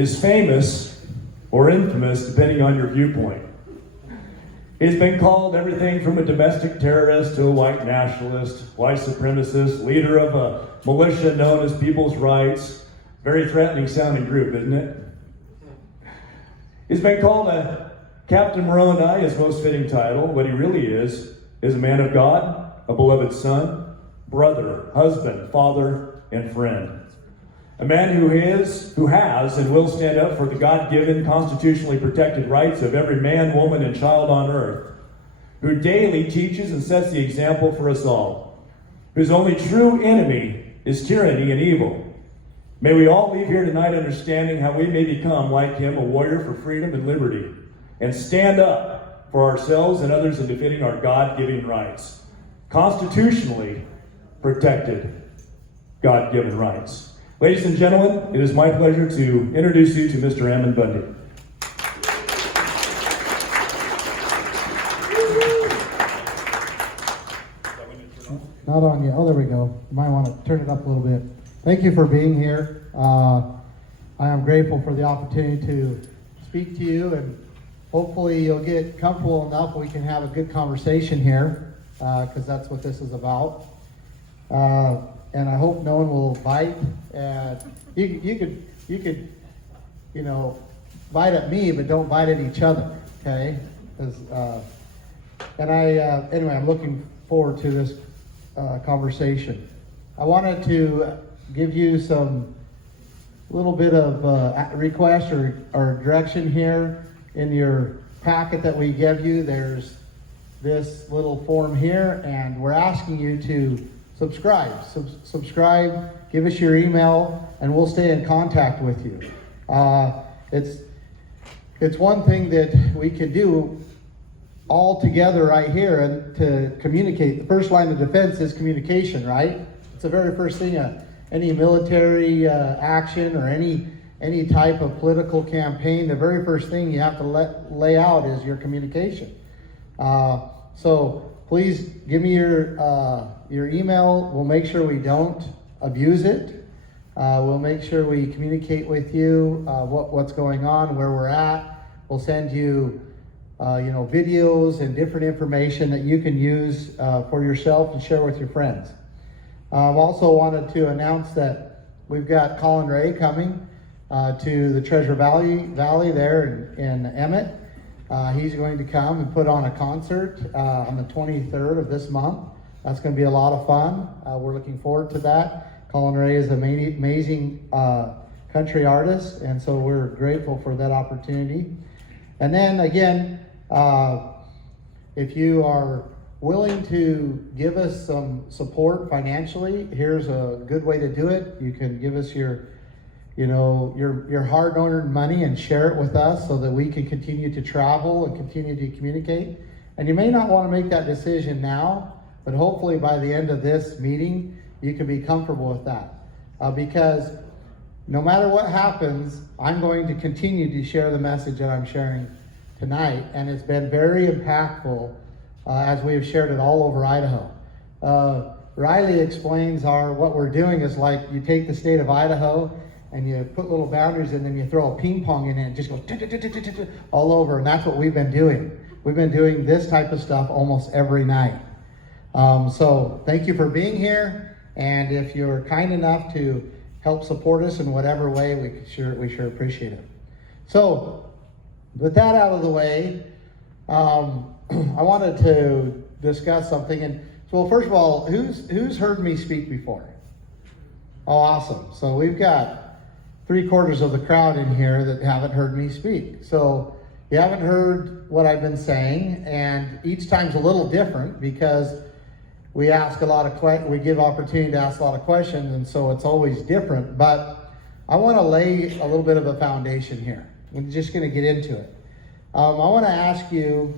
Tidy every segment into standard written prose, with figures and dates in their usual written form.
is famous or infamous depending on your viewpoint. He's been called everything from a domestic terrorist to a white nationalist, white supremacist, leader of a militia known as People's Rights. Very threatening sounding group, isn't it? He's been called a Captain Moroni, his most fitting title. What he really is a man of God, a beloved son, brother, husband, father, and friend. A man who has and will stand up for the God-given, constitutionally protected rights of every man, woman, and child on earth, who daily teaches and sets the example for us all, whose only true enemy is tyranny and evil. May we all leave here tonight understanding how we may become, like him, a warrior for freedom and liberty, and stand up for ourselves and others in defending our God-given rights. Constitutionally protected God-given rights. Ladies and gentlemen, it is my pleasure to introduce you to Mr. Cliven Bundy. Not on you. Oh, there we go. You might want to turn it up a little bit. Thank you for being here. I am grateful for the opportunity to speak to you, and hopefully you'll get comfortable enough we can have a good conversation here, because that's what this is about. And I hope no one will bite. You could, bite at me, but don't bite at each other. Okay? Anyway, I'm looking forward to this conversation. I wanted to give you some little bit of request or direction here. In your packet that we give you, there's this little form here, and we're asking you to subscribe. Subscribe, give us your email, and we'll stay in contact with you. It's one thing that we can do all together right here and to communicate. The first line of defense is communication, right? It's the very first thing any military action or any type of political campaign, the very first thing you have to lay out is your communication. So please give me your email. We'll make sure we don't abuse it. We'll make sure we communicate with you what's going on, where we're at. We'll send you videos and different information that you can use for yourself and share with your friends. I've also wanted to announce that we've got Colin Ray coming to the Treasure Valley there in Emmett. He's going to come and put on a concert on the 23rd of this month. That's going to be a lot of fun. We're looking forward to that. Colin Ray is an amazing country artist, and so we're grateful for that opportunity. And then again, if you are willing to give us some support financially, here's a good way to do it. You can give us your hard-earned money and share it with us so that we can continue to travel and continue to communicate. And you may not want to make that decision now, but hopefully by the end of this meeting, you can be comfortable with that. Because no matter what happens, I'm going to continue to share the message that I'm sharing tonight. And it's been very impactful as we have shared it all over Idaho. Riley explains what we're doing is like you take the state of Idaho and you put little boundaries and then you throw a ping pong in it and just goes all over. And that's what we've been doing. We've been doing this type of stuff almost every night. So thank you for being here. And if you're kind enough to help support us in whatever way, we sure appreciate it. So with that out of the way, I wanted to discuss something. And so, first of all, who's heard me speak before? Oh, awesome. So we've got 3/4 of the crowd in here that haven't heard me speak. So you haven't heard what I've been saying, and each time's a little different because we ask we give opportunity to ask a lot of questions, and so it's always different. But I want to lay a little bit of a foundation here. I'm just going to get into it. I want to ask you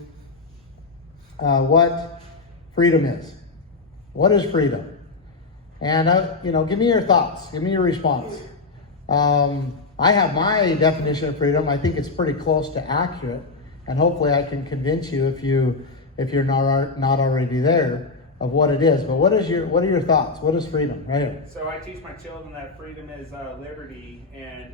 what freedom is. What is freedom? And give me your thoughts. Give me your response. I have my definition of freedom. I think it's pretty close to accurate, and hopefully I can convince you if you're not already there of what it is. But what are your thoughts? What is freedom? Right here. So I teach my children that freedom is liberty, and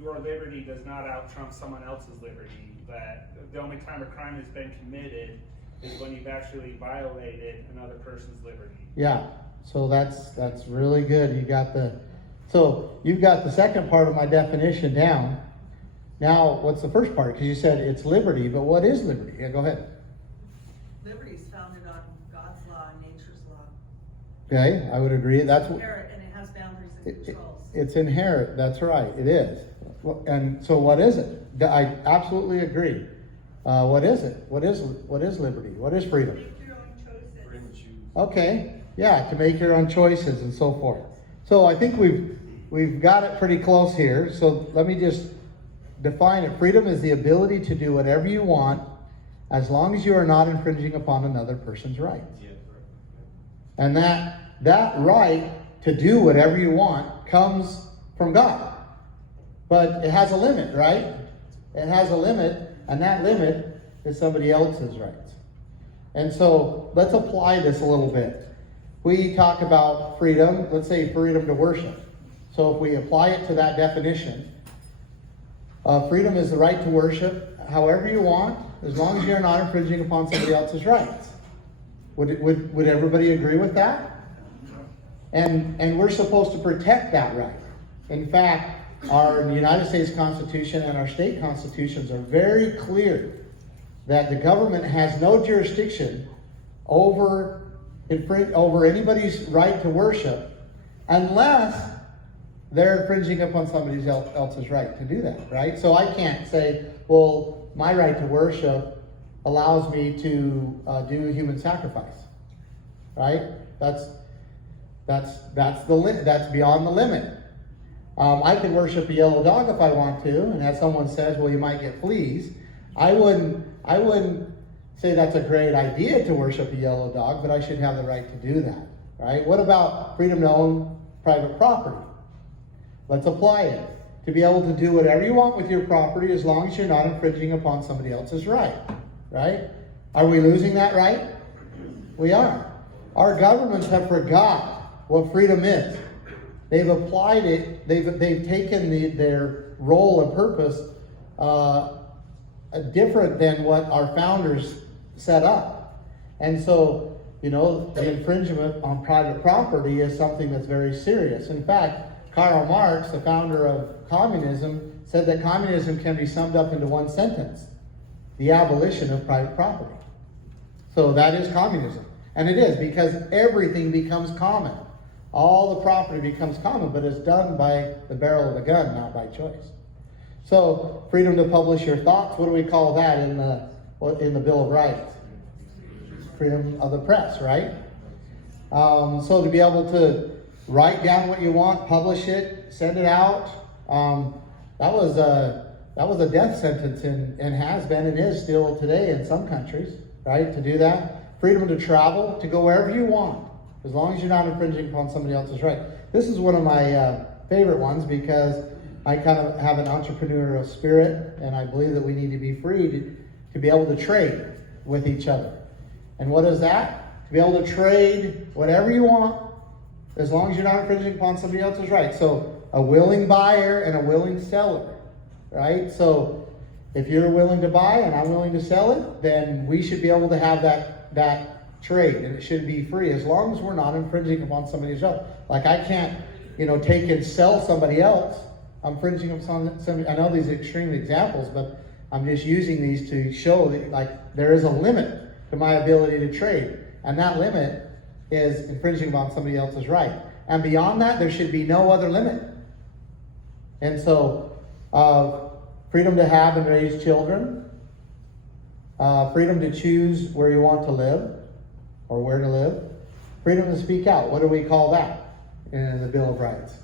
your liberty does not out-trump someone else's liberty. That the only time a crime has been committed is when you've actually violated another person's liberty. Yeah, so that's really good. So you've got the second part of my definition down. Now, what's the first part? Because you said it's liberty, but what is liberty? Yeah, go ahead. Liberty is founded on God's law and nature's law. Okay, I would agree. That's It's what inherent, and it has boundaries and controls. it's inherent. That's right. It is. And so, what is it? I absolutely agree. What is it? What is liberty? What is freedom? Make your own choices. Okay, yeah, to make your own choices and so forth. So I think we've got it pretty close here. So let me just define it. Freedom is the ability to do whatever you want as long as you are not infringing upon another person's rights. And that right to do whatever you want comes from God. But it has a limit, right? It has a limit, and that limit is somebody else's rights. And so let's apply this a little bit. We talk about freedom, let's say freedom to worship. So if we apply it to that definition, freedom is the right to worship however you want, as long as you're not infringing upon somebody else's rights. Would everybody agree with that? And we're supposed to protect that right. In fact, our United States Constitution and our state constitutions are very clear that the government has no jurisdiction over anybody's right to worship unless they're infringing upon somebody else's right to do that, right? So I can't say, well, my right to worship allows me to do human sacrifice, right? That's beyond the limit. I can worship a yellow dog if I want to, and as someone says, well, you might get fleas. I wouldn't say that's a great idea to worship a yellow dog, but I should have the right to do that, right? What about freedom to own private property? Let's apply it. To be able to do whatever you want with your property as long as you're not infringing upon somebody else's right, right? Are we losing that right? We are. Our governments have forgot what freedom is. They've applied it, they've taken their role and purpose different than what our founders set up. And so, the infringement on private property is something that's very serious. In fact, Karl Marx, the founder of communism, said that communism can be summed up into one sentence: the abolition of private property. So that is communism. And it is, because everything becomes common. All the property becomes common, but it's done by the barrel of a gun, not by choice. So, freedom to publish your thoughts, what do we call that in the Bill of Rights? Freedom of the press, right? So to be able to write down what you want, publish it, send it out, that was a death sentence and has been and is still today in some countries, right? To do that. Freedom to travel, to go wherever you want, as long as you're not infringing upon somebody else's right. This is one of my favorite ones because I kind of have an entrepreneurial spirit, and I believe that we need to be free to be able to trade with each other. And what is that? To be able to trade whatever you want, as long as you're not infringing upon somebody else's right. So a willing buyer and a willing seller, right? So if you're willing to buy and I'm willing to sell it, then we should be able to have that trade, and it should be free as long as we're not infringing upon somebody's right. Like I can't, take and sell somebody else. I'm infringing upon somebody. I know these are extreme examples, but I'm just using these to show that there is a limit to my ability to trade, and that limit is infringing upon somebody else's right. And beyond that, there should be no other limit. And so, freedom to have and raise children, freedom to choose where you want to live or where to live, freedom to speak out. What do we call that in the Bill of Rights?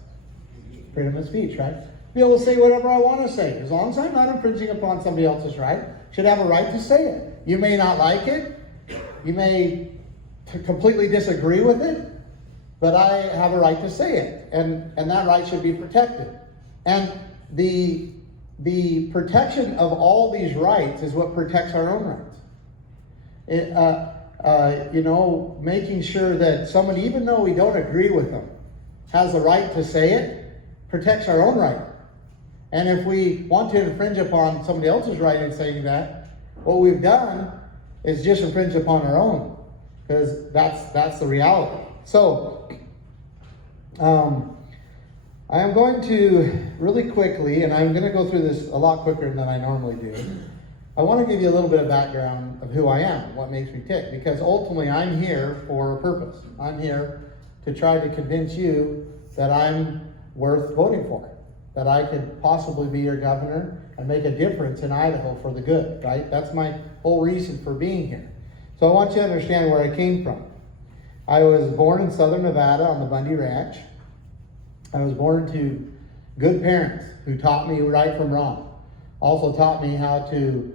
Freedom of speech, right? Be able to say whatever I want to say, as long as I'm not infringing upon somebody else's right. Should have a right to say it. You may not like it, you may completely disagree with it, but I have a right to say it, and that right should be protected. And the protection of all these rights is what protects our own rights. Making sure that someone, even though we don't agree with them, has the right to say it, protects our own right. And if we want to infringe upon somebody else's right in saying that, what we've done is just infringe upon our own, because that's the reality. So, I am going to really quickly, and I'm going to go through this a lot quicker than I normally do. I want to give you a little bit of background of who I am, what makes me tick, because ultimately I'm here for a purpose. I'm here to try to convince you that I'm worth voting for, that I could possibly be your governor and make a difference in Idaho for the good, right? That's my whole reason for being here. So I want you to understand where I came from. I was born in southern Nevada on the Bundy Ranch. I was born to good parents who taught me right from wrong. Also taught me how to,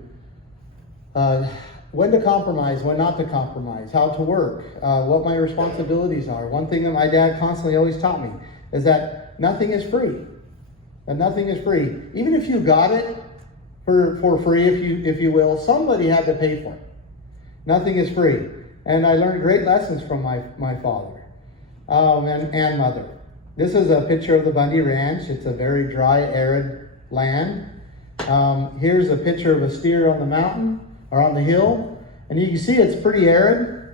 when to compromise, when not to compromise, how to work, what my responsibilities are. One thing that my dad constantly always taught me is that nothing is free. And nothing is free. Even if you got it for free, if you will, somebody had to pay for it. Nothing is free. And I learned great lessons from my father and mother. This is a picture of the Bundy Ranch. It's a very dry, arid land. Here's a picture of a steer on the mountain or on the hill. And you can see it's pretty arid.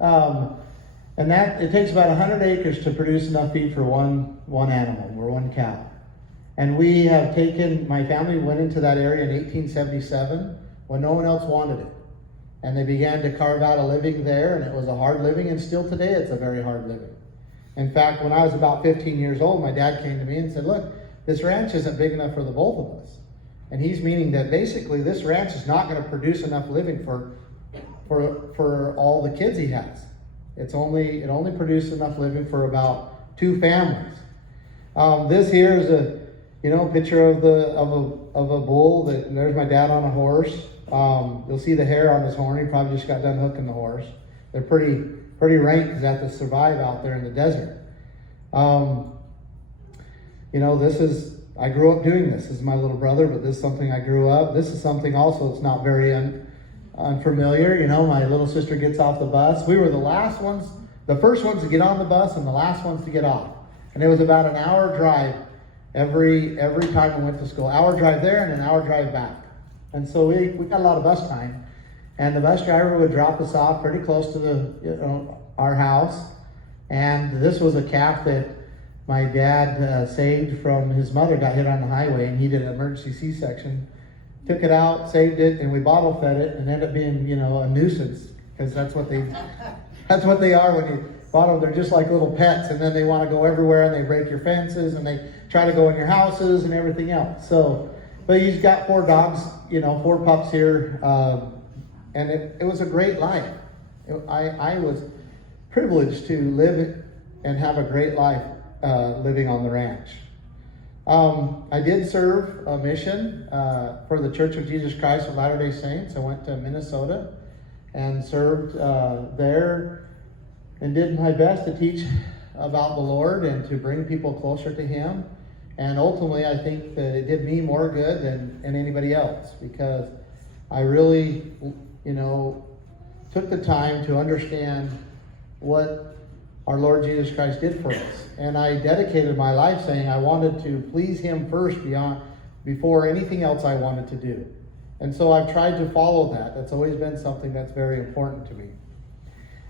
And that it takes about 100 acres to produce enough feed for one animal or one cow. And we have taken, my family went into that area in 1877 when no one else wanted it. And they began to carve out a living there, and it was a hard living, and still today it's a very hard living. In fact, when I was about 15 years old, my dad came to me and said, look, this ranch isn't big enough for the both of us. And he's meaning that basically this ranch is not going to produce enough living for all the kids he has. It only produces enough living for about 2 families. This here is a picture of a bull. There's my dad on a horse. You'll see the hair on his horn. He probably just got done hooking the horse. They're pretty rank because they have to survive out there in the desert. I grew up doing this. This is my little brother, but this is something I grew up. This is something also that's not very unfamiliar. My little sister gets off the bus. We were the first ones to get on the bus and the last ones to get off. And it was about an hour drive every time we went to school. Hour drive there and an hour drive back. And so we got a lot of bus time. And the bus driver would drop us off pretty close to our house. And this was a calf that my dad saved from his mother, got hit on the highway, and he did an emergency C-section. Took it out, saved it, and we bottle fed it, and ended up being, a nuisance, because that's what they are when you bottle. They're just like little pets, and then they want to go everywhere, and they break your fences, and they try to go in your houses and everything else. So, but he's got 4 dogs, 4 pups here, and it was a great life. I was privileged to live and have a great life living on the ranch. I did serve a mission for the Church of Jesus Christ of Latter-day Saints. I went to Minnesota and served there and did my best to teach about the Lord and to bring people closer to Him. And ultimately, I think that it did me more good than anybody else, because I really, took the time to understand what our Lord Jesus Christ did for us. And I dedicated my life saying I wanted to please Him first before anything else I wanted to do. And so I've tried to follow that. That's always been something that's very important to me.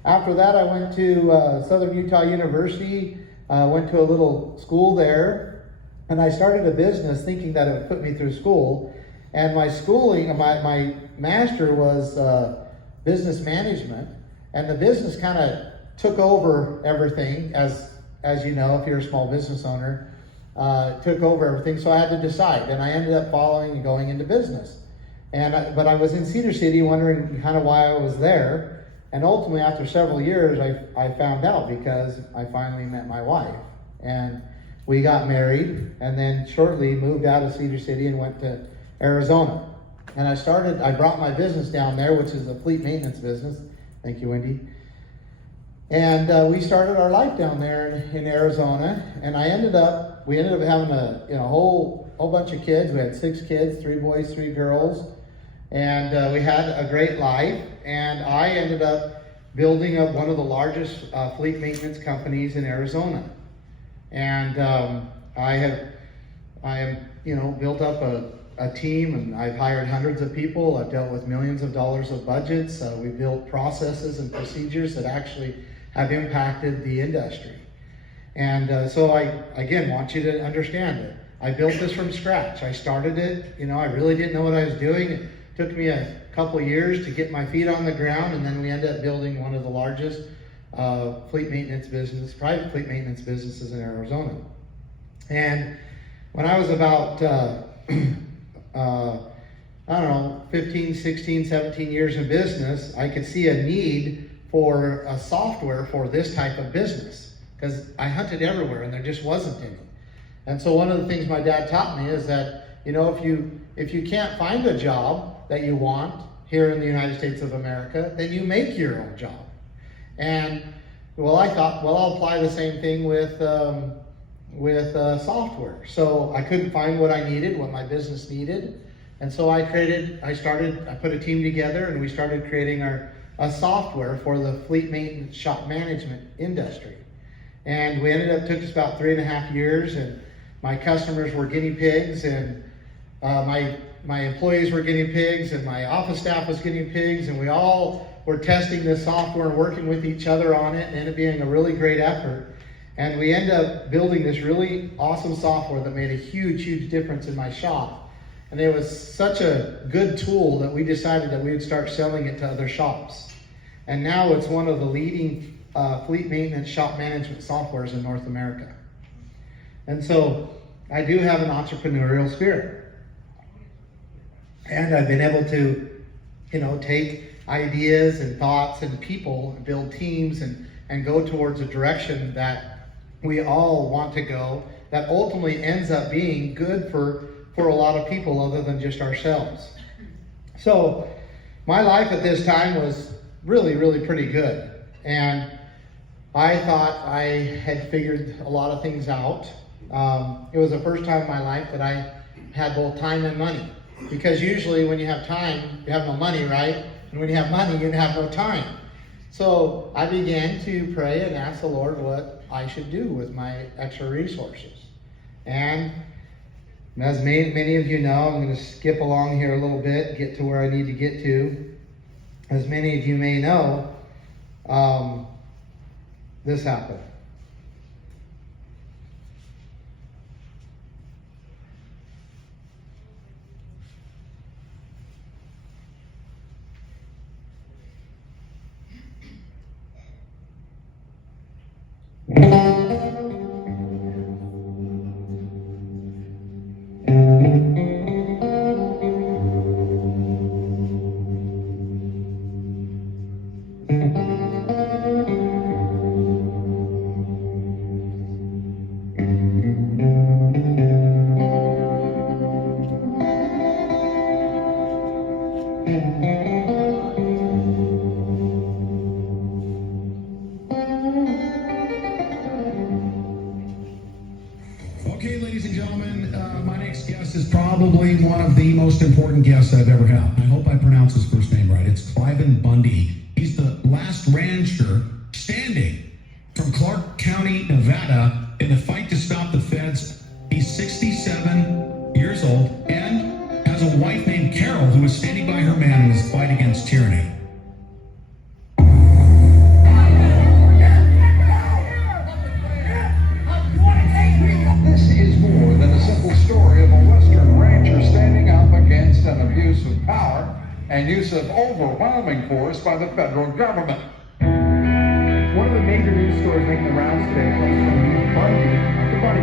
After that, I went to Southern Utah University, went to a little school there, and I started a business thinking that it would put me through school. And my schooling, my master was business management, and the business kind of took over everything, as you know, if you're a small business owner, took over everything. So I had to decide, and I ended up following and going into business. But I was in Cedar City, wondering kind of why I was there. And ultimately, after several years, I found out, because I finally met my wife, and we got married, and then shortly moved out of Cedar City and went to Arizona. And I brought my business down there, which is a fleet maintenance business. Thank you, Wendy. And we started our life down there in Arizona. And we ended up having a whole bunch of kids. We had 6 kids, 3 boys, 3 girls. And we had a great life. And I ended up building up one of the largest fleet maintenance companies in Arizona. And I am built up a team, and I've hired hundreds of people. I've dealt with millions of dollars of budgets. We built processes and procedures that actually have impacted the industry. And so I, again, want you to understand it. I built this from scratch. I started it, I really didn't know what I was doing. It took me a couple of years to get my feet on the ground, and then we ended up building one of the largest private fleet maintenance businesses in Arizona. And when I was about, 15, 16, 17 years in business, I could see a need for a software for this type of business, because I hunted everywhere and there just wasn't any. And so one of the things my dad taught me is that, if you can't find a job that you want here in the United States of America, then you make your own job. And I thought, I'll apply the same thing with software. So I couldn't find what I needed, what my business needed. And so I put a team together, and we started creating a software for the fleet maintenance shop management industry. And took us about 3.5 years, and my customers were guinea pigs, and my employees were guinea pigs, and my office staff was guinea pigs, and we all were testing this software and working with each other on it, and it ended up being a really great effort. And we ended up building this really awesome software that made a huge, huge difference in my shop. And it was such a good tool that we decided that we would start selling it to other shops. And now it's one of the leading fleet maintenance shop management softwares in North America. And so I do have an entrepreneurial spirit. And I've been able to, take ideas and thoughts and people, build teams, and go towards a direction that we all want to go, that ultimately ends up being good for a lot of people other than just ourselves. So my life at this time was really, really pretty good. And I thought I had figured a lot of things out. It was the first time in my life that I had both time and money. Because usually when you have time, you have no money, right? And when you have money, you have no time. So I began to pray and ask the Lord what I should do with my extra resources. And as many of you know, I'm going to skip along here a little bit, get to where I need to get to. As many of you may know, this happened. Okay, ladies and gentlemen, my next guest is probably one of the most important guests I've ever had. I hope I pronounce his first name right. It's Cliven Bundy. He's the last rancher standing from Clark County, Nevada, in the fight to stop the feds. He's 67 years old and has a wife named Carol who is standing by her man in his fight against tyranny. This is more than a simple story of a Western rancher standing up against an abuse of power and use of overwhelming force by the federal government. One of the major news stories making the rounds today comes from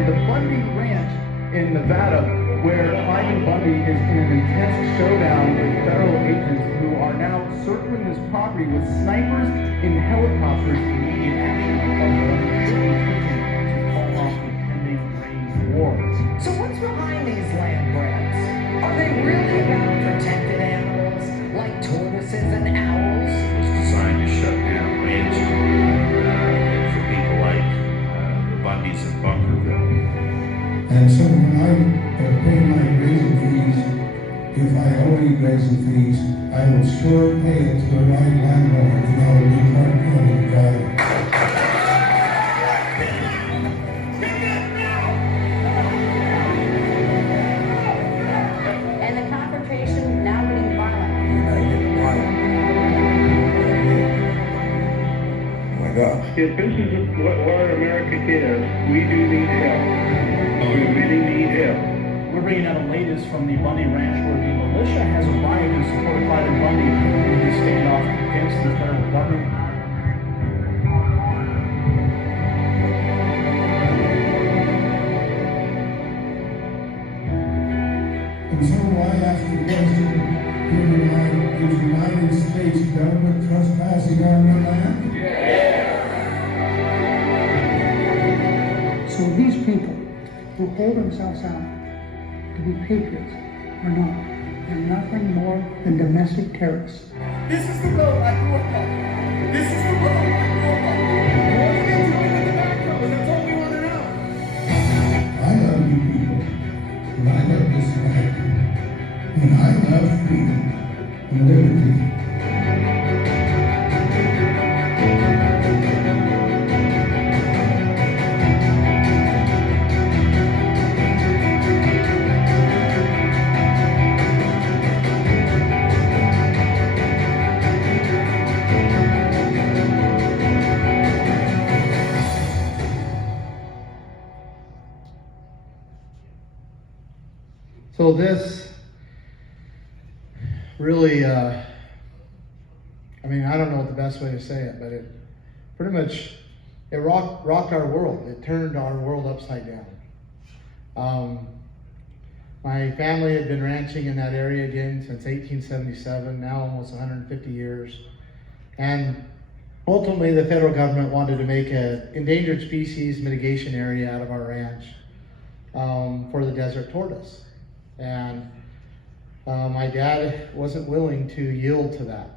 the Bundy Ranch in Nevada, where Cliven Bundy is in an intense showdown with federal agents who are now circling his property with snipers in helicopters in immediate action of to call off the pending range wars. So what's behind these land grabs? Are they really about protected animals like tortoises and owls? It's designed to shut down ranching for people like the Bundys of Bunkerville. And so when I pay my grazing fees, if I owe any grazing fees, I will sure pay it to the right landlord, and I will be Clark County, Nevada. if this is what America is, we do need help. We really need help. We're bringing out the latest from the Bundy Ranch, where the militia has arrived to support Cliven Bundy in his standoff against the federal government. And so I ask the question, is the United States government trespassing on their land? So these people who hold themselves out to be patriots are not. They're nothing more than domestic terrorists. This is the road I grew up on. This is the road I grew up on. What are they doing in the background? That's all we want to know. I love you people, and I love this country, and I love freedom and liberty. So this really, I mean, I don't know the best way to say it, but it pretty much, it rocked our world. It turned our world upside down. My family had been ranching in that area again since 1877, now almost 150 years. And ultimately the federal government wanted to make an endangered species mitigation area out of our ranch for the desert tortoise. And my dad wasn't willing to yield to that.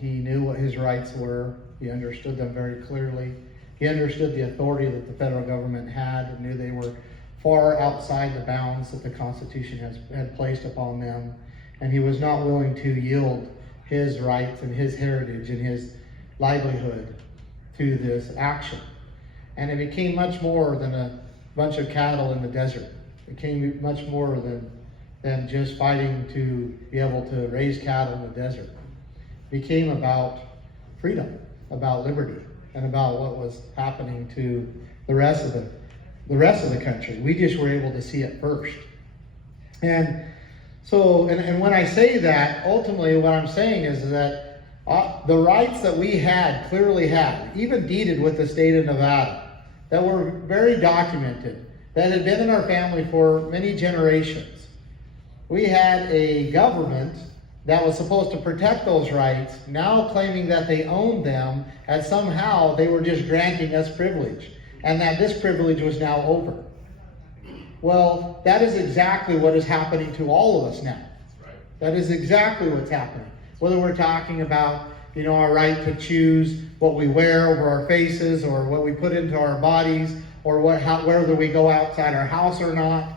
He knew what his rights were. He understood them very clearly. He understood the authority that the federal government had and knew they were far outside the bounds that the Constitution had placed upon them. And he was not willing to yield his rights and his heritage and his livelihood to this action. And it became much more than a bunch of cattle in the desert. It became much more than just fighting to be able to raise cattle in the desert. It became about freedom, about liberty, and about what was happening to the rest of the country. We just were able to see it first. And so, and when I say that, ultimately what I'm saying is that the rights that we clearly had, even deeded with the state of Nevada, that were very documented, that had been in our family for many generations. We had a government that was supposed to protect those rights, now claiming that they owned them, and somehow they were just granting us privilege, and that this privilege was now over. Well, that is exactly what is happening to all of us now. That is exactly what's happening. Whether we're talking about, our right to choose what we wear over our faces, or what we put into our bodies, or whether we go outside our house or not.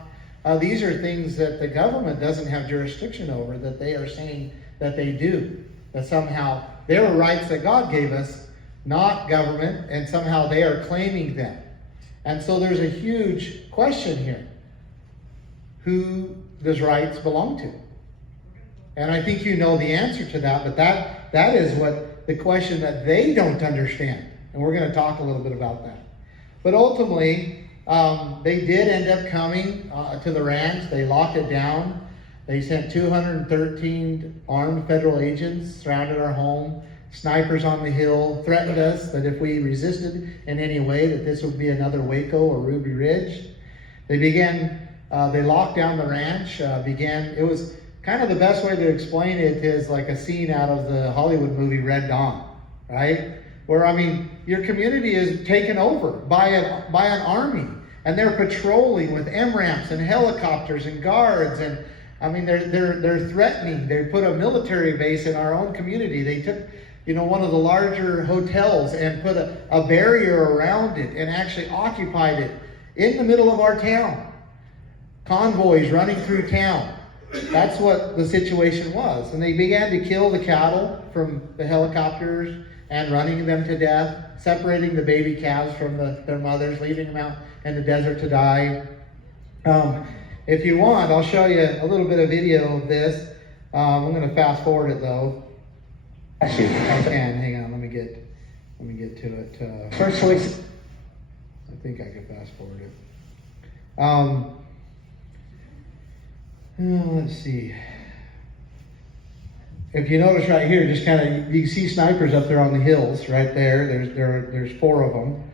These are things that the government doesn't have jurisdiction over, that they are saying that they do. That somehow there are rights that God gave us, not government, and somehow they are claiming them. And so there's a huge question here. Who does rights belong to? And I think you know the answer to that, but that is what the question that they don't understand. And we're going to talk a little bit about that. But ultimately, they did end up coming to the ranch. They locked it down. They sent 213 armed federal agents, surrounded our home, snipers on the hill, threatened us that if we resisted in any way, that this would be another Waco or Ruby Ridge. They locked down the ranch, it was kind of the best way to explain it is like a scene out of the Hollywood movie Red Dawn, right? Where, your community is taken over by an army, and they're patrolling with MRAPs and helicopters and guards, and they're threatening. They put a military base in our own community. They took, one of the larger hotels and put a barrier around it and actually occupied it in the middle of our town. Convoys running through town. That's what the situation was. And they began to kill the cattle from the helicopters and running them to death, separating the baby calves from their mothers, leaving them out in the desert to die. If you want, I'll show you a little bit of video of this. I'm going to fast forward it though. I can. Hang on. Let let me get to it. First choice. I think I can fast forward it. Let's see. If you notice right here, just kind of, you can see snipers up there on the hills right there. There's 4 of them.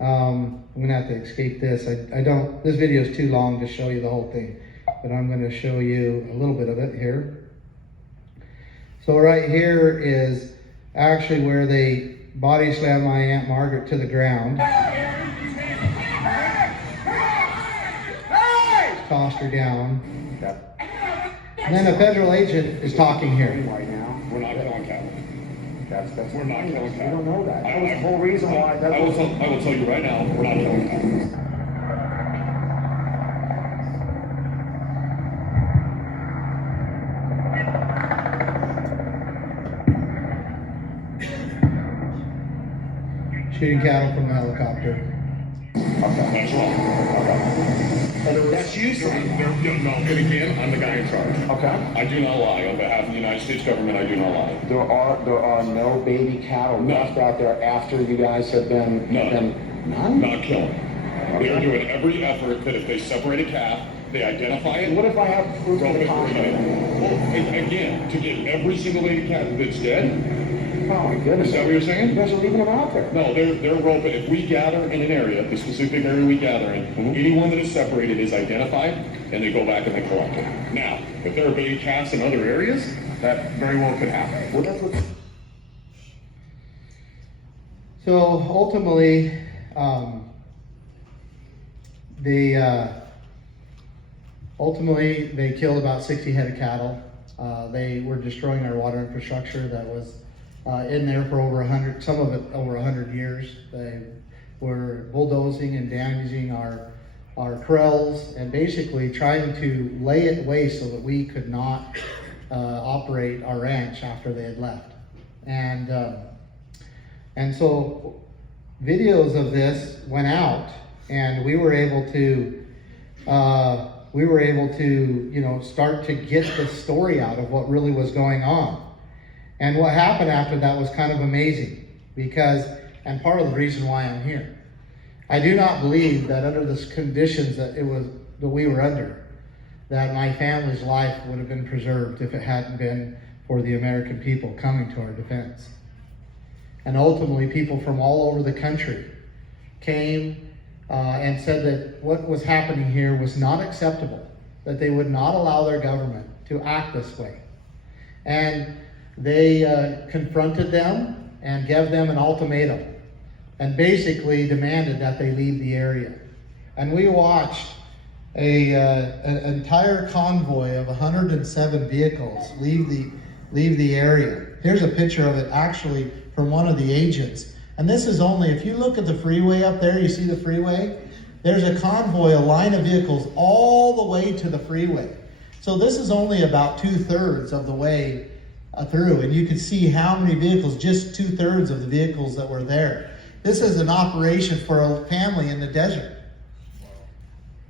I'm gonna have to escape this. I don't, this video is too long to show you the whole thing, but I'm gonna show you a little bit of it here. So right here is actually where they body slammed my Aunt Margaret to the ground. Tossed her down. And then a federal agent is talking here. Right now, we're not killing cattle. That's We're not killing cattle. You don't know that. That was the whole reason why. I will tell you right now, we're not killing cattle. Shooting cattle from a helicopter. Okay. That's wrong. Okay. That's you saying. No, and again, I'm the guy in charge. Okay. I do not lie. On behalf of the United States government, I do not lie. There are no baby cattle left out there after you guys have been. None. Not killing. They are doing every effort that if they separate a calf, they identify it. What if I have proof of the contrary? Well, again, to get every single baby calf that's dead. Oh my goodness. Is that what you're saying? You guys are leaving them out there. No, they're roping. If we gather in an area, the specific area we gather in, anyone that is separated is identified, and they go back and they collect it. Now, if there are baby calves in other areas, that very well could happen. Well, that's what. So ultimately, they killed about 60 head of cattle. They were destroying our water infrastructure that was in there for over 100, some of it over 100 years. They were bulldozing and damaging our corrals and basically trying to lay it waste so that we could not operate our ranch after they had left. And so videos of this went out, and we were able to start to get the story out of what really was going on. And what happened after that was kind of amazing, because, and part of the reason why I'm here, I do not believe that under the conditions that we were under, that my family's life would have been preserved if it hadn't been for the American people coming to our defense. And ultimately, people from all over the country came and said that what was happening here was not acceptable, that they would not allow their government to act this way. And they confronted them and gave them an ultimatum and basically demanded that they leave the area. And we watched an entire convoy of 107 vehicles leave the area. Here's a picture of it actually from one of the agents. And this is only, if you look at the freeway up there, you see the freeway? There's a convoy, a line of vehicles all the way to the freeway. So this is only about 2/3 of the way through, and you can see how many vehicles, just 2/3 of the vehicles that were there. This is an operation for a family in the desert.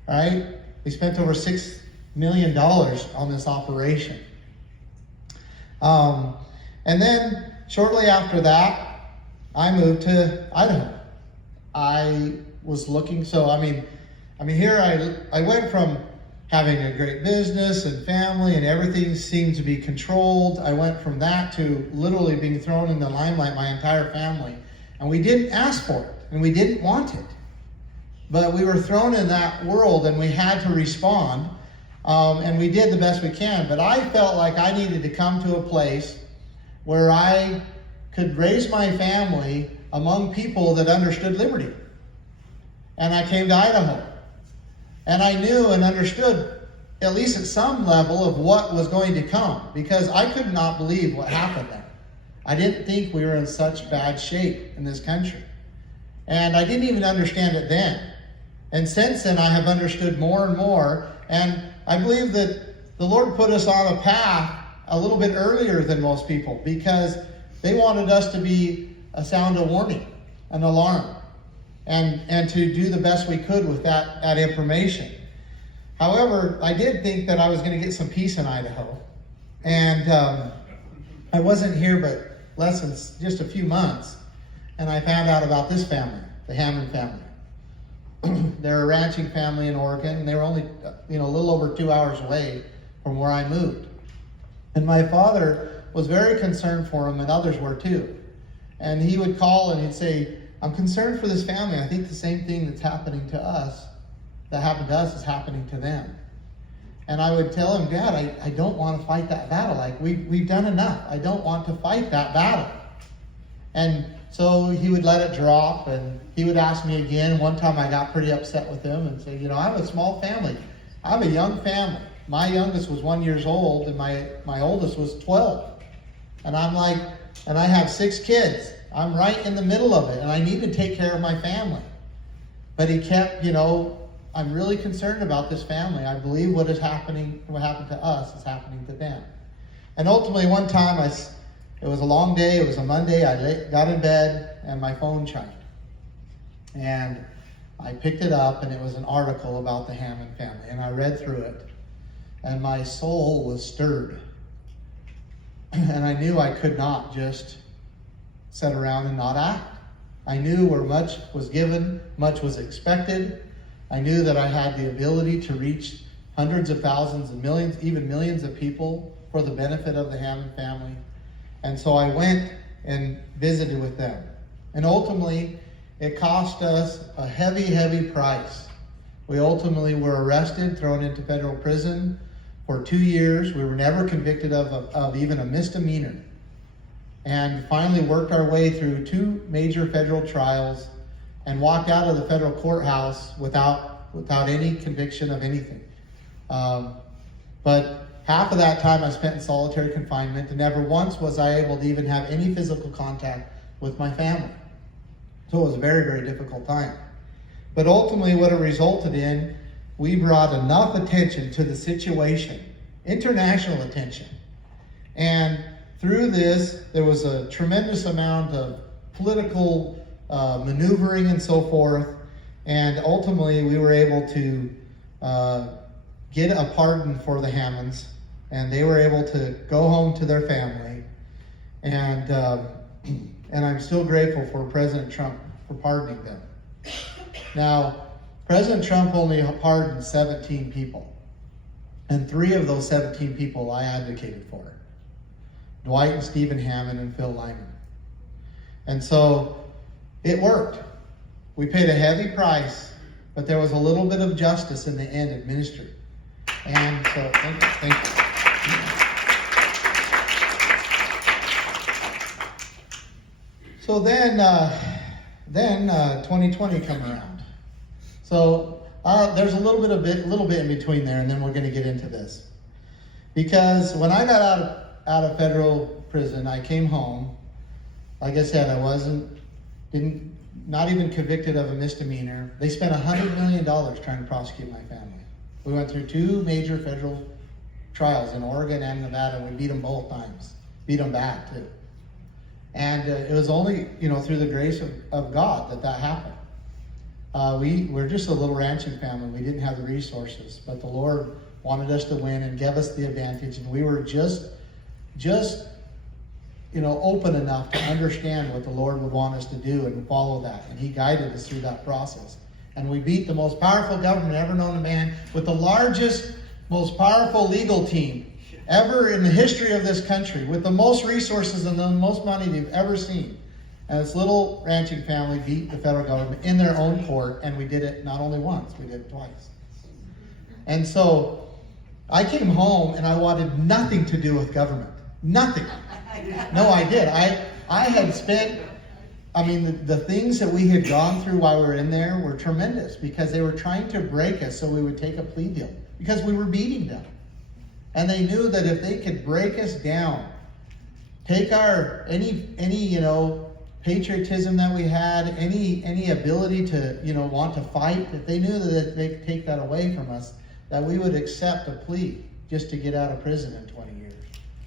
All right? We spent over $6 million on this operation. And then shortly after that, I moved to Idaho. I was looking, here I went from having a great business and family and everything seemed to be controlled. I went from that to literally being thrown in the limelight, my entire family. And we didn't ask for it, and we didn't want it. But we were thrown in that world, and we had to respond, and we did the best we can. But I felt like I needed to come to a place where I could raise my family among people that understood liberty. And I came to Idaho. And I knew and understood, at least at some level, of what was going to come, because I could not believe what happened there. I didn't think we were in such bad shape in this country. And I didn't even understand it then. And since then, I have understood more and more. And I believe that the Lord put us on a path a little bit earlier than most people, because they wanted us to be a sound of warning, an alarm, and to do the best we could with that information. However, I did think that I was going to get some peace in Idaho. And I wasn't here but less than just a few months. and I found out about this family, the Hammond family. They're a ranching family in Oregon, and they were only, a little over 2 hours away from where I moved. And my father was very concerned for them, and others were too. And he would call and he'd say, I'm concerned for this family. I think the same thing that happened to us is happening to them. And I would tell him, Dad, I don't want to fight that battle. Like, we've done enough. I don't want to fight that battle. And so he would let it drop, and he would ask me again. One time I got pretty upset with him and said, I have a small family. I have a young family. My youngest was 1 year old, and my oldest was 12. And I'm like, and I have 6 kids. I'm right in the middle of it, and I need to take care of my family. But he kept, I'm really concerned about this family. I believe what happened to us is happening to them. And ultimately, one time, it was a long day. It was a Monday. I got in bed, and my phone chimed. And I picked it up, and it was an article about the Hammond family. And I read through it, and my soul was stirred. And I knew I could not just sit around and not act. I knew where much was given, much was expected. I knew that I had the ability to reach hundreds of thousands and millions, even millions of people for the benefit of the Hammond family. And so I went and visited with them. And ultimately, it cost us a heavy, heavy price. We ultimately were arrested, thrown into federal prison for 2 years. We were never convicted of even a misdemeanor. And finally worked our way through 2 major federal trials and walked out of the federal courthouse without any conviction of anything. But half of that time I spent in solitary confinement, and never once was I able to even have any physical contact with my family. So it was a very, very difficult time. But ultimately what it resulted in, we brought enough attention to the situation, international attention. And through this, there was a tremendous amount of political maneuvering and so forth. And ultimately, we were able to get a pardon for the Hammonds, and they were able to go home to their family. And I'm still grateful for President Trump for pardoning them. Now, President Trump only pardoned 17 people, and 3 of those 17 people I advocated for: Dwight and Stephen Hammond and Phil Lyman. And so it worked. We paid a heavy price, but there was a little bit of justice in the end administered. And so, thank you. So then 2020 come around. So there's a little bit in between there, and then we're going to get into this. Because when I got out of federal prison, I came home. Like I said, I not even convicted of a misdemeanor. They spent $100 million trying to prosecute my family. We went through 2 major federal trials in Oregon and Nevada. We beat them both times. Beat them bad too. And it was only, through the grace of God that happened. We're just a little ranching family. We didn't have the resources, but the Lord wanted us to win and gave us the advantage, and we were just open enough to understand what the Lord would want us to do and follow that. And He guided us through that process. And we beat the most powerful government ever known to man with the largest, most powerful legal team ever in the history of this country, with the most resources and the most money they've ever seen. And this little ranching family beat the federal government in their own court, and we did it not only once, we did it twice. And so I came home and I wanted nothing to do with government. Nothing. No, I did. I had spent, the things that we had gone through while we were in there were tremendous, because they were trying to break us so we would take a plea deal, because we were beating them. And they knew that if they could break us down, take our, any patriotism that we had, any ability to, want to fight, if they knew that they could take that away from us, that we would accept a plea just to get out of prison in 20 years.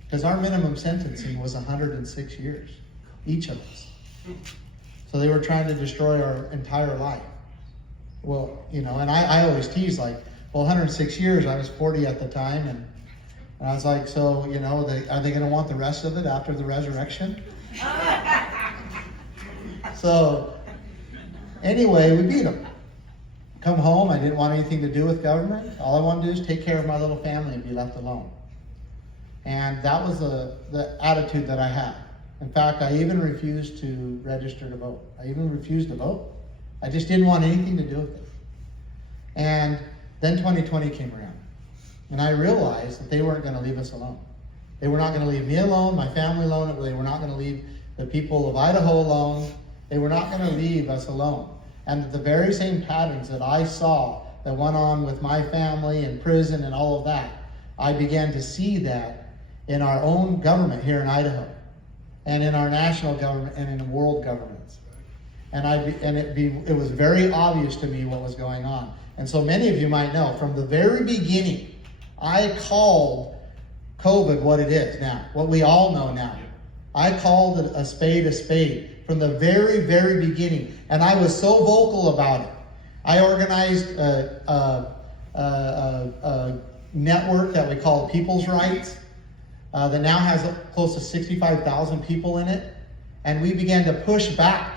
Because our minimum sentencing was 106 years, each of us. So they were trying to destroy our entire life. Well, and I always tease 106 years, I was 40 at the time, and I was like, so, are they going to want the rest of it after the resurrection? So anyway, we beat them. Come home, I didn't want anything to do with government. All I wanted to do is take care of my little family and be left alone. And that was the attitude that I had. In fact, I even refused to register to vote. I even refused to vote. I just didn't want anything to do with it. And then 2020 came around. And I realized that they weren't going to leave us alone. They were not going to leave me alone, my family alone. They were not going to leave the people of Idaho alone. They were not going to leave us alone. And the very same patterns that I saw that went on with my family in prison and all of that, I began to see that in our own government here in Idaho, and in our national government and in world governments. And it was very obvious to me what was going on. And so many of you might know, from the very beginning, I called COVID what it is now, what we all know now. I called it a spade from the very, very beginning. And I was so vocal about it. I organized a network that we called People's Rights that now has close to 65,000 people in it. And we began to push back.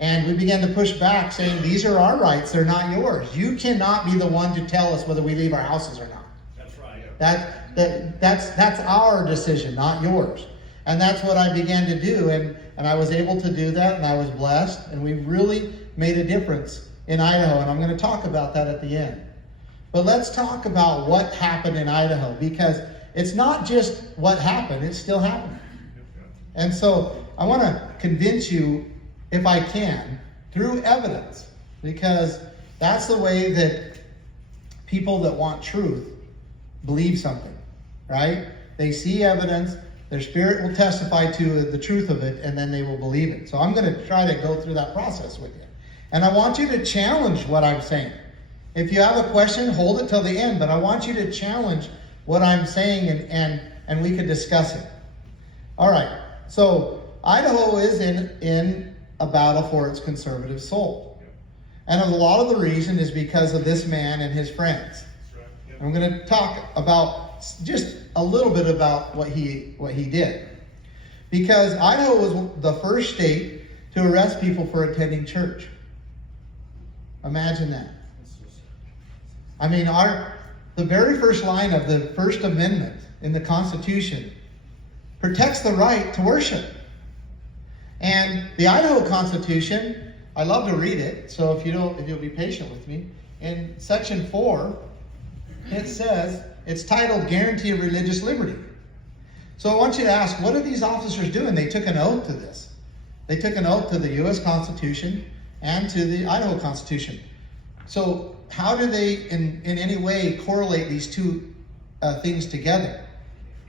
And we began to push back saying, these are our rights, they're not yours. You cannot be the one to tell us whether we leave our houses or not. That's right. That's our decision, not yours. And that's what I began to do. And I was able to do that, and I was blessed. And we really made a difference in Idaho. And I'm going to talk about that at the end. But let's talk about what happened in Idaho, because it's not just what happened, it's still happening. And so I want to convince you, if I can, through evidence, because that's the way that people that want truth believe something, right? They see evidence, their spirit will testify to the truth of it, and then they will believe it. So I'm going to try to go through that process with you. And I want you to challenge what I'm saying. If you have a question, hold it till the end, but I want you to challenge what I'm saying, and we could discuss it. All right, so Idaho is in a battle for its conservative soul. And a lot of the reason is because of this man and his friends. And I'm going to talk about just a little bit about what he did. Because Idaho was the first state to arrest people for attending church. Imagine that. I mean, the very first line of the First Amendment in the Constitution protects the right to worship. And the Idaho Constitution, I love to read it, so if you'll be patient with me, in Section 4, it says, it's titled Guarantee of Religious Liberty. So I want you to ask, what are these officers doing? They took an oath to this. They took an oath to the U.S. Constitution and to the Idaho Constitution. So how do they in any way correlate these two things together?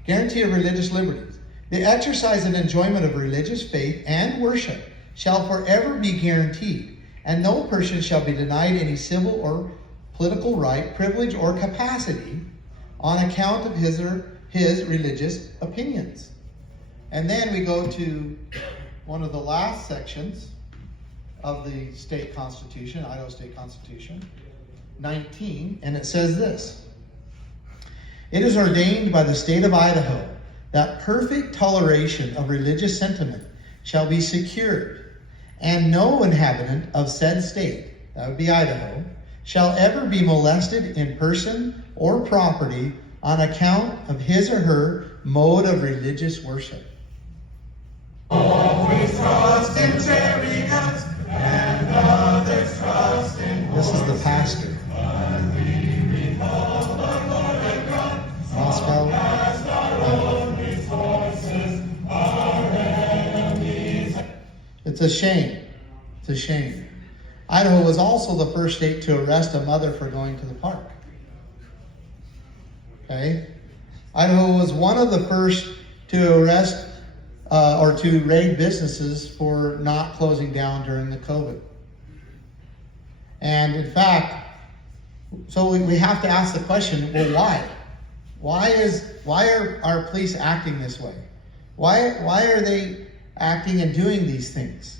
Guarantee of religious liberties. The exercise and enjoyment of religious faith and worship shall forever be guaranteed, and no person shall be denied any civil or political right, privilege, or capacity on account of his religious opinions. And then we go to one of the last sections of the state constitution, Idaho State Constitution, 19, and it says this: it is ordained by the state of Idaho that perfect toleration of religious sentiment shall be secured, and no inhabitant of said state, that would be Idaho, shall ever be molested in person or property on account of his or her mode of religious worship. Always trust in chariots and others trust in horses. This is the pastor. Moscow. It's a shame. It's a shame. Idaho was also the first state to arrest a mother for going to the park. Okay? Idaho was one of the first to arrest or to raid businesses for not closing down during the COVID. And in fact, so we have to ask the question, well, why? Why are our police acting this way? Why are they acting and doing these things?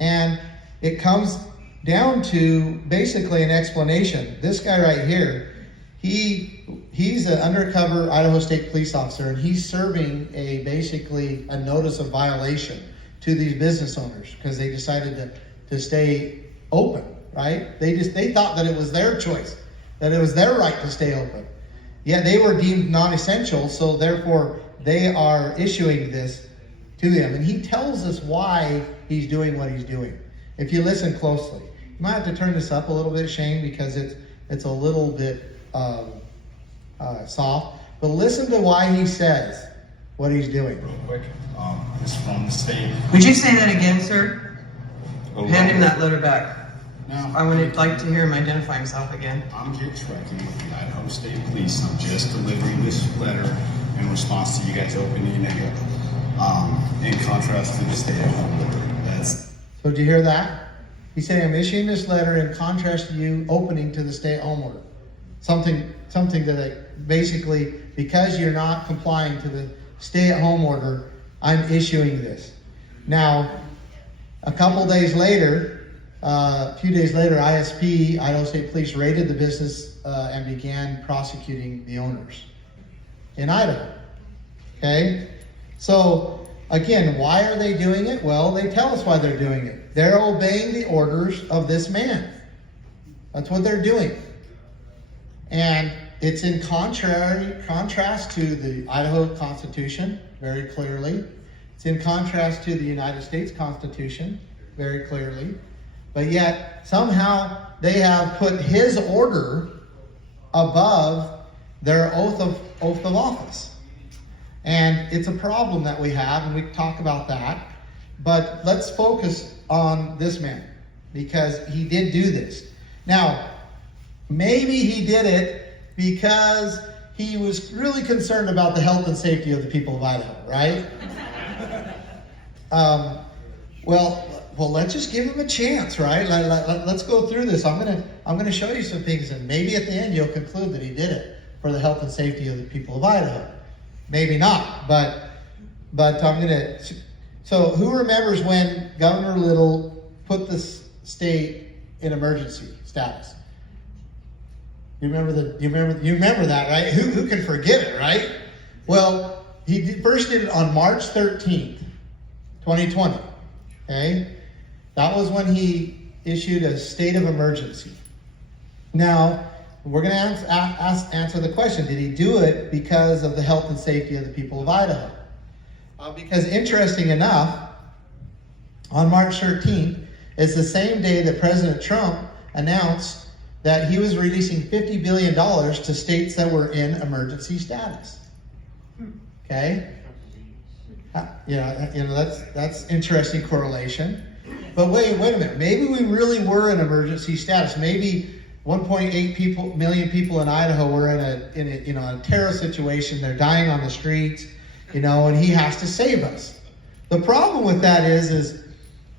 And it comes down to basically an explanation. This guy right here, he's an undercover Idaho State police officer, and he's serving basically a notice of violation to these business owners because they decided to stay open, right? They thought that it was their choice, that it was their right to stay open. Yet they were deemed non-essential, so therefore they are issuing this to him. And he tells us why he's doing what he's doing. If you listen closely, you might have to turn this up a little bit, Shane, because it's a little bit soft. But listen to why he says what he's doing. Real quick, it's from the state. Would you say that again, sir? Hand him that letter back. Now, I would like to hear him identify himself again. I'm Kit Schrecken with the Idaho State Police. I'm just delivering this letter in response to you guys opening it, in contrast to the stay-at-home order. So did you hear that? He said, I'm issuing this letter in contrast to you opening to the stay-at-home order. Something that basically, because you're not complying to the stay-at-home order, I'm issuing this. Now, a few days later, ISP, Idaho State Police, raided the business and began prosecuting the owners in Idaho. Okay? So, again, why are they doing it? Well, they tell us why they're doing it. They're obeying the orders of this man. That's what they're doing. And it's in contrast to the Idaho Constitution, very clearly. It's in contrast to the United States Constitution, very clearly. But yet, somehow, they have put his order above their oath of office. And it's a problem that we have, and we can talk about that. But let's focus on this man, because he did do this. Now, maybe he did it because he was really concerned about the health and safety of the people of Idaho, right? Well, let's just give him a chance, right? Let's go through this. I'm gonna show you some things, and maybe at the end you'll conclude that he did it for the health and safety of the people of Idaho. Maybe not, but I'm gonna. So, who remembers when Governor Little put the state in emergency status? You remember that, right? Who can forget it, right? Well, he first did it on March 13th, 2020. Okay? That was when he issued a state of emergency. Now, we're going to answer the question, did he do it because of the health and safety of the people of Idaho? Because interesting enough, on March 13th, it's the same day that President Trump announced that he was releasing $50 billion to states that were in emergency status. Okay? That's interesting correlation. But wait a minute. Maybe we really were in emergency status. Maybe 1.8 million people in Idaho were in a terror situation. They're dying on the streets, and he has to save us. The problem with that is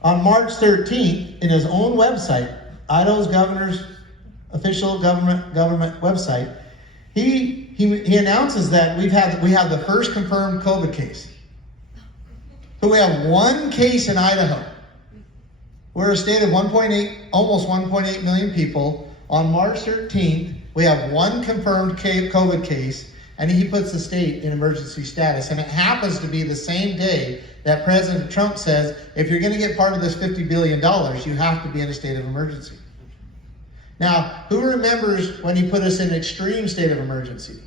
on March 13th, in his own website, Idaho's governor's official government website, he announces that we have the first confirmed COVID case. So we have one case in Idaho. We're a state of almost 1.8 million people. On March 13th, we have one confirmed COVID case, and he puts the state in emergency status. And it happens to be the same day that President Trump says, if you're going to get part of this $50 billion, you have to be in a state of emergency. Now, who remembers when he put us in extreme state of emergency?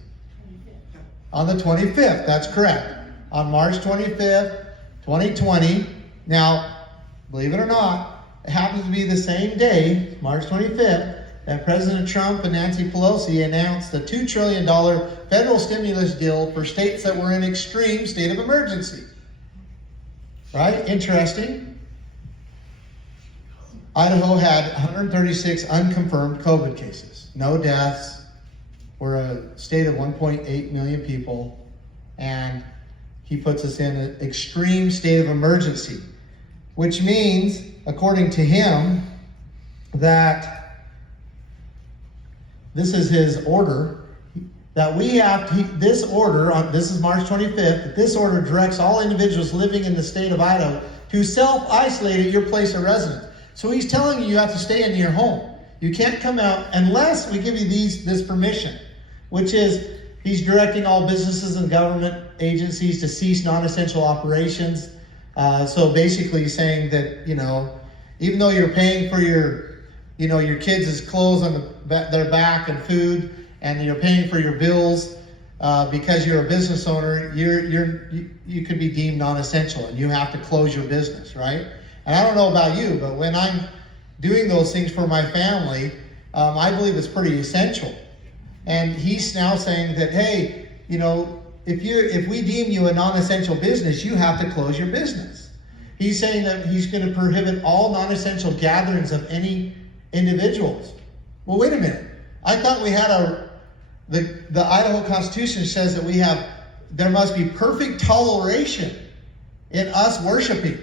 On the 25th, that's correct. On March 25th, 2020. Now, believe it or not, it happens to be the same day, March 25th, that President Trump and Nancy Pelosi announced a $2 trillion federal stimulus deal for states that were in extreme state of emergency. Right? Interesting. Idaho had 136 unconfirmed COVID cases. No deaths. We're a state of 1.8 million people. And he puts us in an extreme state of emergency. Which means, according to him, that this is his order, that this is March 25th, this order directs all individuals living in the state of Idaho to self-isolate at your place of residence. So he's telling you have to stay in your home. You can't come out unless we give you this permission, which is he's directing all businesses and government agencies to cease non-essential operations. So basically saying that, even though you're paying for your kids' clothes on their back and food, and you're paying for your bills, because you're a business owner, you could be deemed non-essential and you have to close your business, right? And I don't know about you, but when I'm doing those things for my family, I believe it's pretty essential. And he's now saying that, hey, if we deem you a non-essential business, you have to close your business. He's saying that he's going to prohibit all non-essential gatherings of any individuals. Well, wait a minute. I thought we had the Idaho Constitution says that there must be perfect toleration in us worshiping.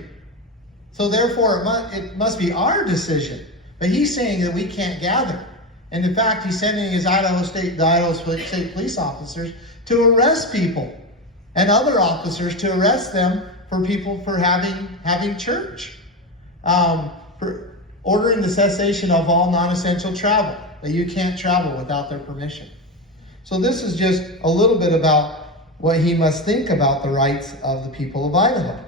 So therefore, it must be our decision. But he's saying that we can't gather. And in fact, he's sending the Idaho State police officers to arrest people, and other officers to arrest them for having church. For ordering the cessation of all non-essential travel, that you can't travel without their permission. So this is just a little bit about what he must think about the rights of the people of Idaho.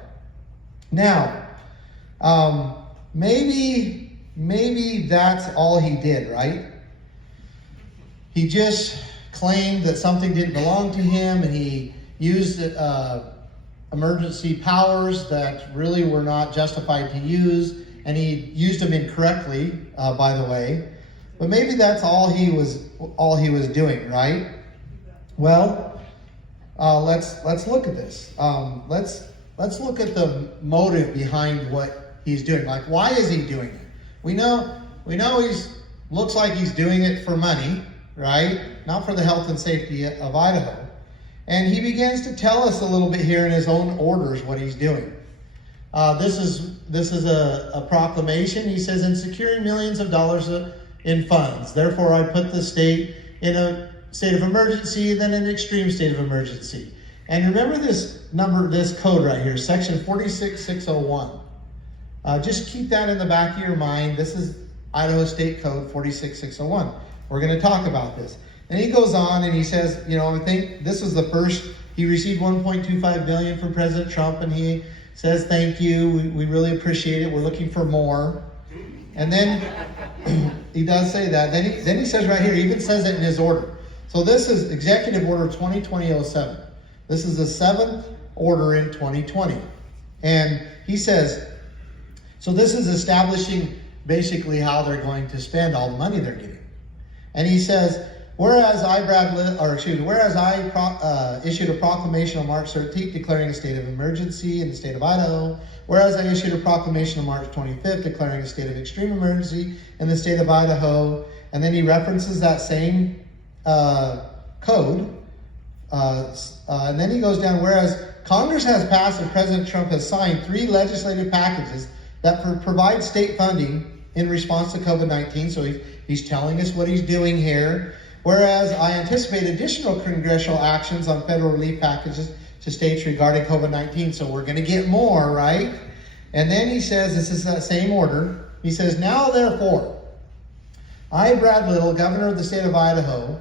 Now, maybe that's all he did, right? He just claimed that something didn't belong to him, and he used emergency powers that really were not justified to use, and he used them incorrectly, by the way. But maybe that's all he was doing, right? Well, let's look at this. Let's look at the motive behind what he's doing. Like, why is he doing it? We know looks like he's doing it for money, right? Not for the health and safety of Idaho. And he begins to tell us a little bit here in his own orders what he's doing. This is a proclamation. He says, in securing millions of dollars in funds, therefore I put the state in a state of emergency, then an extreme state of emergency. And remember this code right here, section 46601. Just keep that in the back of your mind. This is Idaho State Code 46601. We're going to talk about this. And he goes on and he says, I think this is the first, he received $1.25 billion from President Trump, and he says, thank you, we really appreciate it, we're looking for more. And then he does say that. Then he says right here, he even says it in his order. So this is Executive Order 2020-07. This is the 7th order in 2020. And he says, so this is establishing basically how they're going to spend all the money they're getting. And he says, whereas I issued a proclamation on March 13th declaring a state of emergency in the state of Idaho, whereas I issued a proclamation on March 25th declaring a state of extreme emergency in the state of Idaho, and then he references that same code, and then he goes down, whereas Congress has passed and President Trump has signed 3 legislative packages that provide state funding in response to COVID-19, so he's telling us what he's doing here. Whereas I anticipate additional congressional actions on federal relief packages to states regarding COVID-19, so we're going to get more, right? And then he says, this is that same order, he says, now therefore, I, Brad Little, Governor of the state of Idaho,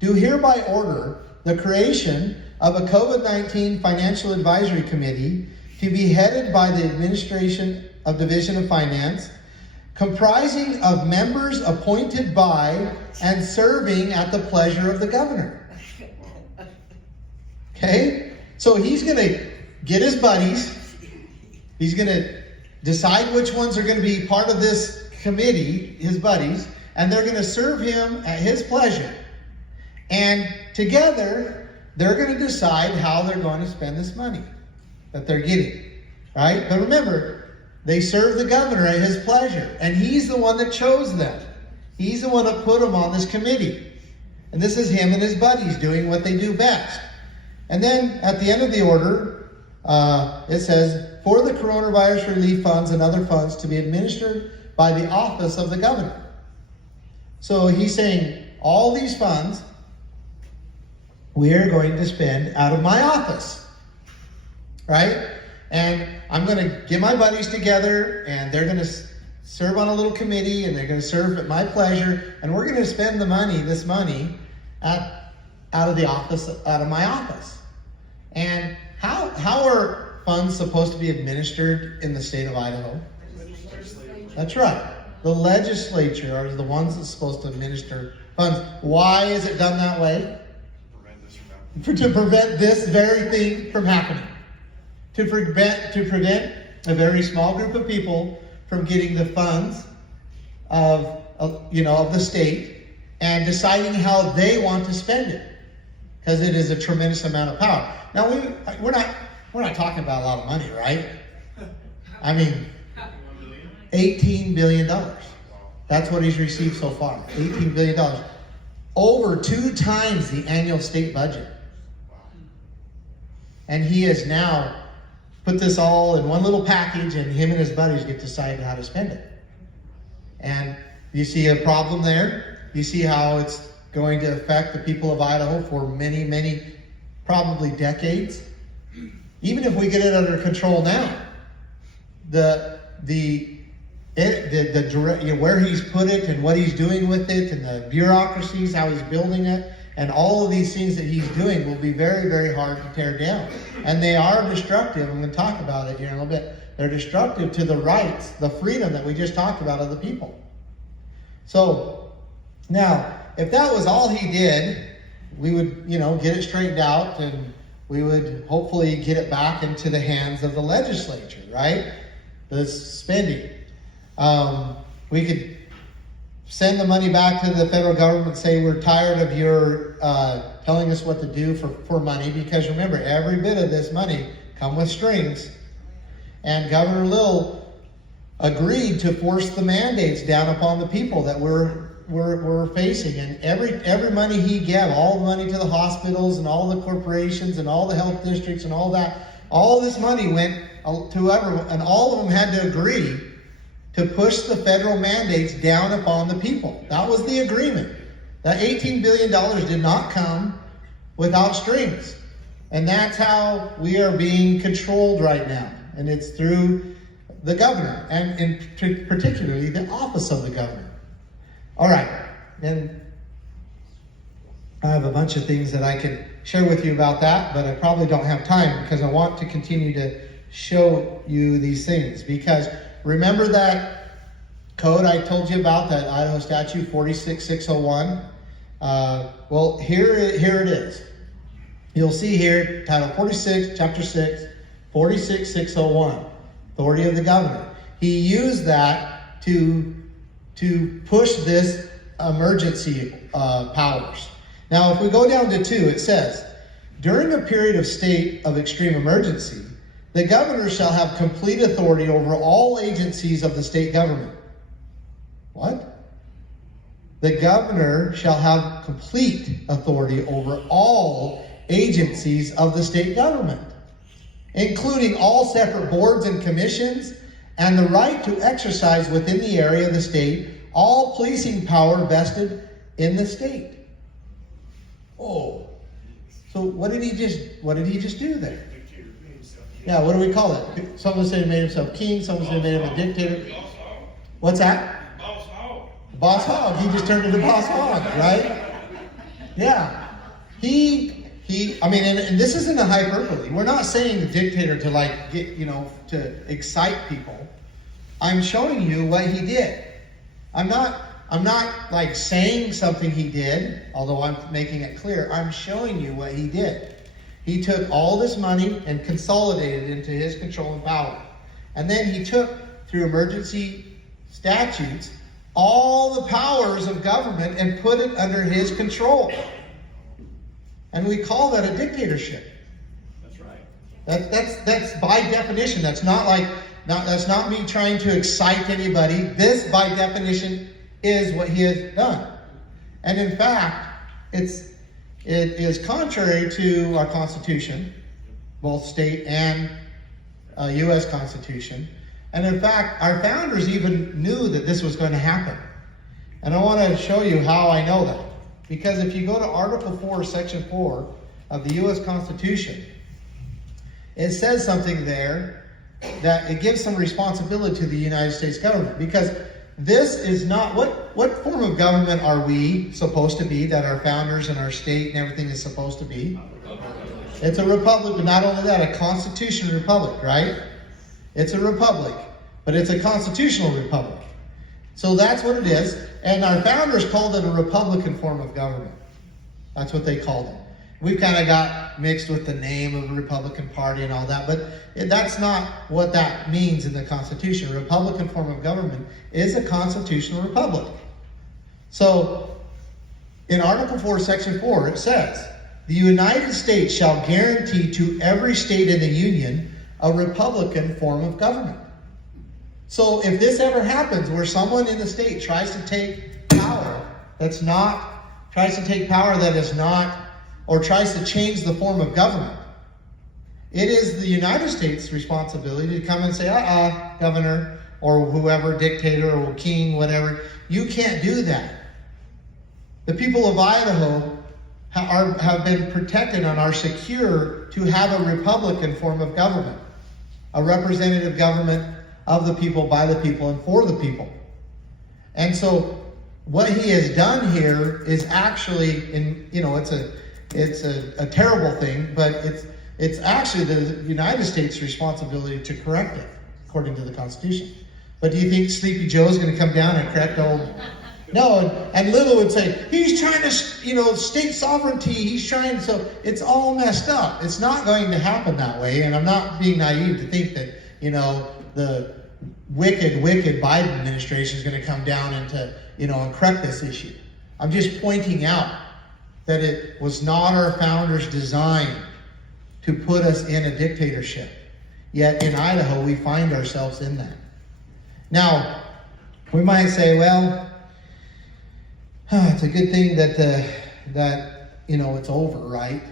do hereby order the creation of a COVID-19 Financial Advisory Committee to be headed by the Administration of Division of Finance, comprising of members appointed by and serving at the pleasure of the governor. Okay? So he's going to get his buddies. He's going to decide which ones are going to be part of this committee, his buddies, and they're going to serve him at his pleasure. And together, they're going to decide how they're going to spend this money that they're getting. Right? But remember, they serve the governor at his pleasure, and he's the one that chose them. He's the one that put them on this committee. And this is him and his buddies doing what they do best. And then at the end of the order, it says, for the coronavirus relief funds and other funds to be administered by the office of the governor. So he's saying, all these funds we are going to spend out of my office. Right? And I'm going to get my buddies together, and they're going to serve on a little committee, and they're going to serve at my pleasure, and we're going to spend this money out of my office. And how are funds supposed to be administered in the state of Idaho? That's right. The legislature are the ones that's supposed to administer funds. Why is it done that way? To prevent this very thing from happening. To prevent a very small group of people from getting the funds of the state and deciding how they want to spend it, because it is a tremendous amount of power. Now we're not talking about a lot of money, right? I mean, $18 billion. That's what he's received so far. $18 billion, over 2 times the annual state budget, and he has now put this all in one little package, and him and his buddies get to decide how to spend it. And you see a problem there. You see how it's going to affect the people of Idaho for many, many, probably decades. Even if we get it under control now, where he's put it and what he's doing with it, and the bureaucracies, how he's building it, and all of these things that he's doing will be very, very hard to tear down. And they are destructive. I'm going to talk about it here in a little bit. They're destructive to the rights, the freedom that we just talked about of the people. So, now, if that was all he did, we would, get it straightened out, and we would hopefully get it back into the hands of the legislature, right? The spending. We could send the money back to the federal government and say, we're tired of your telling us what to do for money, because remember, every bit of this money come with strings. And Governor Lill agreed to force the mandates down upon the people that we're facing. And every money he gave, all the money to the hospitals and all the corporations and all the health districts and all that, all this money went to everyone, and all of them had to agree to push the federal mandates down upon the people. That was the agreement. That $18 billion did not come without strings. And that's how we are being controlled right now. And it's through the governor, and particularly the office of the governor. All right, and I have a bunch of things that I can share with you about that, but I probably don't have time, because I want to continue to show you these things. Because remember that code I told you about, that Idaho statute 46601? Well, here it is. You'll see here, Title 46, Chapter 6, 46601, authority of the governor. He used that to push this emergency powers. Now, if we go down to 2, it says, during a period of state of extreme emergency, the governor shall have complete authority over all agencies of the state government. What? The governor shall have complete authority over all agencies of the state government, including all separate boards and commissions, and the right to exercise within the area of the state all policing power vested in the state. Oh, so what did he just do there? Yeah, what do we call it? Some would say he made himself king, some would say he made him a dictator. What's that? Boss hog. Boss hog. He just turned into boss hog, right? Yeah. And this isn't a hyperbole. We're not saying the dictator to to excite people. I'm showing you what he did. I'm not like saying something he did, although I'm making it clear. I'm showing you what he did. He took all this money and consolidated it into his control and power. And then he took, through emergency statutes, all the powers of government and put it under his control. And we call that a dictatorship. That's right. That's by definition. That's not me trying to excite anybody. This, by definition, is what he has done. And in fact, it is contrary to our Constitution, both state and U.S. Constitution. And in fact, our founders even knew that this was going to happen. And I want to show you how I know that. Because if you go to Article 4, Section 4 of the U.S. Constitution, it says something there that it gives some responsibility to the United States government. Because this is not, what form of government are we supposed to be, that our founders and our state and everything is supposed to be? It's a republic, but not only that, a constitutional republic, right? It's a republic, but it's a constitutional republic. So that's what it is. And our founders called it a republican form of government. That's what they called it. We've kind of got mixed with the name of the Republican Party and all that, but that's not what that means in the Constitution. A republican form of government is a constitutional republic. So, in Article 4, Section 4, it says, the United States shall guarantee to every state in the Union a republican form of government. So, if this ever happens where someone in the state tries to take power that is not, or tries to change the form of government, it is the United States' responsibility to come and say, governor, or whoever, dictator, or king, whatever, you can't do that. The people of Idaho have been protected and are secure to have a republican form of government, a representative government of the people, by the people, and for the people. And so what he has done here is actually, it's a terrible thing, but it's actually the United States' responsibility to correct it, according to the Constitution. But do you think Sleepy Joe is going to come down and correct old? No, and Lila would say, he's trying to, state sovereignty, he's trying, so it's all messed up. It's not going to happen that way, and I'm not being naive to think that, the wicked Biden administration is going to come down and and correct this issue. I'm just pointing out that it was not our founders' design to put us in a dictatorship. Yet in Idaho, we find ourselves in that. Now, we might say, well, it's a good thing that it's over, right?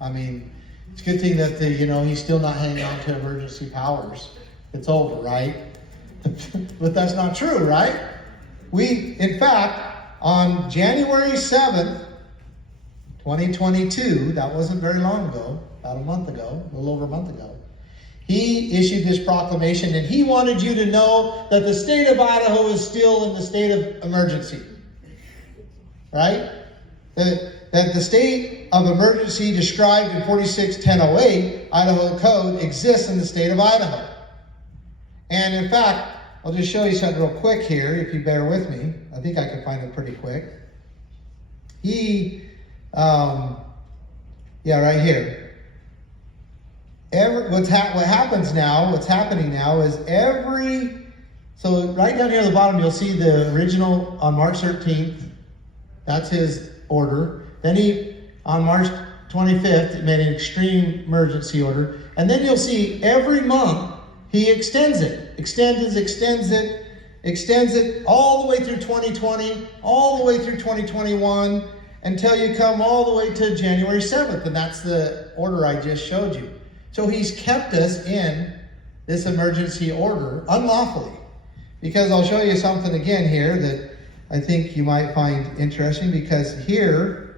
I mean, it's a good thing that he's still not hanging on to emergency powers. It's over, right? But that's not true, right? In fact, on January 7th, 2022, that wasn't very long ago, about a month ago, a little over a month ago, he issued this proclamation, and he wanted you to know that the state of Idaho is still in the state of emergency. Right? That the state of emergency described in 46-1008 Idaho Code exists in the state of Idaho. And in fact, I'll just show you something real quick here, if you bear with me. I think I can find it pretty quick. Right here. What's happening now is so right down here at the bottom, you'll see the original on March 13th. That's his order. Then on March 25th, made an extreme emergency order. And then you'll see every month, he extends it all the way through 2020, all the way through 2021, until you come all the way to January 7th. And that's the order I just showed you. So he's kept us in this emergency order unlawfully. Because I'll show you something again here that I think you might find interesting, because here,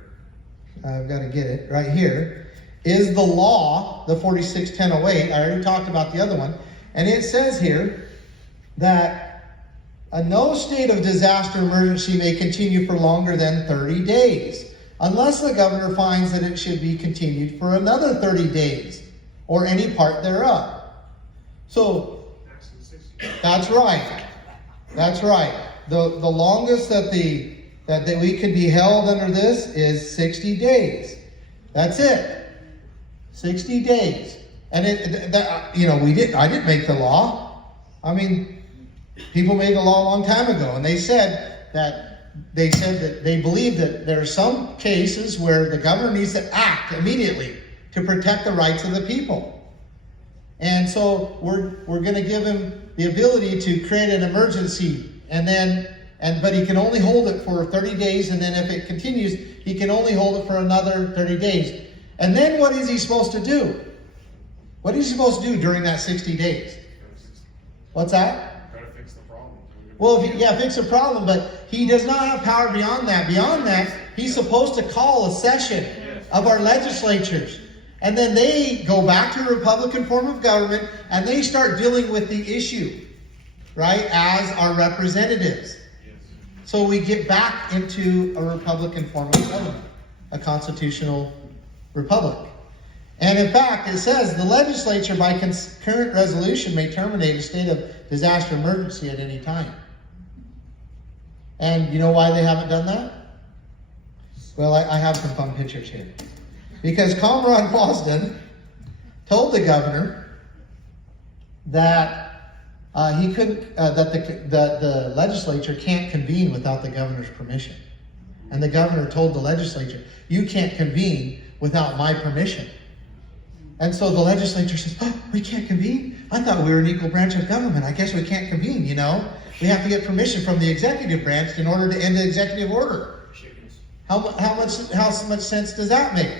I've got to get it, right here, is the law, the 46-1008. I already talked about the other one. And it says here that no state of disaster emergency may continue for longer than 30 days, unless the governor finds that it should be continued for another 30 days, or any part thereof. So, that's right. That's right. The longest that we can be held under this is 60 days. That's it. 60 days. And I didn't make the law. I mean, people made the law a long time ago, and they said that they believe that there are some cases where the governor needs to act immediately to protect the rights of the people. And so we're going to give him the ability to create an emergency, but he can only hold it for 30 days, and then if it continues, he can only hold it for another 30 days. And then what is he supposed to do? What is he supposed to do during that 60 days? What's that? Try to fix the problem. Well, fix the problem, but he does not have power beyond that. Beyond that, he's supposed to call a session of our legislatures. And then they go back to a Republican form of government, and they start dealing with the issue, right, as our representatives. So we get back into a Republican form of government, a constitutional republic. And in fact, it says the legislature by concurrent resolution may terminate a state of disaster emergency at any time. And you know why they haven't done that? Well, I have some fun pictures here. Because Comrade Boston told the governor that he couldn't, that the legislature can't convene without the governor's permission. And the governor told the legislature, you can't convene without my permission. And so the legislature says, oh, we can't convene? I thought we were an equal branch of government. I guess we can't convene, you know? We have to get permission from the executive branch in order to end the executive order. How much sense does that make?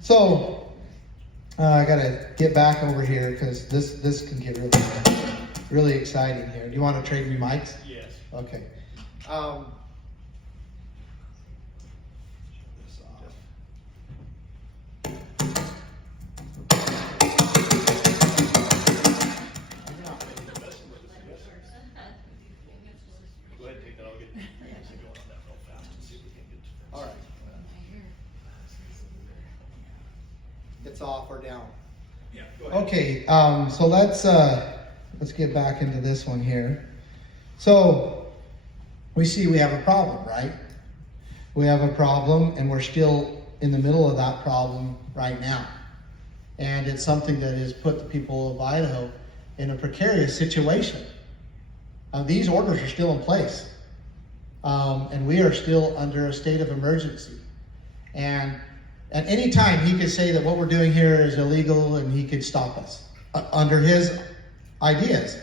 So, I gotta get back over here because this can get really exciting here. Do you want to trade me mics? Yes. Okay. All right. It's off or down. Yeah. Go ahead. Okay. So let's get back into this one here. So we see we have a problem, right? We have a problem, and we're still in the middle of that problem right now. And it's something that has put the people of Idaho in a precarious situation. These orders are still in place. And we are still under a state of emergency. And at any time, he could say that what we're doing here is illegal and he could stop us under his ideas.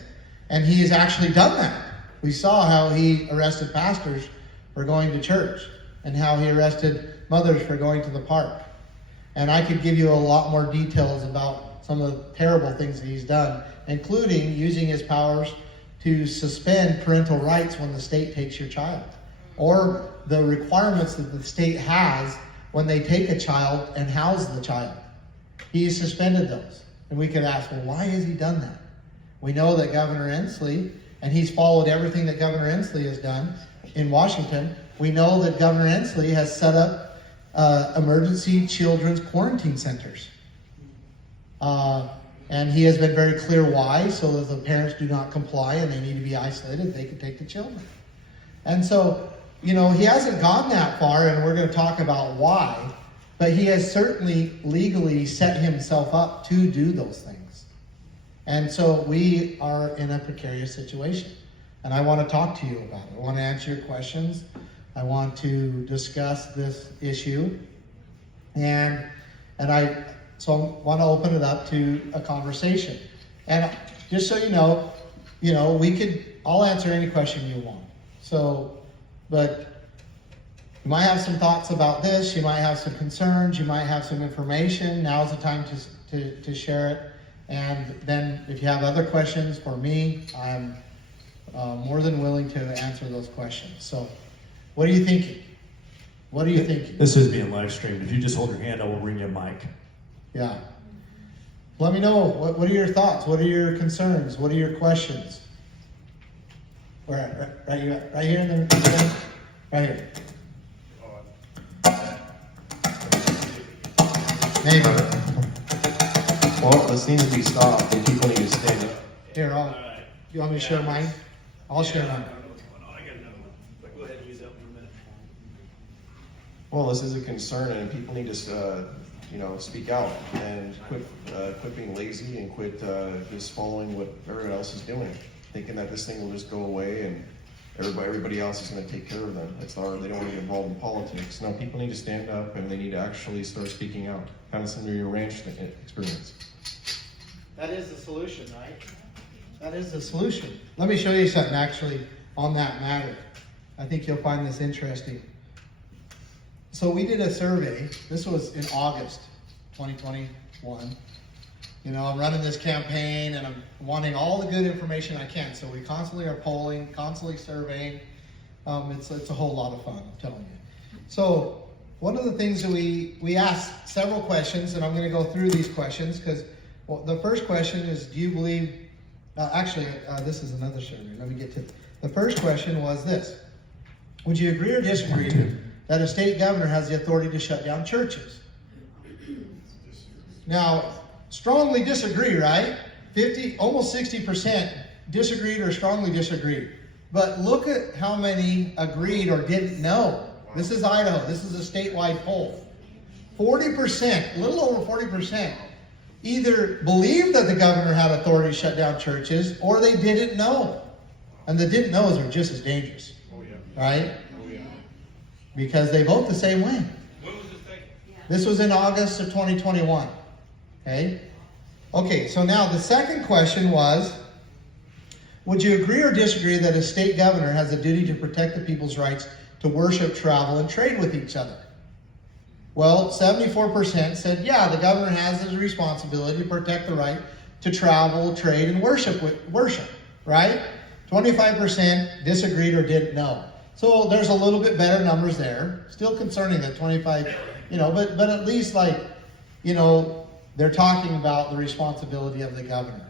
And he has actually done that. We saw how he arrested pastors for going to church and how he arrested mothers for going to the park. And I could give you a lot more details about some of the terrible things that he's done, including using his powers to suspend parental rights when the state takes your child, or the requirements that the state has when they take a child and house the child. He suspended those. And we could ask, well, why has he done that? We know that Governor Inslee, and he's followed everything that Governor Inslee has done in Washington. We know that Governor Inslee has set up emergency children's quarantine centers. And he has been very clear why, so that the parents do not comply and they need to be isolated, they can take the children. And so, you know, he hasn't gone that far, and we're going to talk about why, but he has certainly legally set himself up to do those things. And so we are in a precarious situation. And I want to talk to you about it. I want to answer your questions. I want to discuss this issue. And I want to open it up to a conversation. And just so you know, I'll answer any question you want. So, but you might have some thoughts about this, you might have some concerns, you might have some information. Now's the time to share it. And then if you have other questions for me, I'm more than willing to answer those questions. So, what are you thinking? What are you thinking? This is being live streamed. If you just hold your hand, I will bring you a mic. Yeah. Let me know, what are your thoughts? What are your concerns? What are your questions? Where, right here in the, right here. Maybe. Well, this needs to be stopped and people need to stand up. Here, you want me to share mine? I'll share mine. Well, this is a concern and people need to, speak out and quit being lazy and quit just following what everyone else is doing, thinking that this thing will just go away and everybody else is going to take care of them. They don't want to get involved in politics. No, people need to stand up and they need to actually start speaking out. Kind of similar to your ranch experience. That is the solution, right? That is the solution. Let me show you something actually on that matter. I think you'll find this interesting. So we did a survey. This was in August 2021. I'm running this campaign and I'm wanting all the good information I can. So we constantly are polling, constantly surveying. It's a whole lot of fun, I'm telling you. So one of the things that we asked several questions, and I'm going to go through these questions because the first question is, do you believe, this is another survey. Let me get to it. The first question was this: would you agree or disagree that a state governor has the authority to shut down churches? Now, strongly disagree, right? 50, almost 60% disagreed or strongly disagreed. But look at how many agreed or didn't know. This is Idaho. This is a statewide poll. 40%, a little over 40%, either believed that the governor had authority to shut down churches or they didn't know. And the didn't knows are just as dangerous. Right? Because they vote the same way. This was in August of 2021. Okay? Okay, so now the second question was, would you agree or disagree that a state governor has a duty to protect the people's rights to worship, travel, and trade with each other? Well, 74% said, yeah, the governor has his responsibility to protect the right to travel, trade, and worship, right? 25% disagreed or didn't know. So there's a little bit better numbers there. Still concerning that 25, but at least they're talking about the responsibility of the governor,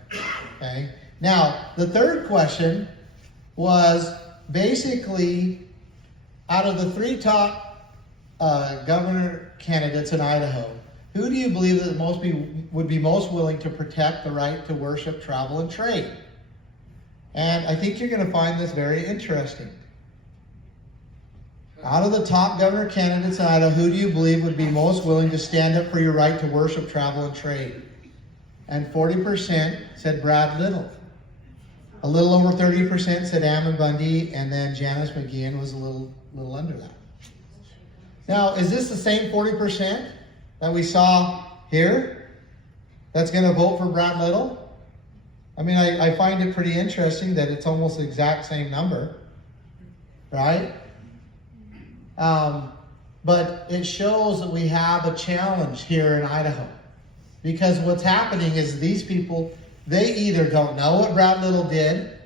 okay? Now, the third question was basically, out of the 3 top governor candidates in Idaho, who do you believe that would be most willing to protect the right to worship, travel, and trade? And I think you're going to find this very interesting. Out of the top governor candidates in Idaho, who do you believe would be most willing to stand up for your right to worship, travel, and trade? And 40% said Brad Little. A little over 30% said Ammon Bundy, and then Janice McGeehan was a little under that. Now, is this the same 40% that we saw here that's going to vote for Brad Little? I mean, I find it pretty interesting that it's almost the exact same number, right? But it shows that we have a challenge here in Idaho. Because what's happening is these people, they either don't know what Brad Little did,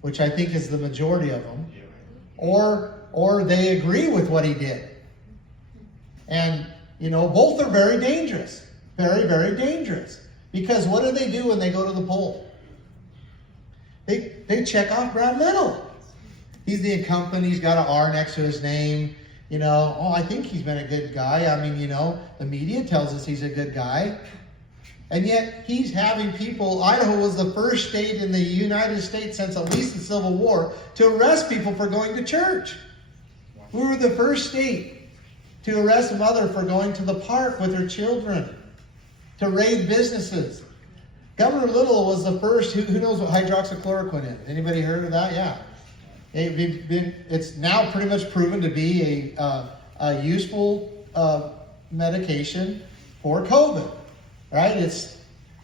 which I think is the majority of them, or they agree with what he did. And, both are very dangerous. Very, very dangerous. Because what do they do when they go to the poll? They check off Brad Little. He's the incumbent. He's got an R next to his name. I think he's been a good guy. I mean, the media tells us he's a good guy. And yet he's having people, Idaho was the first state in the United States since at least the Civil War to arrest people for going to church. We were the first state to arrest a mother for going to the park with her children, to raid businesses. Governor Little was the first, who knows what hydroxychloroquine is? Anybody heard of that? Yeah. It's now pretty much proven to be a useful medication for COVID, right?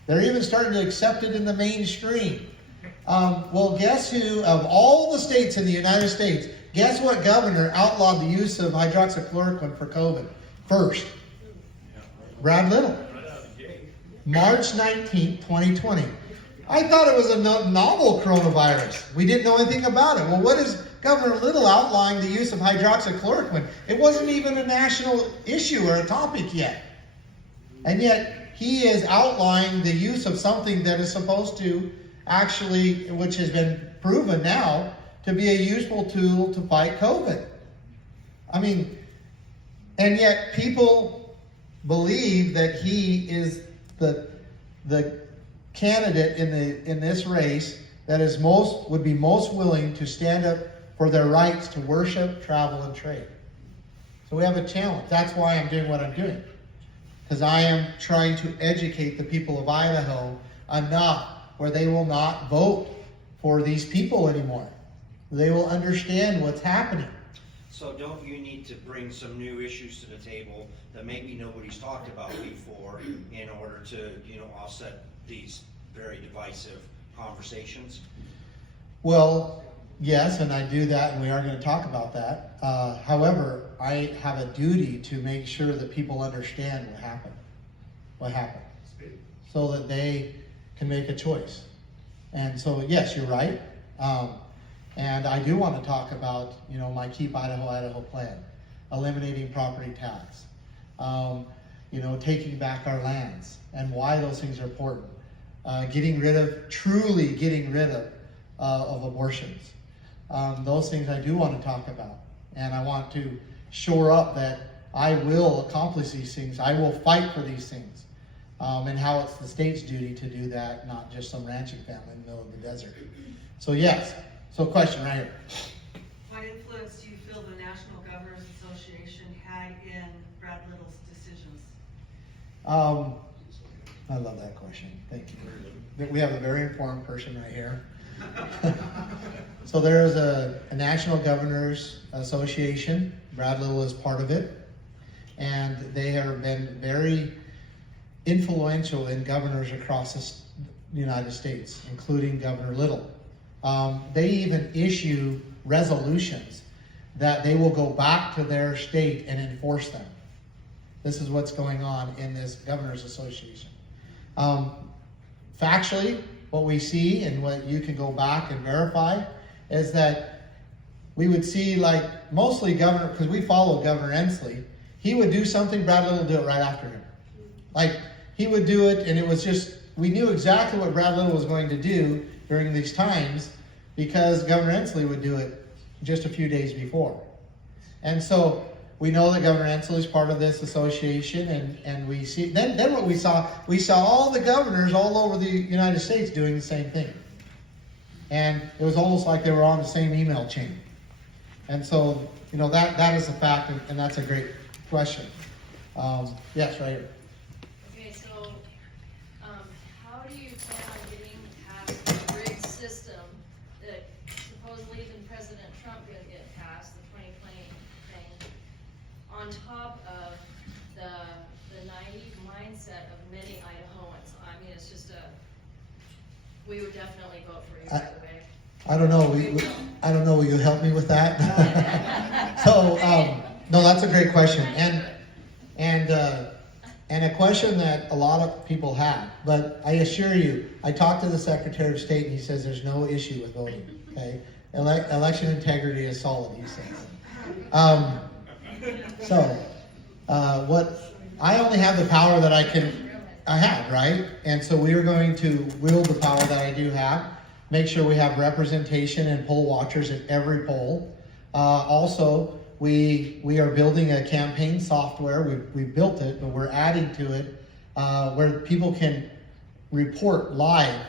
They're even starting to accept it in the mainstream. Well, guess who, of all the states in the United States, guess what governor outlawed the use of hydroxychloroquine for COVID first? Brad Little. March 19th, 2020. I thought it was a novel coronavirus. We didn't know anything about it. Well, what is Governor Little outlawing the use of hydroxychloroquine? It wasn't even a national issue or a topic yet. And yet, he is outlawing the use of something that is supposed to actually, which has been proven now, to be a useful tool to fight COVID. I mean, and yet people believe that he is the candidate in this race that is would be most willing to stand up for their rights to worship, travel, and trade. So we have a challenge. That's why I'm doing what I'm doing. Because I am trying to educate the people of Idaho enough where they will not vote for these people anymore. They will understand what's happening. So don't you need to bring some new issues to the table that maybe nobody's talked about before in order to, offset these very divisive conversations? Well, yes, and I do that, and we are going to talk about that. However, I have a duty to make sure that people understand what happened, so that they can make a choice. And so, yes, you're right. And I do want to talk about, my Keep Idaho plan, eliminating property tax, taking back our lands, and why those things are important. Truly getting rid of abortions. Those things I do want to talk about. And I want to shore up that I will accomplish these things. I will fight for these things. and how it's the state's duty to do that, not just some ranching family in the middle of the desert. So yes, so question right here. What influence do you feel the National Governors Association had in Brad Little's decisions? I love that question. Thank you. We have a very informed person right here. So there is a National Governors Association. Brad Little is part of it. And they have been very influential in governors across the United States, including Governor Little. They even issue resolutions that they will go back to their state and enforce them. This is what's going on in this Governors Association. Factually, what we see and what you can go back and verify is that we would see, like, mostly Governor, because we follow Governor Inslee, he would do something, Brad Little would do it right after him. Like, he would do it, and it was just, we knew exactly what Brad Little was going to do during these times because Governor Inslee would do it just a few days before. And so we know that Governor Inslee is part of this association, and we see, then what we saw all the governors all over the United States doing the same thing. And it was almost like they were on the same email chain. And so, you know, that is a fact, and that's a great question. Yes, right here. Okay, so how do you plan on getting past the rigged system that supposedly even President Trump gonna get past, the 2020 thing, on top of the naive mindset of many Idahoans? I mean, it's just we would definitely vote for you, by the way. I don't know. I don't know. Will you help me with that? So, no, that's a great question, and a question that a lot of people have. But I assure you, I talked to the Secretary of State, and he says there's no issue with voting. Okay, election integrity is solid, he says. What I only have the power that I have, right? And so we are going to wield the power that I do have. Make sure we have representation and poll watchers at every poll. Also, we are building a campaign software. We built it, but we're adding to it where people can report live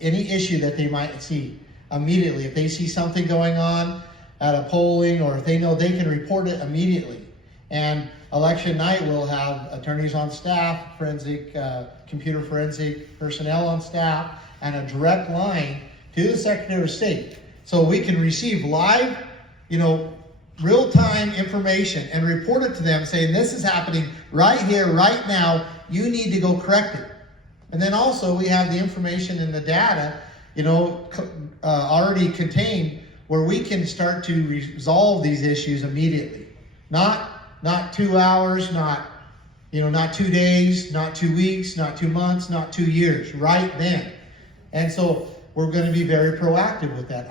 any issue that they might see immediately. If they see something going on at a polling, or if they know, they can report it immediately. And election night, we'll have attorneys on staff, computer forensic personnel on staff, and a direct line to the Secretary of State. So we can receive live, real-time information and report it to them saying, this is happening right here, right now, you need to go correct it. And then also we have the information and the data, already contained where we can start to resolve these issues immediately. Not 2 hours, not 2 days, not 2 weeks, not 2 months, not 2 years, right then. And so we're going to be very proactive with that.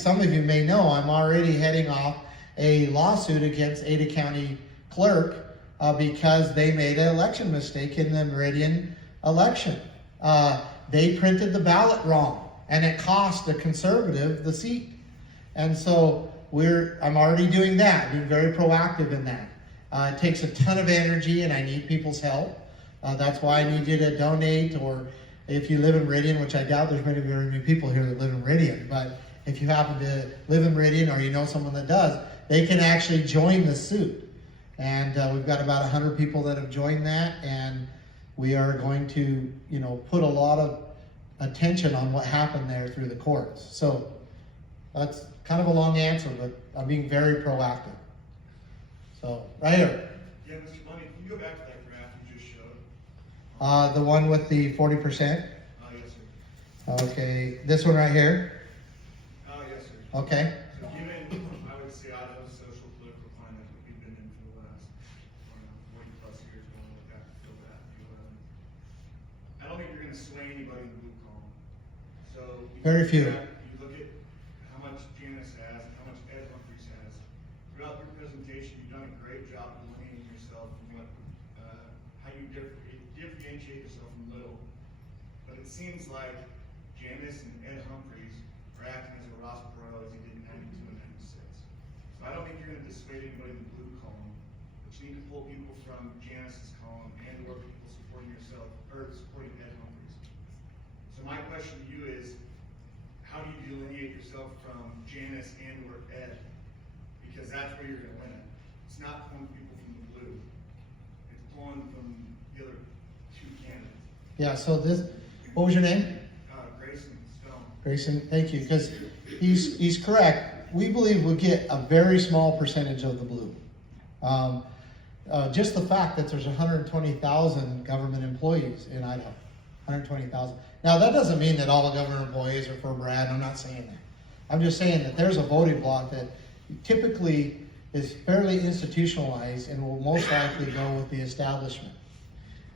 Some of you may know, I'm already heading off a lawsuit against Ada County Clerk because they made an election mistake in the Meridian election. They printed the ballot wrong, and it cost the conservative the seat. And so I'm already doing that, being very proactive in that. It takes a ton of energy, and I need people's help. That's why I need you to donate, or if you live in Meridian, which I doubt there's very many people here that live in Meridian, but if you happen to live in Meridian or you know someone that does, they can actually join the suit. And we've got about 100 people that have joined that, and we are going to, put a lot of attention on what happened there through the courts. So that's kind of a long answer, but I'm being very proactive. So, right here. Yeah, Mr. Bundy, can you go back to that graph you just showed? The one with the 40%? Yes, sir. Okay, this one right here? Yes, sir. Okay. So given, I would say, Idaho's social political climate that we've been in for the last 40 plus years, going to look at I don't think you're going to sway anybody in the blue column. So Very few. You look at how much Janice has, how much Ed Humphreys has. Throughout your presentation, you've done a great job delineating yourself and how you differentiate yourself from Little. But it seems like Janice and Ed Humphreys are acting as a Ross Perot as he did in 92 and 96. So I don't think you're going to dissuade anybody in the blue column but you need to pull people from Janice's column and or people supporting yourself, or supporting Ed Humphries. So my question to you is, how do you delineate yourself from Janice and or Ed? Because that's where you're gonna win it. It's not pulling people from the blue. It's pulling from the other two candidates. Yeah, so this, what was your name? Grayson Stone. Grayson, thank you, because he's correct. We believe we'll get a very small percentage of the blue. Just the fact that there's 120,000 government employees in Idaho, 120,000. Now that doesn't mean that all the government employees are for Brad. I'm not saying that. I'm just saying that there's a voting bloc that typically is fairly institutionalized and will most likely go with the establishment.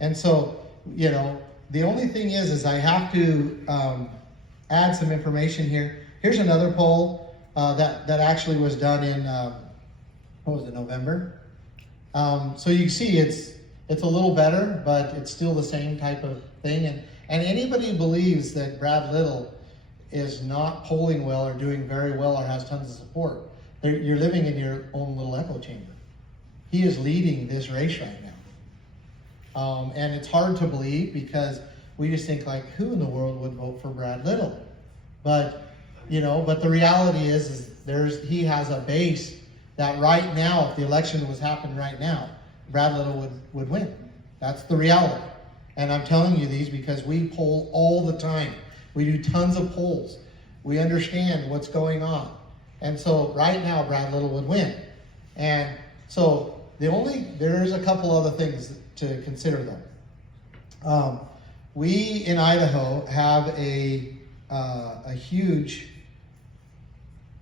And so, you know, the only thing is I have to add some information here. Here's another poll that actually was done in, what was it, November? So you can see it's a little better, but it's still the same type of thing. And anybody who believes that Brad Little is not polling well or doing very well or has tons of support, you're living in your own little echo chamber. He is leading this race right now. And it's hard to believe because we just think like, who in the world would vote for Brad Little? But, you know, but the reality is he has a base that right now, if the election was happening right now, Brad Little would win. That's the reality. And I'm telling you these because we poll all the time. We do tons of polls. We understand what's going on. And so right now, Brad Little would win. And so there's a couple other things to consider though. We in Idaho have a huge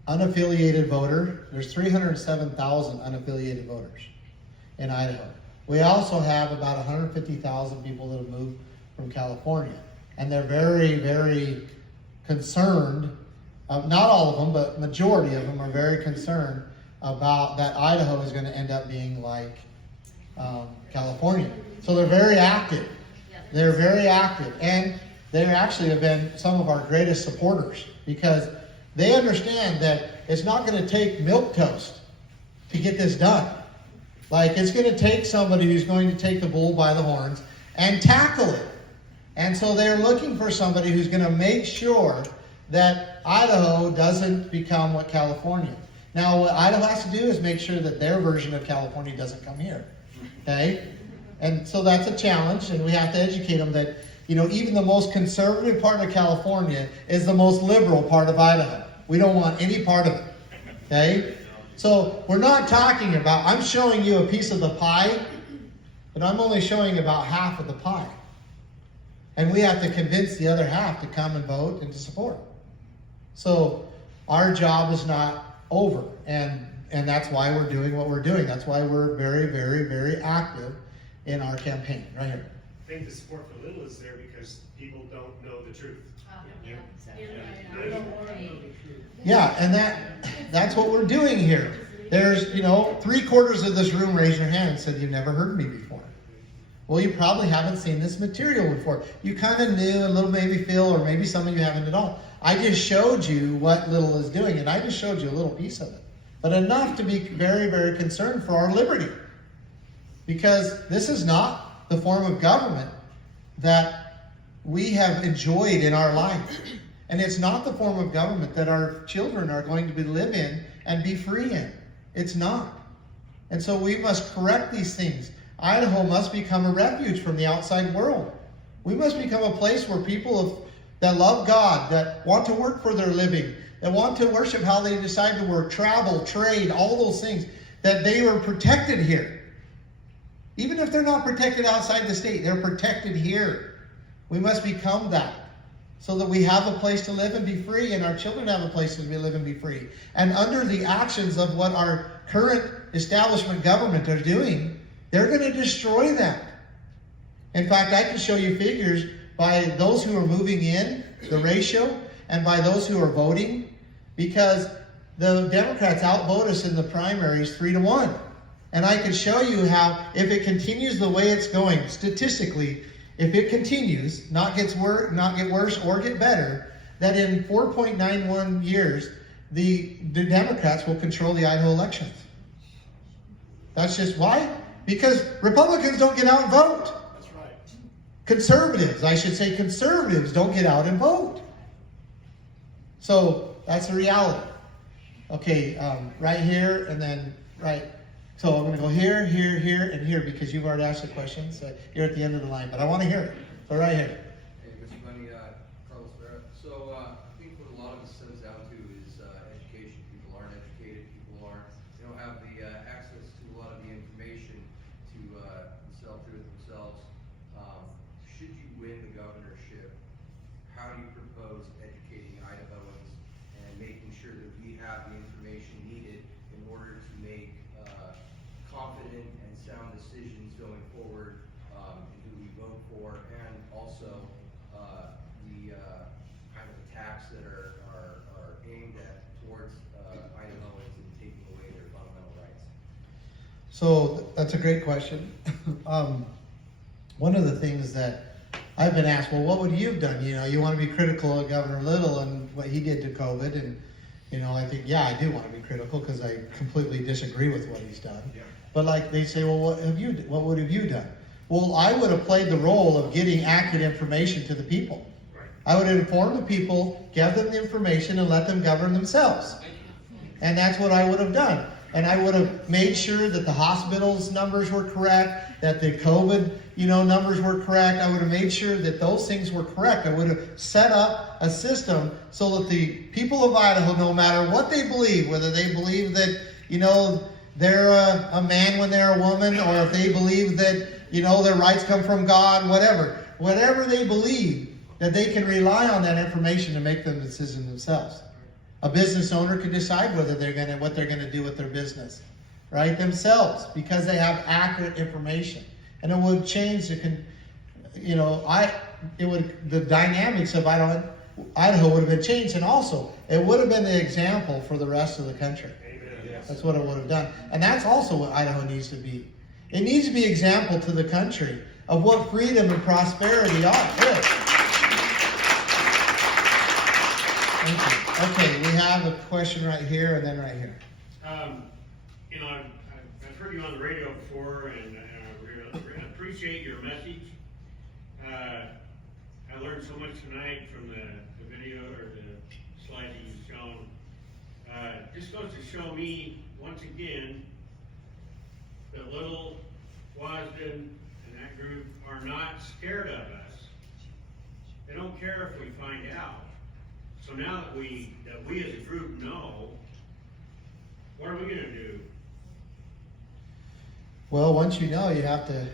unaffiliated voter. There's 307,000 unaffiliated voters in Idaho. We also have about 150,000 people that have moved from California. And they're very, very concerned, not all of them, but majority of them are very concerned about that Idaho is going to end up being like California. So they're very active. They're very active. And they actually have been some of our greatest supporters because they understand that it's not going to take milquetoast to get this done. Like, it's going to take somebody who's going to take the bull by the horns and tackle it. And so they're looking for somebody who's going to make sure that Idaho doesn't become what California. Now, what Idaho has to do is make sure that their version of California doesn't come here. Okay? And so that's a challenge, and we have to educate them that, you know, even the most conservative part of California is the most liberal part of Idaho. We don't want any part of it. Okay? So we're not talking about, I'm showing you a piece of the pie, but I'm only showing about half of the pie. And we have to convince the other half to come and vote and to support. So our job is not over. And that's why we're doing what we're doing. That's why we're very, very, very active in our campaign, right here. I think the support for Little is there because people don't know the truth. Yeah, and that's what we're doing here. There's, you know, 3/4 of this room raised your hand and said, you've never heard me before. Well, you probably haven't seen this material before. You kind of knew a little, maybe Phil, or maybe some of you haven't at all. I just showed you what Little is doing, and I just showed you a little piece of it. But enough to be very, very concerned for our liberty. Because this is not the form of government that we have enjoyed in our life. And it's not the form of government that our children are going to live in and be free in. It's not. And so we must correct these things. Idaho must become a refuge from the outside world. We must become a place where people that love God, that want to work for their living, that want to worship how they decide to work, travel, trade, all those things, that they are protected here. Even if they're not protected outside the state, they're protected here. We must become that so that we have a place to live and be free, and our children have a place to live and be free. And under the actions of what our current establishment government are doing, they're going to destroy that. In fact, I can show you figures by those who are moving in, the ratio, and by those who are voting, because the Democrats outvote us in the primaries 3-1. And I can show you how, if it continues the way it's going, statistically, if it continues, not get worse or get better, that in 4.91 years, the Democrats will control the Idaho elections. That's just why? Because Republicans don't get out and vote. That's right. Conservatives, I should say conservatives, don't get out and vote. So that's the reality. Okay, right here and then right. So I'm going to go here, here, here, and here because you've already asked the question. So you're at the end of the line, but I want to hear it. So right here. Hey, Mr. Bundy, Carlos Vera. So I think what a lot of this comes down to is education. People aren't educated. They don't have the access to a lot of the information to sell through it themselves. Should you win the governorship, how do you propose educating Idahoans and making sure that we have the information needed in order to make confident and sound decisions going forward, who we vote for, and also the kind of attacks that are aimed at towards Idahoans and taking away their fundamental rights? So that's a great question. One of the things that I've been asked, well, what would you have done? You know, you want to be critical of Governor Little and what he did to COVID, and you know, I think, yeah, I do want to be critical because I completely disagree with what he's done. Yeah. But like they say, well, what would have you done? Well, I would have played the role of getting accurate information to the people. Right. I would have informed the people, give them the information, and let them govern themselves. And that's what I would have done. And I would have made sure that the hospital's numbers were correct, that the COVID, numbers were correct. I would have made sure that those things were correct. I would have set up a system so that the people of Idaho, no matter what they believe, whether they believe that, they're a man when they're a woman, or if they believe that, their rights come from God, whatever they believe, that they can rely on that information to make the decision themselves. A business owner can decide what they're going to do with their business, right, themselves, because they have accurate information. And it would change the dynamics of Idaho would have been changed, and also it would have been the example for the rest of the country. That's what it would have done. And that's also what Idaho needs to be. It needs to be example to the country of what freedom and prosperity are. Good. Thank you. Okay, we have a question right here and then right here. I've heard you on the radio before, and I appreciate your message. I learned so much tonight from the video or the slide that you've shown. Just goes to show me, once again, that Little, Wasden, and that group are not scared of us. They don't care if we find out. So now that we as a group know, what are we going to do? Well, once you know, you have to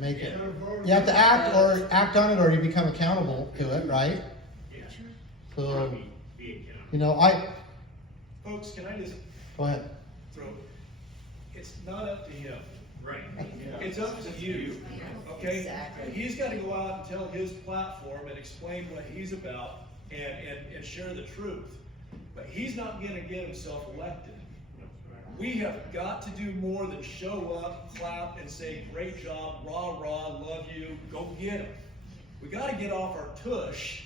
make it. You have to act on it, or you become accountable to it, right? Yeah. So, be accountable. Folks, can I just go ahead. It's not up to him. Right. It's up to you. Okay? Exactly. He's got to go out and tell his platform and explain what he's about and share the truth. But he's not going to get himself elected. We have got to do more than show up, clap, and say, great job, rah, rah, love you, go get him. We got to get off our tush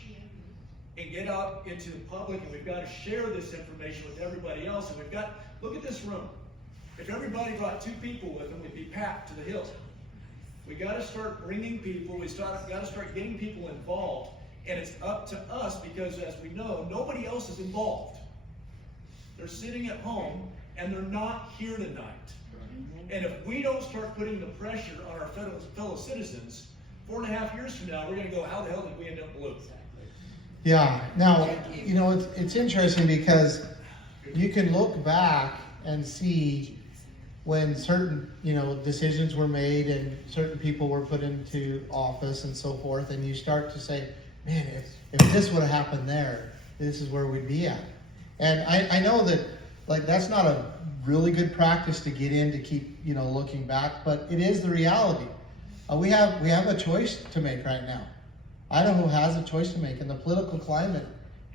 and get out into the public, and we've got to share this information with everybody else. And look at this room. If everybody brought 2 people with them, we'd be packed to the hilt. We got to start bringing people, got to start getting people involved, and it's up to us because, as we know, nobody else is involved. They're sitting at home, and they're not here tonight. And if we don't start putting the pressure on our fellow citizens, 4.5 years from now, we're going to go, how the hell did we end up blue? Yeah. Now, it's interesting because you can look back and see when certain, decisions were made and certain people were put into office and so forth, and you start to say, man, if this would have happened there, this is where we'd be at. And I know that, that's not a really good practice to get in to keep, looking back, but it is the reality. We have a choice to make right now. Idaho has a choice to make, and the political climate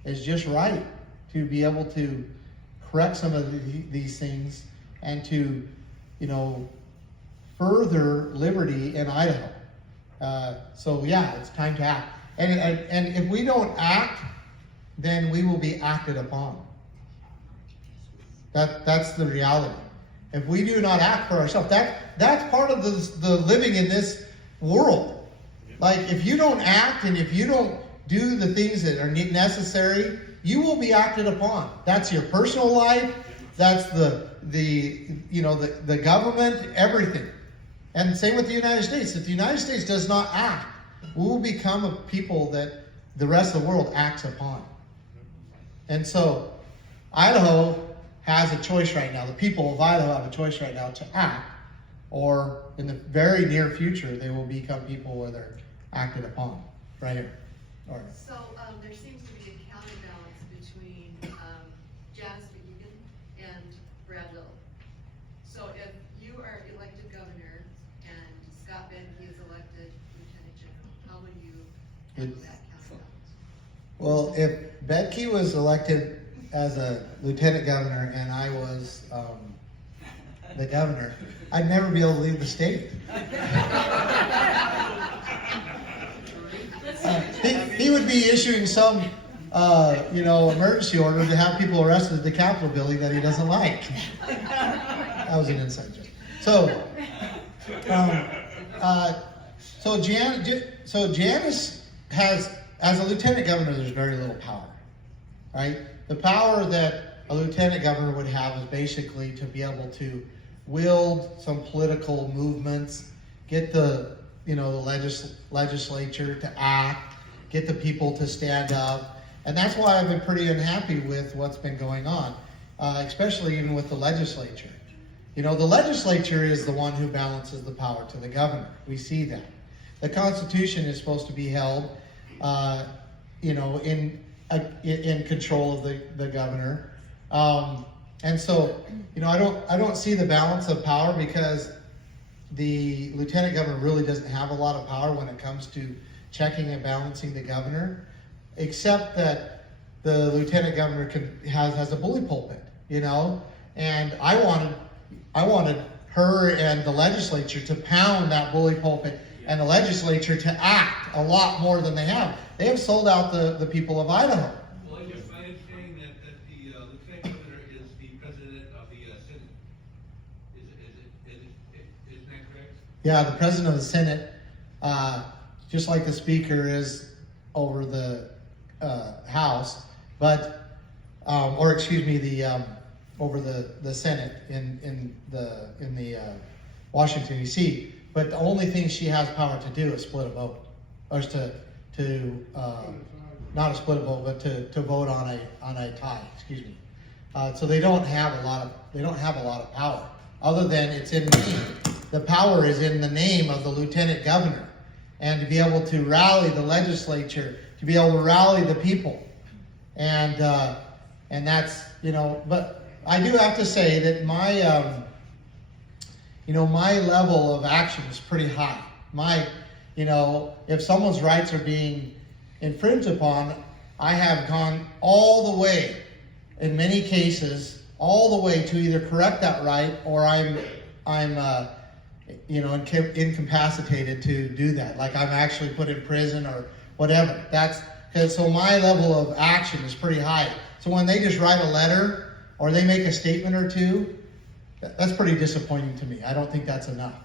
is just right to be able to correct some of these things and to, further liberty in Idaho. So yeah, it's time to act. And if we don't act, then we will be acted upon. That's the reality. If we do not act for ourselves, that's part of the living in this world. Like, if you don't act and if you don't do the things that are necessary, you will be acted upon. That's your personal life. That's the government, everything. And same with the United States. If the United States does not act, we will become a people that the rest of the world acts upon. And so, Idaho has a choice right now. The people of Idaho have a choice right now to act, or in the very near future, they will become people where they're acted upon. Right here. All right. So there seems to be a counterbalance between Janice McEgan and Brad Little. So if you are elected governor and Scott Benke is elected lieutenant general, how would you handle that counterbalance? Well, if Benke was elected as a lieutenant governor and I was the governor, I'd never be able to leave the state. He would be issuing some, emergency order to have people arrested at the Capitol building that he doesn't like. That was an inside joke. So Janice has, as a lieutenant governor, there's very little power, right? The power that a lieutenant governor would have is basically to be able to wield some political movements, get the legislature to act, get the people to stand up. And that's why I've been pretty unhappy with what's been going on, especially even with the legislature. The legislature is the one who balances the power to the governor. We see that. The Constitution is supposed to be held, in control of the governor. And so, I don't see the balance of power, because the lieutenant governor really doesn't have a lot of power when it comes to checking and balancing the governor, except that the lieutenant governor has a bully pulpit, and I wanted her and the legislature to pound that bully pulpit and the legislature to act a lot more than they have. They have sold out the people of Idaho. Well, I just my understanding that the lieutenant governor is the president of the Senate. Isn't that correct? Yeah, the president of the Senate, just like the speaker is over the House, but over the Senate in the Washington D.C. But the only thing she has power to do is split a vote, or is to not a split a vote, but to vote on a tie. Excuse me. So they don't have a lot of power, other than it's in name. The power is in the name of the lieutenant governor, and to be able to rally the legislature, to be able to rally the people, and that's But I do have to say that my level of action is pretty high. If someone's rights are being infringed upon, I have gone all the way, in many cases, all the way to either correct that right, or I'm incapacitated to do that. Like, I'm actually put in prison or whatever. So my level of action is pretty high. So when they just write a letter or they make a statement or two, that's pretty disappointing to me. I don't think that's enough.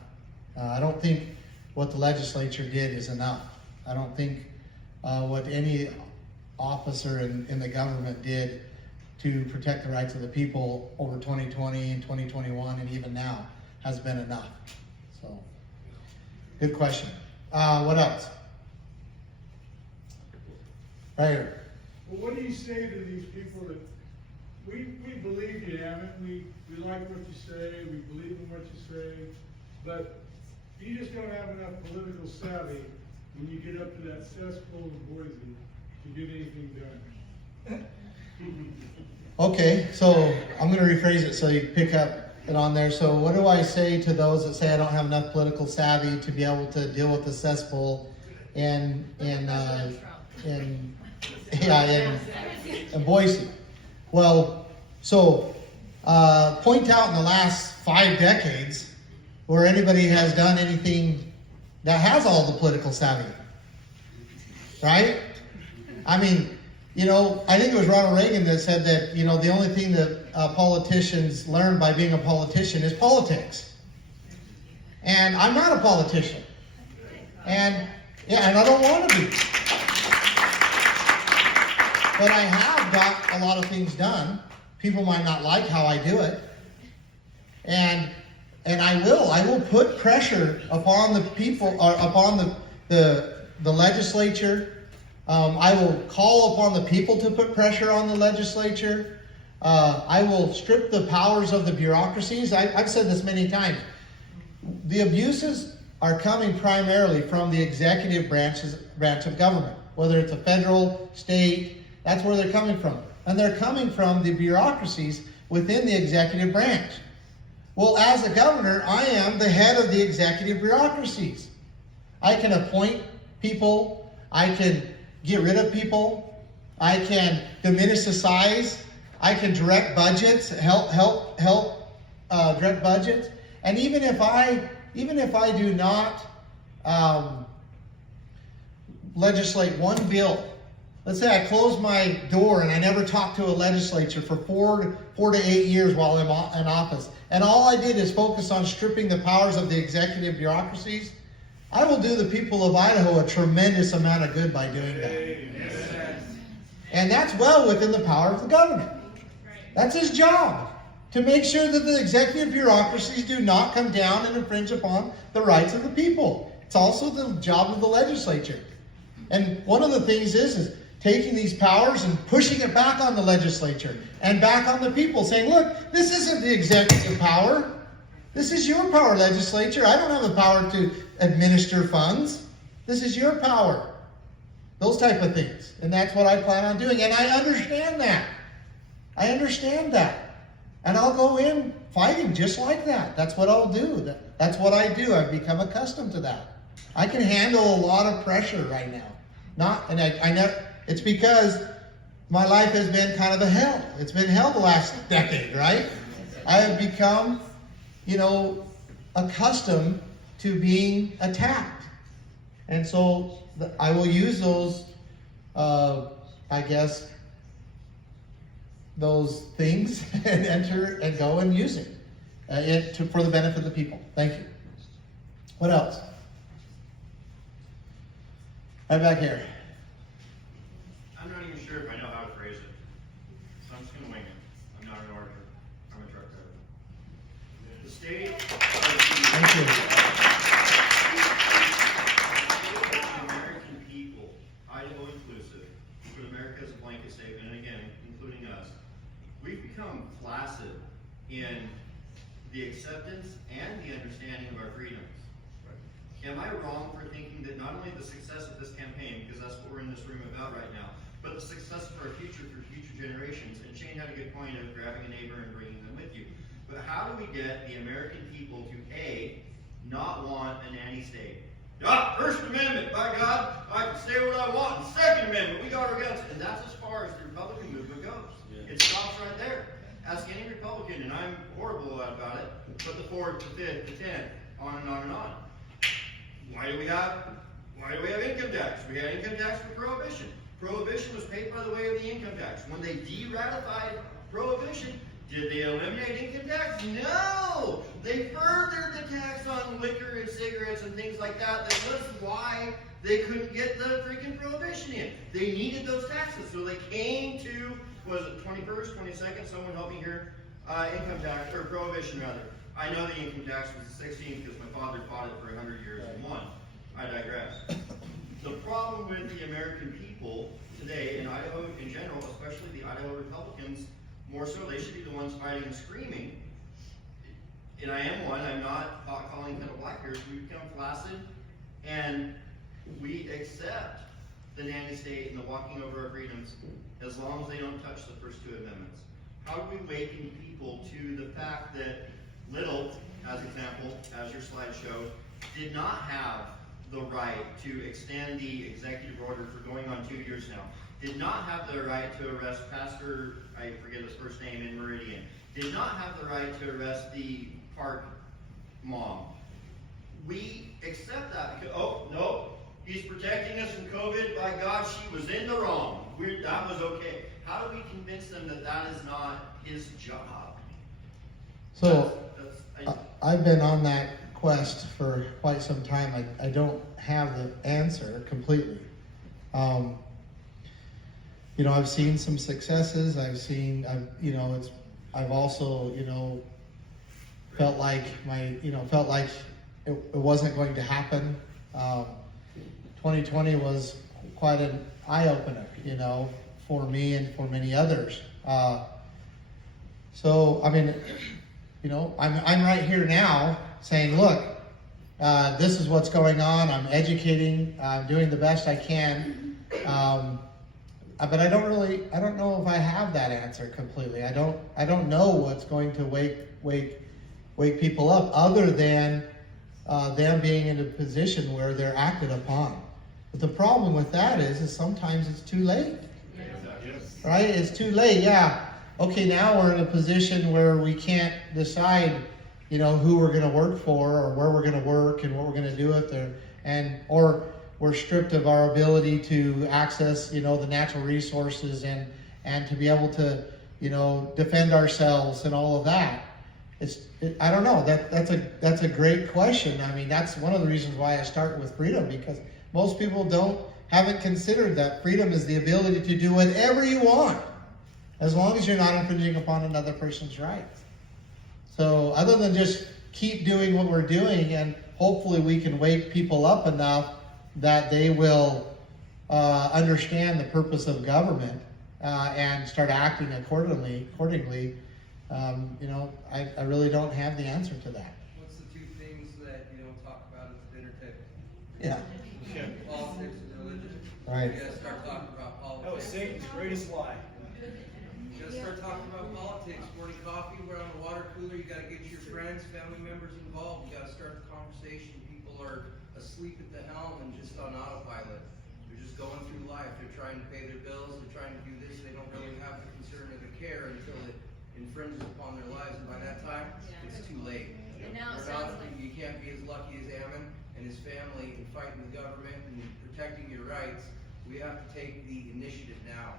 I don't think what the legislature did is enough. I don't think what any officer in the government did to protect the rights of the people over 2020 and 2021 and even now has been enough. So, good question. What else? Right here. Well, what do you say to these people that we believe you, Hammond, we like what you say, we believe in what you say, but you just don't have enough political savvy when you get up to that cesspool of Boise to get anything done? Okay, so I'm going to rephrase it so you pick up it on there. So what do I say to those that say I don't have enough political savvy to be able to deal with the cesspool in Boise? Well, so point out in the last 5 decades where anybody has done anything that has all the political savvy, right? I mean, You know, I think it was Ronald Reagan that said that, you know, the only thing that politicians learn by being a politician is politics. And I'm not a politician. And I don't want to be. But I have got a lot of things done. People might not like how I do it. And I will put pressure upon the people, or upon the legislature. I will call upon the people to put pressure on the legislature. I will strip the powers of the bureaucracies. I've said this many times. The abuses are coming primarily from the executive branch of government, whether it's a federal, state, that's where they're coming from. And they're coming from the bureaucracies within the executive branch. Well, as a governor, I am the head of the executive bureaucracies. I can appoint people. I can get rid of people. I can diminish the size. I can direct budgets, help direct budgets. And even if I do not legislate one bill, let's say I close my door and I never talk to a legislature for 4 to 8 years while I'm in office, and all I did is focus on stripping the powers of the executive bureaucracies, I will do the people of Idaho a tremendous amount of good by doing that. And that's well within the power of the governor. That's his job, to make sure that the executive bureaucracies do not come down and infringe upon the rights of the people. It's also the job of the legislature. And one of the things is taking these powers and pushing it back on the legislature and back on the people, saying, look, this isn't the executive power. This is your power, legislature. I don't have the power to administer funds. This is your power. Those type of things. And that's what I plan on doing. And I understand that. I understand that. And I'll go in fighting just like that. That's what I'll do. That's what I do. I've become accustomed to that. I can handle a lot of pressure right now. It's because my life has been kind of a hell. It's been hell the last decade, right? I have become, accustomed to being attacked. And so I will use those, those things and enter and go and use it for the benefit of the people. Thank you. What else? Right back here. I'm not even sure if I know how to phrase it, so I'm just going to wing it. I'm not an orator. I'm a truck driver. The state of Thank you. the American people, Idaho inclusive, but America is a blanket statement, and again, including us, we've become flaccid in the acceptance and the understanding of our freedoms. Am I wrong for thinking that not only the success of this campaign, because that's what we're in this room about right now, but the success of our future for future generations, and Shane had a good point of grabbing a neighbor and bringing them with you, but how do we get the American people to A, not want a nanny state? First Amendment, by God, I can say what I want. And Second Amendment, we got our guns. And that's as far as the Republican movement goes. Yeah. It stops right there. Ask any Republican, and I'm horrible about it, but the 4th, the 5th, the 10th, on and on and on. Why do we have income tax? We had income tax for prohibition. Prohibition was paid by the way of the income tax. When they de-ratified prohibition, did they eliminate income tax? No! They furthered the tax on liquor and cigarettes and things like that. That was why they couldn't get the freaking prohibition in. They needed those taxes, so they came to, was it 21st, 22nd? Someone help me here. Income tax, or prohibition rather. I know the income tax was the 16th because my father fought it for 100 years and won. I digress. The problem with the American people today, in Idaho in general, especially the Idaho Republicans, more so, they should be the ones fighting and screaming. And I am one, I'm not calling kettle black here. We become flaccid, and we accept the nanny state and the walking over our freedoms as long as they don't touch the first 2 amendments. How do we awaken people to the fact that Little, as example, as your slide showed, did not have the right to extend the executive order for going on 2 years now, did not have the right to arrest Pastor, I forget his first name, in Meridian, did not have the right to arrest the park mom. We accept that because, oh, no, he's protecting us from COVID, by God, she was in the wrong. that was okay. How do we convince them that that is not his job? So, That's- I've been on that quest for quite some time. I don't have the answer completely. You know, I've seen some successes. I've also, felt like it wasn't going to happen. 2020 was quite an eye-opener, for me and for many others. So, I mean, I'm right here now saying, look, this is what's going on. I'm educating. I'm doing the best I can. But I don't know if I have that answer completely. I don't know what's going to wake people up other than them being in a position where they're acted upon. But the problem with that is sometimes it's too late. Right? It's too late. Yeah. Okay, now we're in a position where we can't decide, who we're going to work for or where we're going to work and what we're going to do with there, or we're stripped of our ability to access, the natural resources and to be able to, defend ourselves and all of that. I don't know. That's a great question. I mean, that's one of the reasons why I start with freedom, because most people haven't considered that freedom is the ability to do whatever you want, as long as you're not infringing upon another person's rights. So other than just keep doing what we're doing, and hopefully we can wake people up enough that they will understand the purpose of government and start acting accordingly. I really don't have the answer to that. What's the two things that you don't talk about at the dinner table? Yeah. Politics and religion. Right. You gotta start talking about politics. That was Satan's greatest lie. You gotta start talking about politics. Morning coffee, we're on the water cooler. You gotta get your friends, family members involved. You gotta start the conversation. People are asleep at the helm and just on autopilot. They're just going through life. They're trying to pay their bills. They're trying to do this. They don't really have the concern or the care until it infringes upon their lives, and by that time, it's too late. And now it sounds like You can't be as lucky as Ammon and his family in fighting the government and protecting your rights. We have to take the initiative now.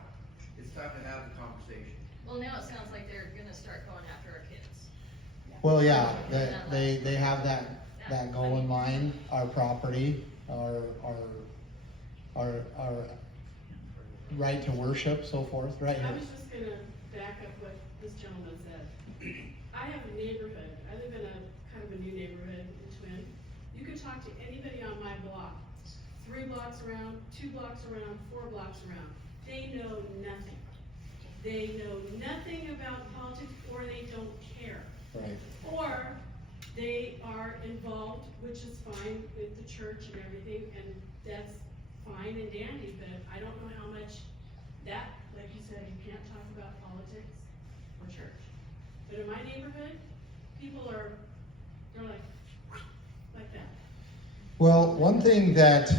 It's time to have the conversation. Well, now it sounds like they're gonna start going after our kids. Well, yeah, they have that goal in mind, our property, our right to worship, so forth, right? I was just gonna back up what this gentleman said. I have a neighborhood, I live in a kind of a new neighborhood in Twin. You could talk to anybody on my block, 3 blocks around, 2 blocks around, 4 blocks around. They know nothing. They know nothing about politics, or they don't care. Right. Or they are involved, which is fine with the church and everything, and that's fine and dandy, but I don't know how much that, like you said, you can't talk about politics or church. But in my neighborhood, people they're like that. Well, one thing that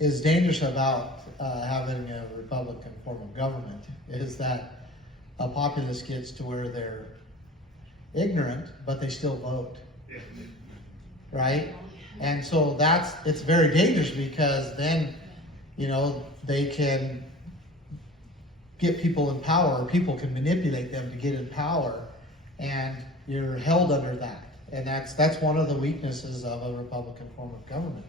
is dangerous about having a Republican form of government is that a populace gets to where they're ignorant, but they still vote. Right? And so it's very dangerous, because then, they can get people in power, or people can manipulate them to get in power, and you're held under that. And that's one of the weaknesses of a Republican form of government.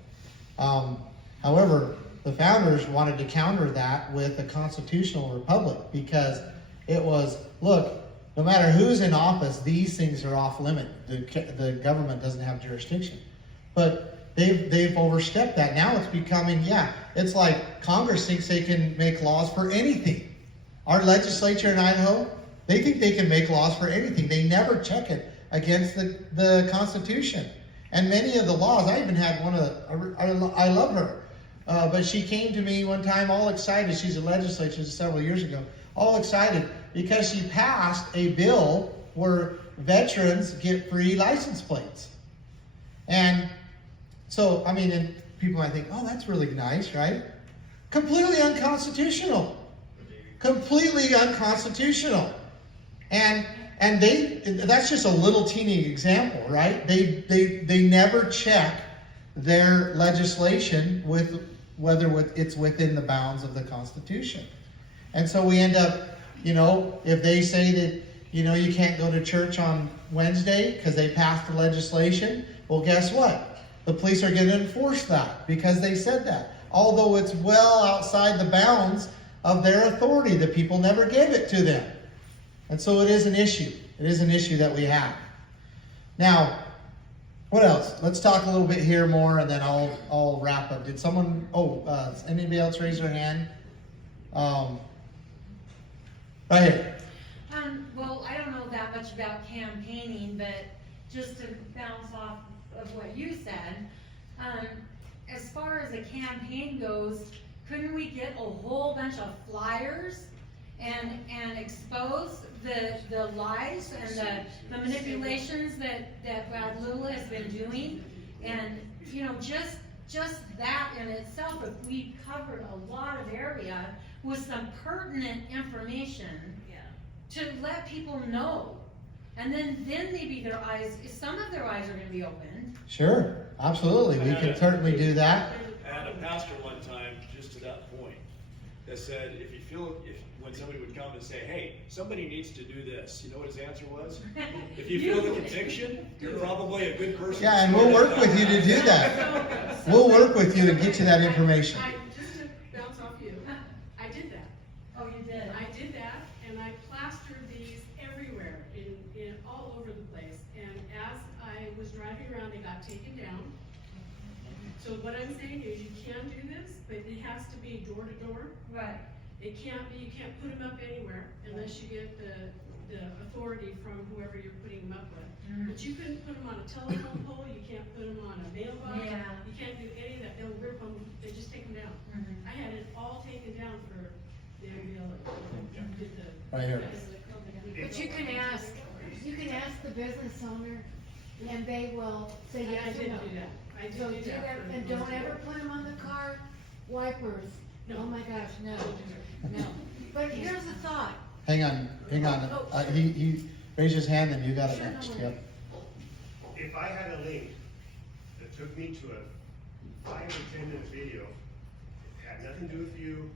However, the founders wanted to counter that with a constitutional republic, because it was, look, no matter who's in office, these things are off limit. The government doesn't have jurisdiction. But they've overstepped that. Now it's becoming, it's like Congress thinks they can make laws for anything. Our legislature in Idaho, they think they can make laws for anything. They never check it against the Constitution. And many of the laws, I even had I love her. But she came to me one time all excited. She's a legislator several years ago. All excited because she passed a bill where veterans get free license plates. And so, and people might think, oh, that's really nice, right? Completely unconstitutional. Completely unconstitutional. And that's just a little teeny example, right? They never check their legislation with it's within the bounds of the Constitution. And so we end up, if they say that, you can't go to church on Wednesday because they passed the legislation, well, guess what? The police are going to enforce that because they said that. Although it's well outside the bounds of their authority, the people never gave it to them. And so it is an issue. It is an issue that we have. Now, what else? Let's talk a little bit here more, and then I'll wrap up. Did someone? Anybody else raise their hand? Right here. Well, I don't know that much about campaigning, but just to bounce off of what you said, as far as a campaign goes, couldn't we get a whole bunch of flyers and expose the lies and the manipulations that Brad Little has been doing? And just that in itself, if we covered a lot of area with some pertinent information to let people know, and then maybe some of their eyes are going to be opened. Sure, absolutely, we can certainly do that. I had a pastor one time, just to that point, that said, when somebody would come and say, hey, somebody needs to do this, you know what his answer was? If you feel the conviction, you're probably a good person. Yeah, and we'll work with you to do that. We'll work with you to get you that information. Just to bounce off you, I did that. Oh, you did? I did that, and I plastered these everywhere, in all over the place. And as I was driving around, they got taken down. So what I'm saying is you can do this, but it has to be door to door. Right. You can't put them up anywhere unless you get the authority from whoever you're putting them up with. But you couldn't put them on a telephone pole, you can't put them on a mailbox, you can't do any of that, they'll rip them, they just take them down. I had it all taken down for the MBL. Right here. But you can ask the business owner, and they will say yes I or did no. do that. I did So do do that that, for and those don't ever guys. put them on the car wipers. No. Oh my gosh, no, no. But here's the thought. Hang on. He raised his hand, and you got it next. Yep. If I had a link that took me to a 5 or 10 minute video, it had nothing to do with you,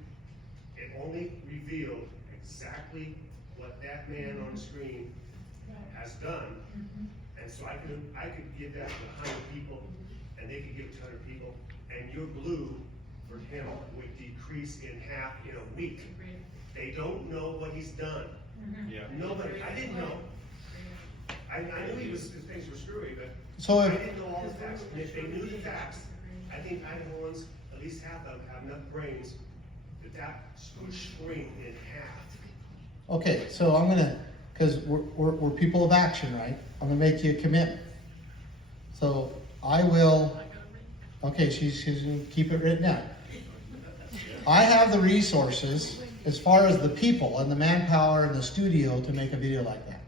it only revealed exactly what that man on the screen has done. And so I could give that to 100 people, and they could give it to 100 people, and your blue for him would decrease in half in a week. They don't know what he's done. Nobody. I didn't know. I knew his things were screwy, but So I didn't know all the facts. And if they knew the facts, I think Idahoans, at least half of them, have enough brains that would screen in half. Okay, so I'm gonna, because we're people of action, right? I'm gonna make you a commitment. So I will. Okay, she's gonna keep it written down. I have the resources as far as the people and the manpower and the studio to make a video like that.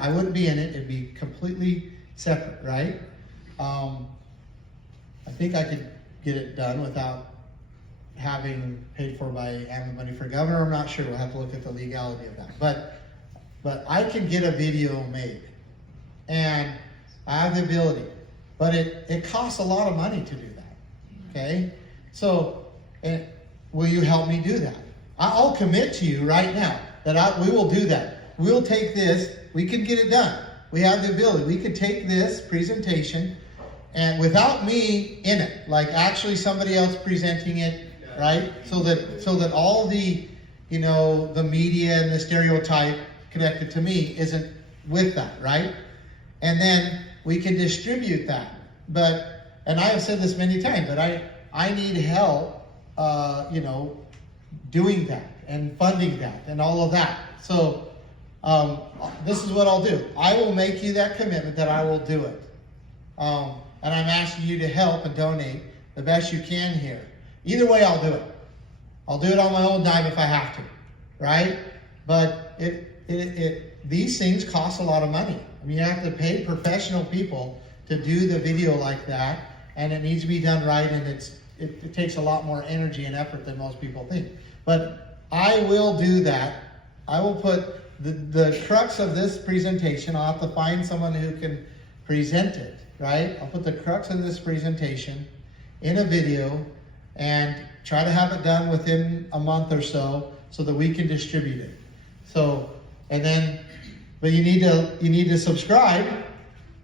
I wouldn't be in it, it'd be completely separate, right? I think I could get it done without having paid for by Cliven Bundy for governor. I'm not sure, we'll have to look at the legality of that. But I can get a video made, and I have the ability, but it costs a lot of money to do that, okay? So, will you help me do that? I'll commit to you right now that we will do that. We'll take this, we can get it done. We have the ability. We could take this presentation, and without me in it, like actually somebody else presenting it, right? So that all the, the media and the stereotype connected to me isn't with that, right? And then we can distribute that. And I have said this many times, but I need help, doing that and funding that and all of that. So this is what I'll do. I will make you that commitment that I will do it. And I'm asking you to help and donate the best you can here. Either way, I'll do it. I'll do it on my own dime if I have to, right? But these things cost a lot of money. I mean, you have to pay professional people to do the video like that, and it needs to be done right, and it takes a lot more energy and effort than most people think. But I will do that. I will put the crux of this presentation. I'll have to find someone who can present it, right? I'll put the crux of this presentation in a video, and try to have it done within a month or so that we can distribute it. So, and then, but you need to subscribe,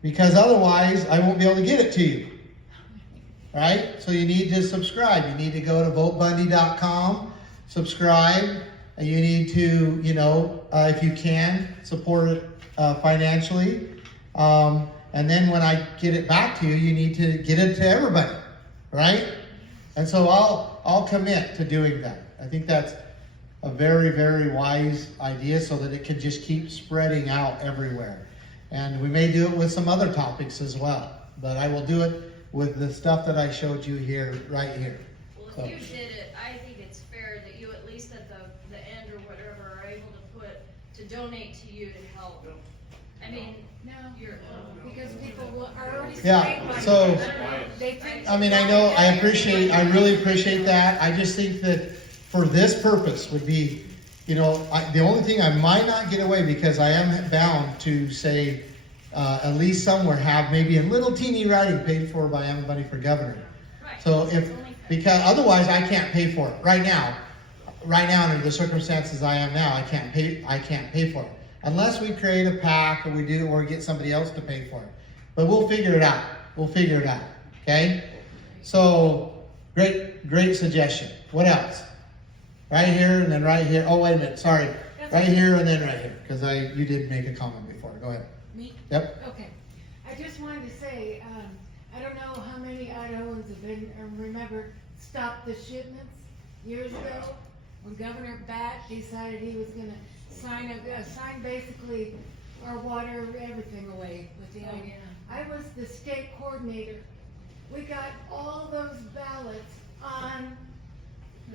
because otherwise I won't be able to get it to you. Right? So you need to subscribe. You need to go to votebundy.com, subscribe, and you need to, if you can, support it financially. And then when I get it back to you, you need to get it to everybody, right? And so I'll commit to doing that. I think that's a very, very wise idea, so that it can just keep spreading out everywhere. And we may do it with some other topics as well, but I will do it with the stuff that I showed you here, right here. Well, if you did it, I think it's fair that you, at least at the end or whatever, are able to donate to you to help. I mean, No, you're. because people are already. Yeah, so, I mean, I really appreciate that. I just think that for this purpose would be, the only thing I might not get away, because I am bound to say, at least somewhere have maybe a little teeny writing paid for by everybody for governor. Right. So because otherwise I can't pay for it right now under the circumstances I am now, I can't pay for it unless we create a PAC or get somebody else to pay for it. But we'll figure it out. Okay. So great suggestion. What else? Right here and then right here. Oh, wait a minute. Sorry. Right here and then right here, because you did make a comment before. Go ahead. Me? Yep. Okay. I just wanted to say, I don't know how many Idahoans have been, or remember, Stop the Shipments years ago, when Governor Batt decided he was gonna sign basically our water, everything away with the IDA. I was the state coordinator. We got all those ballots on,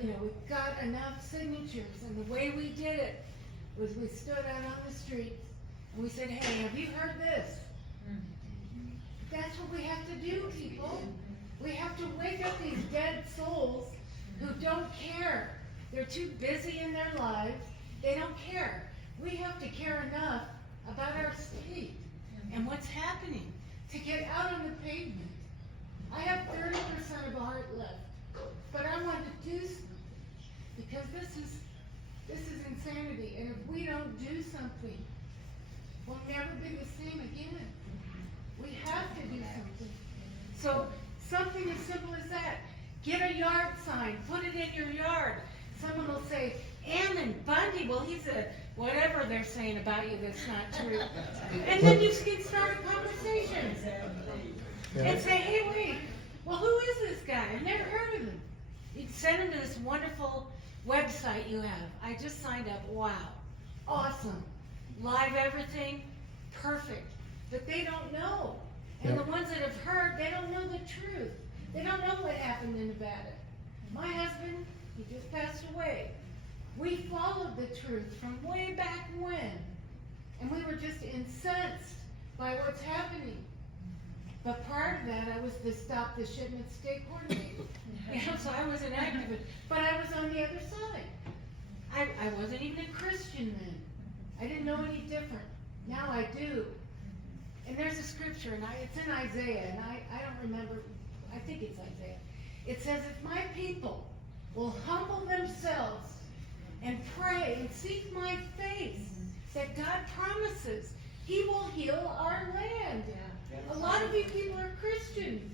we got enough signatures, and the way we did it was we stood out on the streets and we said, hey, have you heard this? That's what we have to do, people. We have to wake up these dead souls who don't care. They're too busy in their lives. They don't care. We have to care enough about our state and what's happening to get out on the pavement. I have 30% of a heart left, but I want to do something, because this is insanity. And if we don't do something, we'll never be the same again. We have to do something. So something as simple as that. Get a yard sign, put it in your yard. Someone will say, Ammon Bundy, well, he's a whatever they're saying about you that's not true. And then you can start a conversation and say, hey, wait, well, who is this guy? I've never heard of him. You can send him to this wonderful website you have. I just signed up. Wow. Awesome. Live everything. Perfect. But they don't know. And the ones that have heard, they don't know the truth. They don't know what happened in Nevada. My husband, he just passed away. We followed the truth from way back when. And we were just incensed by what's happening. But prior to that, I was the Stop the Shipment state coordinator. So I was an activist, but I was on the other side. I wasn't even a Christian then. I didn't know any different. Now I do. And there's a scripture, and it's in Isaiah, and I don't remember, I think it's Isaiah. It says, if my people will humble themselves and pray and seek my face, that God promises he will heal our land. A lot of you people are Christians.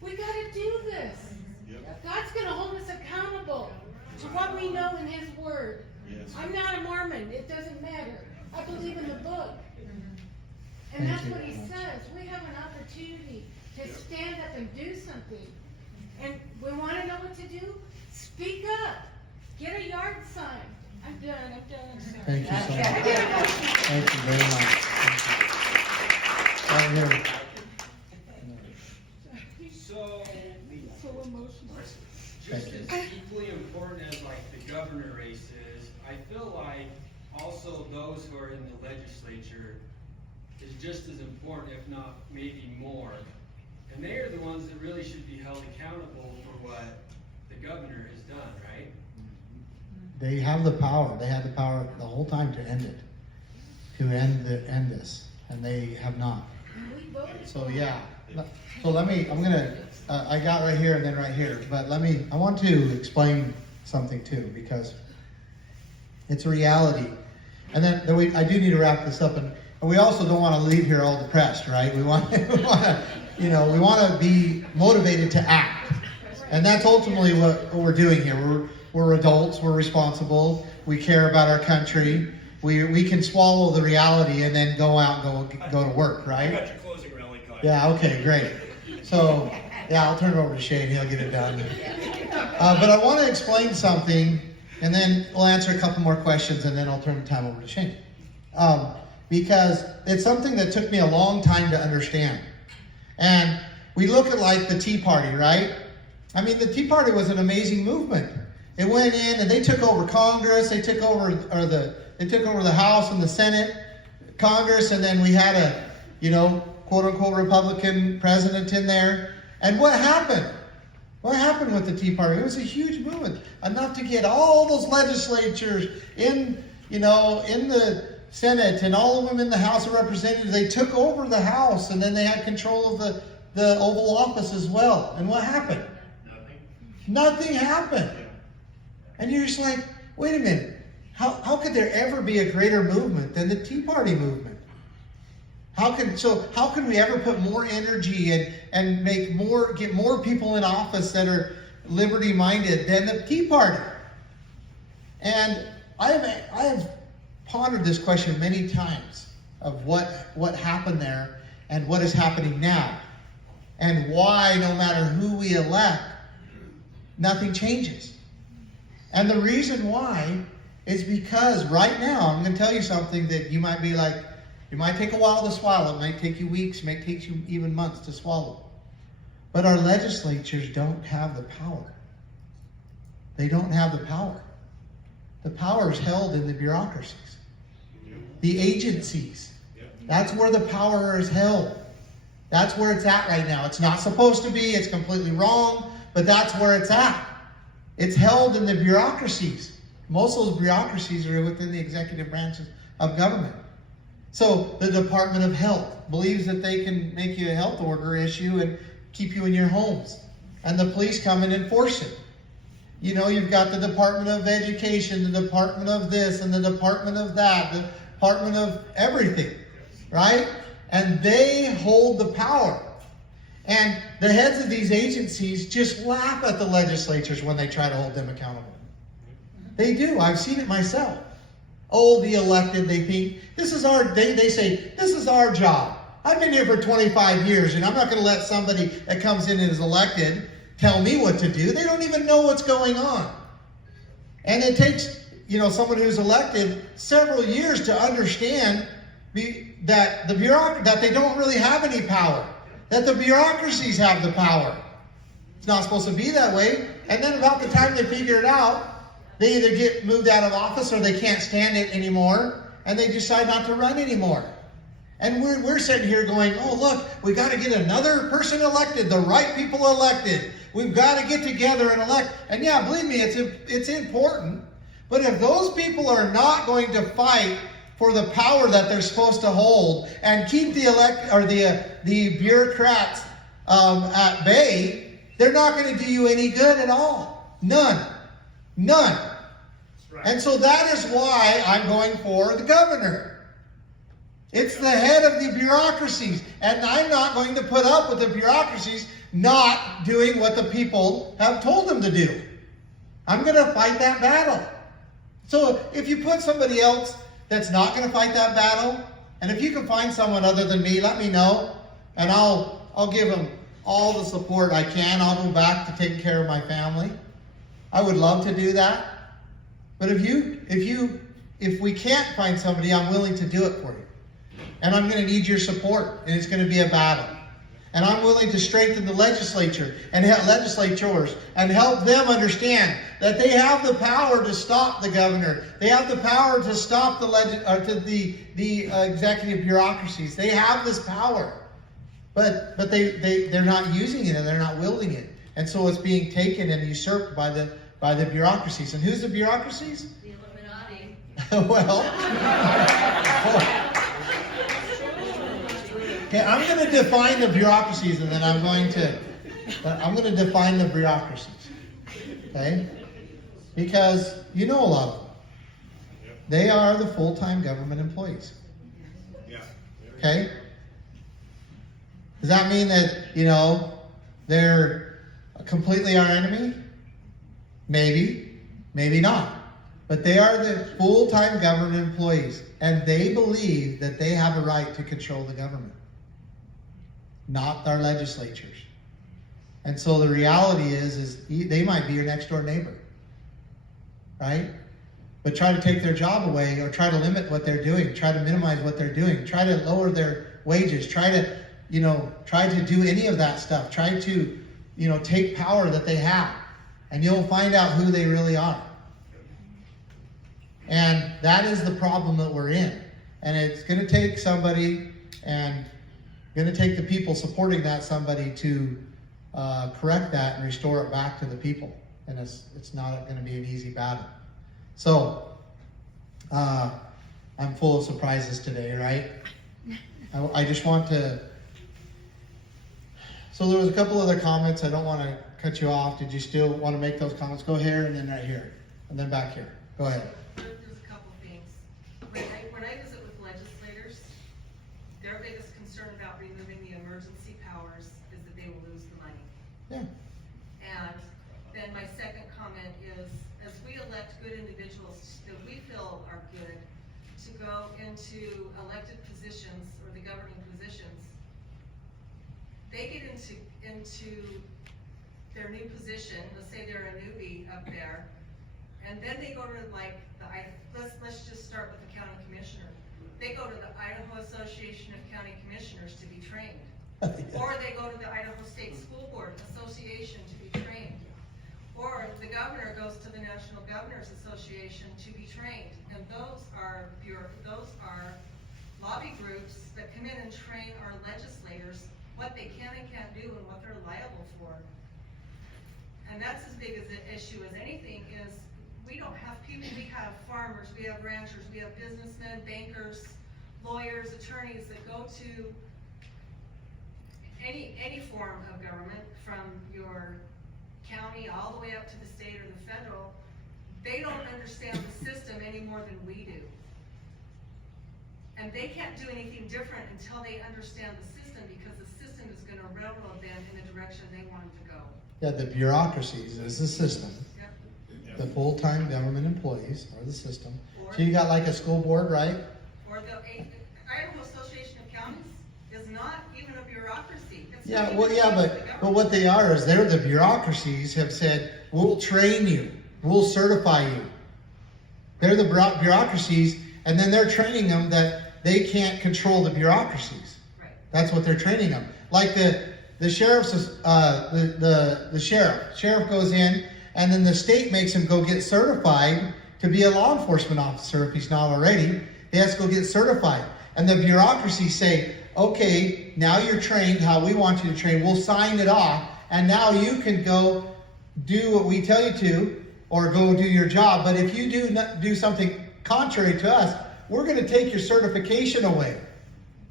We got to do this. God's going to hold us accountable to what we know in his word. I'm not a Mormon. It doesn't matter. I believe in the book. And that's what he says. We have an opportunity to stand up and do something. And we want to know what to do? Speak up. Get a yard sign. I'm done. Thank you so much. Thank you very much. Right here. So emotional. Thank Just you. as equally important as like the governor race is, I feel like also those who are in the legislature is just as important, if not maybe more. And they are the ones that really should be held accountable for what the governor has done, right? They have the power. They had the power the whole time to end it, to end this, and they have not. So yeah, So I got right here and then right here, but I want to explain something too, because it's a reality. And then I do need to wrap this up, and we also don't want to leave here all depressed, right? We want to be motivated to act. And that's ultimately what we're doing here. We're adults, we're responsible, we care about our country. We can swallow the reality and then go out and go to work, right? I got your closing rally card. Yeah, okay, great. So, yeah, I'll turn it over to Shane, he'll get it done. But I want to explain something, and then we'll answer a couple more questions, and then I'll turn the time over to Shane. Because it's something that took me a long time to understand. And we look at like the Tea Party, right? I mean, the Tea Party was an amazing movement. It went in and they took over Congress, they took over the House and the Senate, Congress, and then we had a, quote unquote Republican president in there. And what happened? What happened with the Tea Party? It was a huge movement, enough to get all those legislatures in the Senate and all of them in the House of Representatives. They took over the House, and then they had control of the Oval Office as well. And what happened? Nothing happened. And you're just like, wait a minute. How could there ever be a greater movement than the Tea Party movement? How can we ever put more energy and get more people in office that are liberty-minded than the Tea Party? And I have pondered this question many times of what happened there and what is happening now, and why no matter who we elect, nothing changes. And the reason why is because right now, I'm going to tell you something that you might be like, it might take a while to swallow. It might take you weeks, it might take you even months to swallow. But our legislatures don't have the power. They don't have the power. The power is held in the bureaucracies, the agencies. That's where the power is held. That's where it's at right now. It's not supposed to be. It's completely wrong, but that's where it's at. It's held in the bureaucracies. Most of those bureaucracies are within the executive branches of government. So the Department of Health believes that they can make you a health order issue and keep you in your homes. And the police come and enforce it. You've got the Department of Education, the Department of this, and the Department of that, the Department of everything, right? And they hold the power. And the heads of these agencies just laugh at the legislatures when they try to hold them accountable. They do. I've seen it myself. Oh, the elected, they think, they say, this is our job. I've been here for 25 years, and I'm not going to let somebody that comes in and is elected tell me what to do. They don't even know what's going on. And it takes, someone who's elected several years to understand that they don't really have any power. That the bureaucracies have the power. It's not supposed to be that way. And then about the time they figure it out, they either get moved out of office or they can't stand it anymore, and they decide not to run anymore. And we're sitting here going, oh, look, we got to get another person elected, the right people elected. We've got to get together and elect. And yeah, believe me, it's important. But if those people are not going to fight for the power that they're supposed to hold and keep the bureaucrats at bay, they're not going to do you any good at all. None. Right. And so that is why I'm going for the governor. It's the head of the bureaucracies, and I'm not going to put up with the bureaucracies not doing what the people have told them to do. I'm going to fight that battle. So if you put somebody else that's not going to fight that battle, and if you can find someone other than me, let me know, and I'll give them all the support I can. I'll go back to taking care of my family. I would love to do that. But if we can't find somebody, I'm willing to do it for you. And I'm going to need your support, and it's going to be a battle. And I'm willing to strengthen the legislature and legislators and help them understand that they have the power to stop the governor. They have the power to stop the executive bureaucracies. They have this power, but they're not using it and they're not wielding it. And so it's being taken and usurped by the bureaucracies. And who's the bureaucracies? The Illuminati. Well, Okay, I'm gonna define the bureaucracies and then I'm going to define the bureaucracies. Okay? Because you know a lot of them. They are the full-time government employees. Yeah. Okay? Does that mean that, they're completely our enemy? Maybe, maybe not. But they are the full-time government employees, and they believe that they have a right to control the government, not our legislatures. And so the reality is they might be your next door neighbor, right? But try to take their job away, or try to limit what they're doing, try to minimize what they're doing, try to lower their wages, try to do any of that stuff, try to, take power that they have, and you'll find out who they really are. And that is the problem that we're in. And it's going to take somebody, and going to take the people supporting that somebody to correct that and restore it back to the people. And it's not going to be an easy battle. So, I'm full of surprises today, right? I just want to... So there was a couple other comments. I don't want to cut you off. Did you still want to make those comments? Go here, and then right here, and then back here. Go ahead. There's a couple things. When I visit with legislators, their biggest concern about removing the emergency powers is that they will lose the money. Yeah. And then my second comment is, as we elect good individuals that we feel are good to go into elected positions or the governing positions, they get into their new position. Let's say they're a newbie up there, and then they go to let's just start with the county commissioner. They go to the Idaho Association of County Commissioners to be trained. Or they go to the Idaho State School Board Association to be trained. Or the governor goes to the National Governors Association to be trained. And those are lobby groups that come in and train our legislators what they can and can't do and what they're liable for. And that's as big as an issue as anything is we don't have people, we have farmers, we have ranchers, we have businessmen, bankers, lawyers, attorneys that go to any form of government, from your county all the way up to the state or the federal. They don't understand the system any more than we do. And they can't do anything different until they understand the system, because the system is going to railroad them in the direction they want them to go. Yeah, the bureaucracies is the system. Yep. The full-time government employees are the system. So you got like a school board, right? Or the Idaho Association of Counties is not even a bureaucracy. It's Yeah, but what they are is they're the bureaucracies have said, we'll train you, we'll certify you. They're the bureaucracies, and then they're training them that they can't control the bureaucracies. Right. That's what they're training them. Like the sheriff's, the sheriff goes in, and then the state makes him go get certified to be a law enforcement officer if he's not already. He has to go get certified. And the bureaucracies say, okay, now you're trained how we want you to train. We'll sign it off, and now you can go do what we tell you to, or go do your job. But if you do something contrary to us, we're going to take your certification away.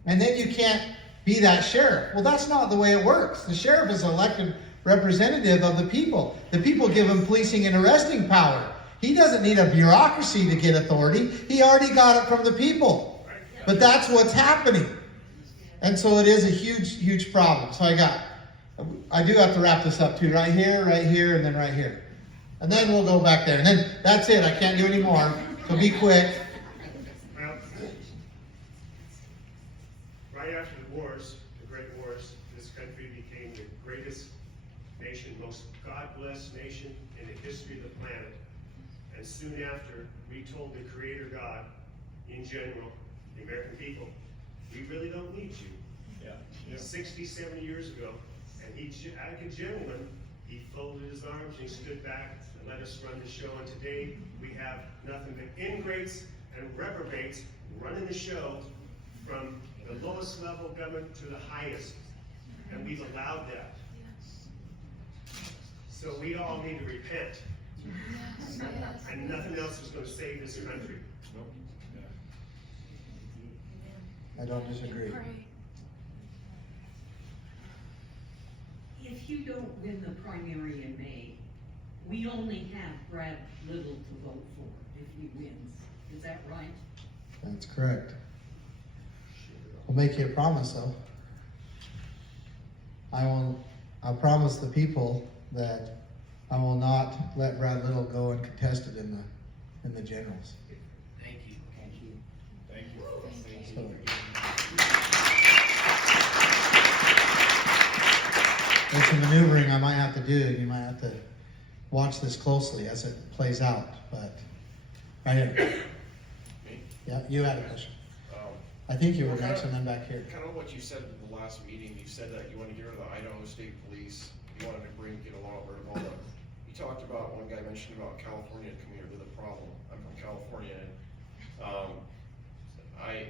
And then you can't be that sheriff. Well, that's not the way it works. The sheriff is an elected representative of the people. The people give him policing and arresting power. He doesn't need a bureaucracy to get authority. He already got it from the people. But that's what's happening. And so it is a huge, huge problem. So I do have to wrap this up too. Right here, and then right here. And then we'll go back there. And then that's it. I can't do any more. So be quick. Well, right after the wars, the Great Wars, this country became the greatest nation, most God-blessed nation in the history of the planet. And soon after, we told the Creator God, in general, the American people, we really don't need you. Yeah. 60, 70 years ago, and like a gentleman, he folded his arms and he stood back and let us run the show. And today, we have nothing but ingrates and reprobates running the show, from the lowest level of government to the highest. And we've allowed that. So we all need to repent. And nothing else is going to save this country. I don't disagree. if you don't win the primary in May, we only have Brad Little to vote for if he wins. Is that right? That's correct. I'll make you a promise though. I'll promise the people that I will not let Brad Little go uncontested in the generals. Thank you. Thank you. Thank you. So, there's some maneuvering I might have to do, and you might have to watch this closely as it plays out, but right here. Me? Yeah, you had a question. Um, I think you were next and then back here. Kind of what you said in the last meeting, you said that you want to get rid of the Idaho State Police, you wanted to get a law rid of all that. You talked about, one guy mentioned about California coming here with a problem. I'm from California, and,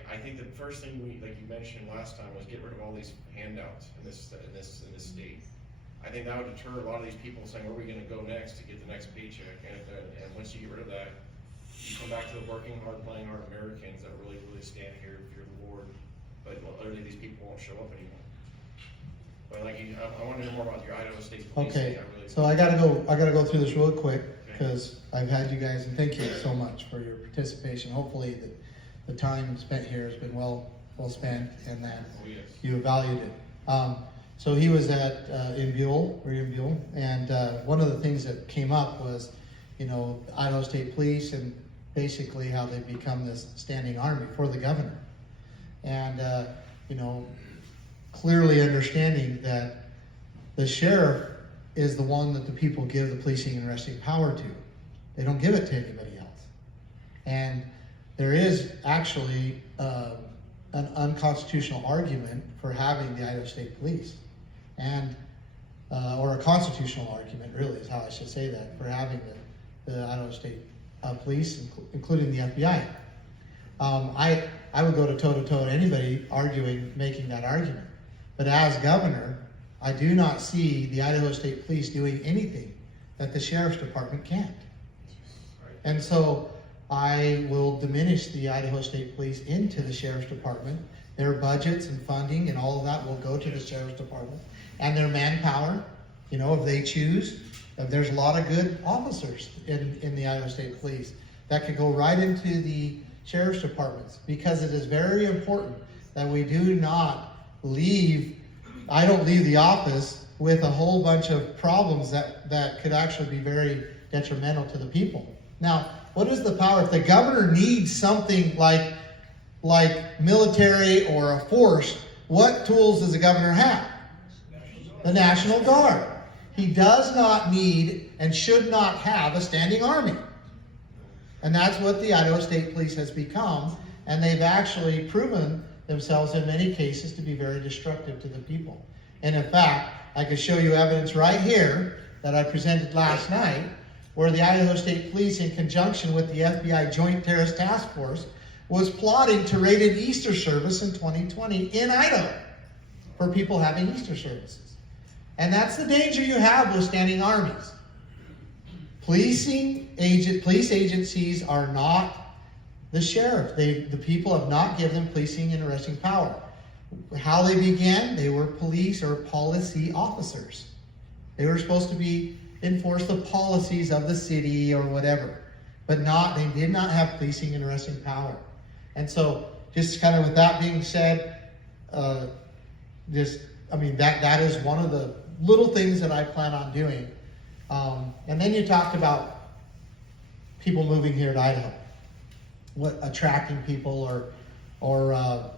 I think the first thing like you mentioned last time, was get rid of all these handouts in this state. I think that would deter a lot of these people saying, where are we gonna go next to get the next paycheck? And once you get rid of that, you come back to the working hard, playing hard Americans that really stand here for the Lord, but literally these people won't show up anymore. But like, I want to know more about your Idaho State Police. Okay, so I gotta go through this real quick, because I've had you guys, and thank you so much for your participation. Hopefully that the time spent here has been well spent, and that you valued it. So he was in Buell, and one of the things that came up was, Idaho State Police, and basically how they've become this standing army for the governor. And, clearly understanding that the sheriff is the one that the people give the policing and arresting power to. They don't give it to anybody else. And there is actually an unconstitutional argument for having the Idaho State Police, and or a constitutional argument, really, is how I should say that, for having the Idaho State Police, including the FBI. I would go toe-to-toe to anybody making that argument. But as governor, I do not see the Idaho State Police doing anything that the Sheriff's Department can't. And so I will diminish the Idaho State Police into the Sheriff's Department. Their budgets and funding and all of that will go to the Sheriff's Department. And their manpower, if they choose. There's a lot of good officers in the Idaho State Police that could go right into the Sheriff's Departments, because it is very important that we do not I don't leave the office with a whole bunch of problems that could actually be very detrimental to the people. Now, what is the power? If the governor needs something like military or a force, what tools does the governor have? The National Guard. He does not need and should not have a standing army. And that's what the Idaho State Police has become, and they've actually proven themselves in many cases to be very destructive to the people. And in fact, I could show you evidence right here that I presented last night, where the Idaho State Police, in conjunction with the FBI Joint Terrorist Task Force, was plotting to raid an Easter service in 2020 in Idaho for people having Easter services. And that's the danger you have with standing armies. Police agencies are not the sheriff. The people have not given them policing and arresting power. How they began, they were police or policy officers. They were supposed to enforce the policies of the city or whatever, but they did not have policing and arresting power. And so, just kind of with that being said, that is one of the little things that I plan on doing. And then you talked about people moving here to Idaho, attracting people or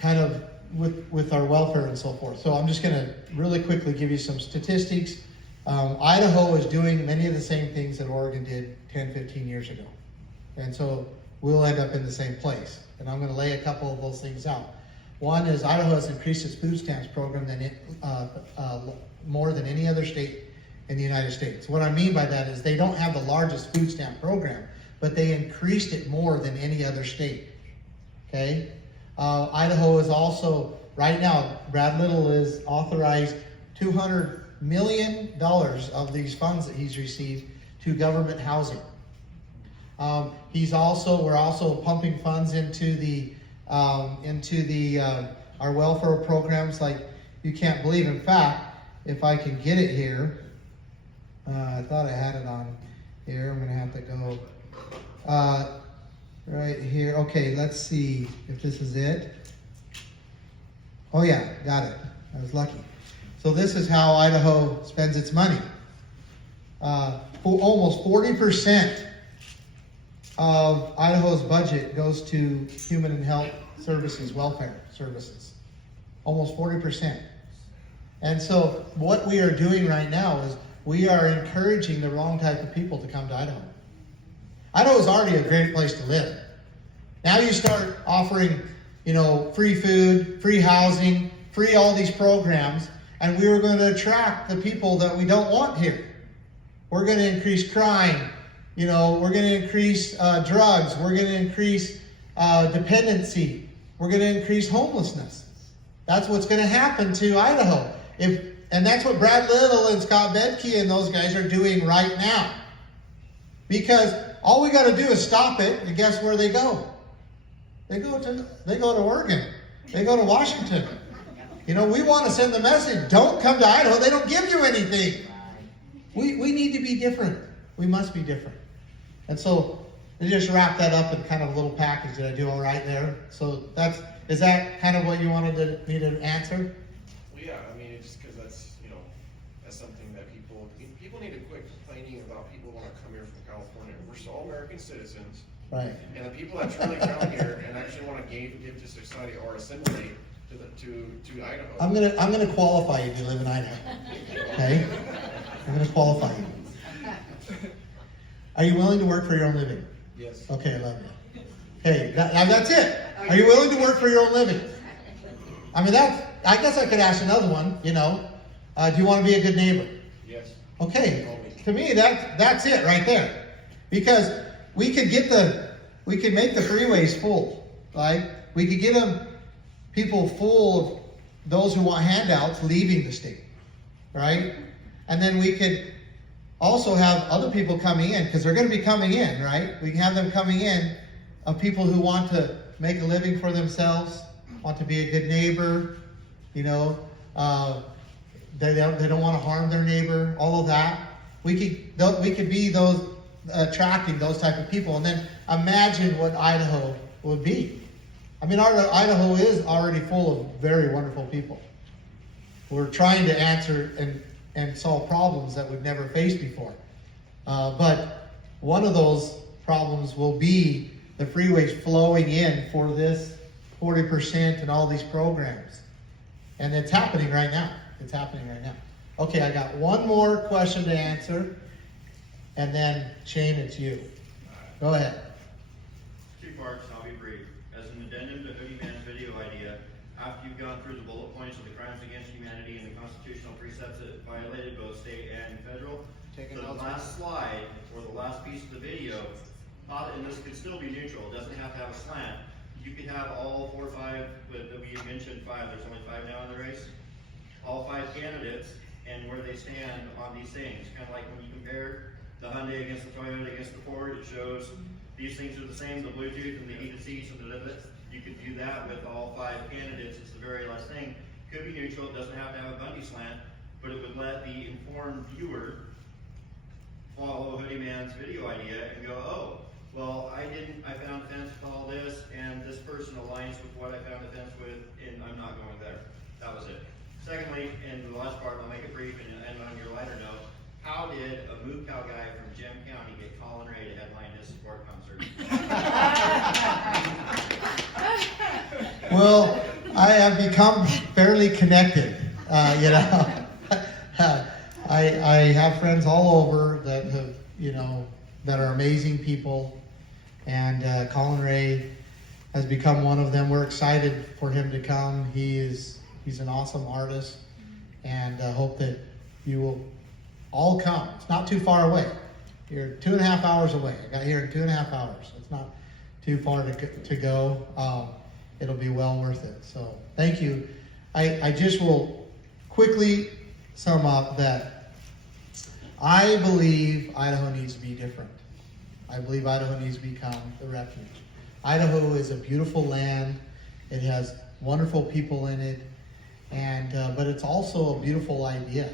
kind of with our welfare and so forth. So I'm just going to really quickly give you some statistics. Idaho is doing many of the same things that Oregon did 10, 15 years ago. And so we'll end up in the same place. And I'm going to lay a couple of those things out. One is Idaho has increased its food stamps program more than any other state in the United States. What I mean by that is they don't have the largest food stamp program, but they increased it more than any other state. Okay? Idaho is also, right now, Brad Little is authorized $200 million of these funds that he's received to government housing. We're also pumping funds into our welfare programs, like you can't believe. In fact, if I can get it here, I thought I had it on here. I'm gonna have to go right here. Okay, let's see if this is it. Oh yeah, got it. I was lucky. So this is how Idaho spends its money. Almost 40% of Idaho's budget goes to human and health services, welfare services. Almost 40%. And so what we are doing right now is we are encouraging the wrong type of people to come to Idaho. Idaho is already a great place to live. Now you start offering, free food, free housing, free all these programs, and we are going to attract the people that we don't want here. We're going to increase crime. We're going to increase drugs. We're going to increase dependency. We're going to increase homelessness. That's what's going to happen to Idaho. And that's what Brad Little and Scott Bedke and those guys are doing right now. Because all we got to do is stop it, and guess where they go? They go to Oregon. They go to Washington. We want to send the message, don't come to Idaho. They don't give you anything. We need to be different. We must be different. And so I just wrap that up in kind of a little package. Did I do all right there? So is that kind of what you wanted me to answer? Well, yeah, I mean, it's because that's something that people need to quit complaining about people want to come here from California. We're still all American citizens. Right. And the people that truly come here and actually want to give to society or assimilate to Idaho. I'm gonna qualify you if you live in Idaho. Okay? I'm gonna qualify you. Are you willing to work for your own living? Yes. Okay, I love you. Hey, now that's it. Are you willing to work for your own living? I mean, I guess I could ask another one, do you want to be a good neighbor? Yes. Okay, to me, that's it right there. Because we could make the freeways full, right? We could get people full of those who want handouts leaving the state, right? And then we could also have other people coming in, because they're going to be coming in, right? We can have them coming in of people who want to make a living for themselves, want to be a good neighbor, they don't want to harm their neighbor, all of that. We could be those attracting those type of people, and then imagine what Idaho would be. I mean, Idaho is already full of very wonderful people. We're trying to answer and solve problems that we've never faced before. But one of those problems will be the freeways flowing in for this 40% and all these programs. And it's happening right now. Okay, I got one more question to answer. And then, Shane, it's you. Go ahead. 2 parts, and I'll be brief. As an addendum to Hoodie Man's video idea, after you've gone through the bullet points of the crimes against humanity and the constitutional precepts that violated both state and federal, the last slide, or the last piece of the video, and this could still be neutral, it doesn't have to have a slant. You could have all 4 or 5, but we mentioned 5, there's only 5 now in the race. All 5 candidates and where they stand on these things. Kind of like when you compare the Hyundai against the Toyota against the Ford, it shows these things are the same, the Bluetooth and the heated seats and you could do that with all 5 candidates. It's the very last thing. Could be neutral, it doesn't have to have a Bundy slant, but it would let the informed viewer follow Hoodie Man's video idea and go, oh, well, I found offense with all this, and this person aligns with what I found offense with, and I'm not going there. That was it. Secondly, and the last part, I'll make it brief and end on your lighter note, how did a Moo Cow guy from Gem County get Colin Ray to headline his support concert? Well, I have become fairly connected, I have friends all over that have, that are amazing people, and Colin Ray has become one of them. We're excited for him to come. He's an awesome artist, and hope that you will all come. It's not too far away. You're 2.5 hours away. I got here in 2.5 hours. It's not too far to go. It'll be well worth it. So thank you. I just will quickly sum up that I believe Idaho needs to be different. I believe Idaho needs to become the refuge. Idaho is a beautiful land. It has wonderful people in it. And, but it's also a beautiful idea.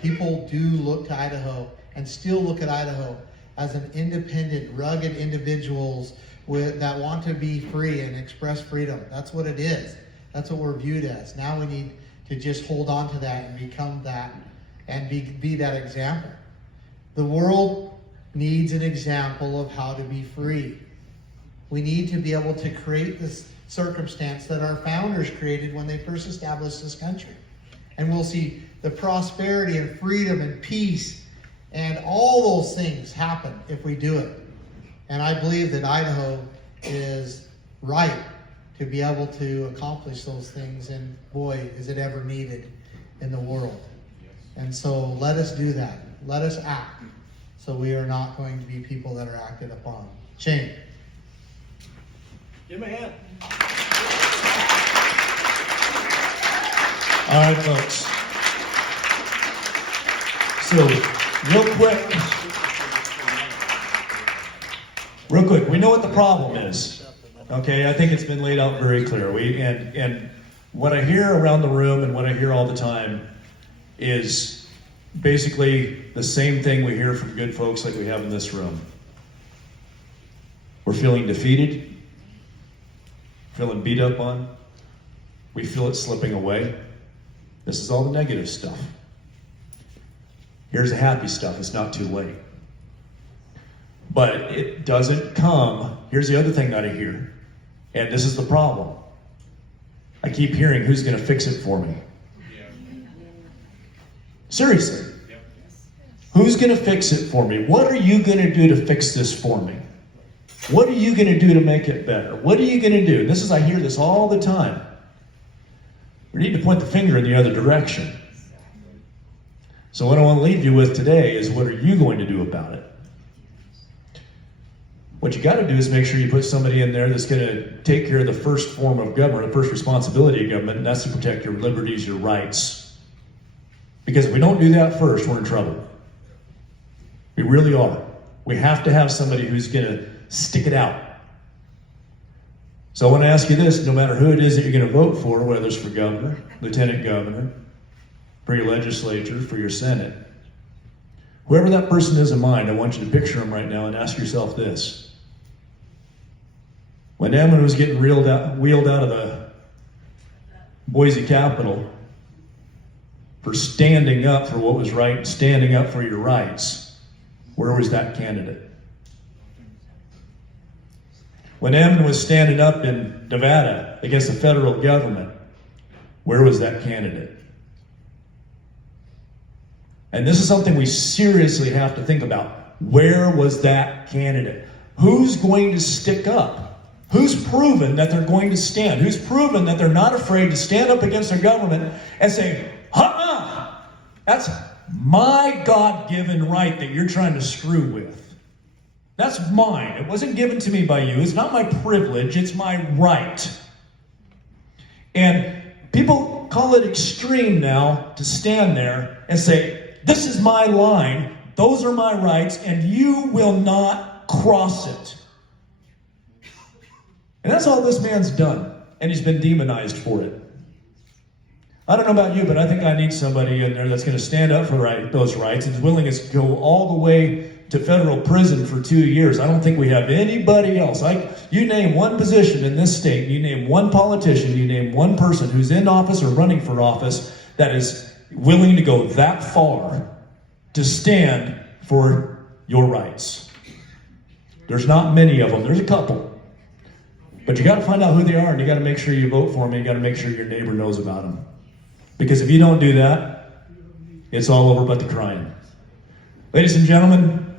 People do look to Idaho and still look at Idaho as an independent, rugged individuals that want to be free and express freedom. That's what it is. That's what we're viewed as. Now we need to just hold on to that and become that and be that example. The world needs an example of how to be free. We need to be able to create this circumstance that our founders created when they first established this country. And we'll see the prosperity and freedom and peace and all those things happen if we do it. And I believe that Idaho is right to be able to accomplish those things, and boy, is it ever needed in the world. And so let us do that. Let us act, so we are not going to be people that are acted upon. Shane. Give him a hand. All right, folks. So, real quick, we know what the problem is. Okay, I think it's been laid out very clear. And what I hear around the room and what I hear all the time is basically the same thing we hear from good folks like we have in this room. We're feeling defeated, feeling beat up on. We feel it slipping away. This is all the negative stuff. Here's the happy stuff. It's not too late. But it doesn't come. Here's the other thing that I hear. And this is the problem. I keep hearing, who's going to fix it for me? Seriously. Who's going to fix it for me? What are you going to do to fix this for me? What are you going to do to make it better? What are you going to do? And I hear this all the time. We need to point the finger in the other direction. So what I want to leave you with today is, what are you going to do about it? What you got to do is make sure you put somebody in there that's going to take care of the first form of government, the first responsibility of government, and that's to protect your liberties, your rights. Because if we don't do that first, we're in trouble. We really are. We have to have somebody who's going to stick it out. So I want to ask you this, no matter who it is that you're going to vote for, whether it's for governor, lieutenant governor, for your legislature, for your Senate, whoever that person is in mind, I want you to picture them right now and ask yourself this. When Ammon was getting wheeled out of the Boise Capitol for standing up for what was right and standing up for your rights, where was that candidate? When Ammon was standing up in Nevada against the federal government, where was that candidate? And this is something we seriously have to think about. Where was that candidate? Who's going to stick up? Who's proven that they're going to stand? Who's proven that they're not afraid to stand up against their government and say, that's my God-given right that you're trying to screw with. That's mine. It wasn't given to me by you. It's not my privilege. It's my right. And people call it extreme now to stand there and say, this is my line, those are my rights, and you will not cross it. And that's all this man's done, and he's been demonized for it. I don't know about you, but I think I need somebody in there that's going to stand up for those rights and is willing to go all the way to federal prison for 2 years. I don't think we have anybody else. You name one position in this state, you name one politician, you name one person who's in office or running for office that is willing to go that far to stand for your rights. There's not many of them. There's a couple. But you got to find out who they are, and you got to make sure you vote for them, and you got to make sure your neighbor knows about them. Because if you don't do that, it's all over but the crying. Ladies and gentlemen,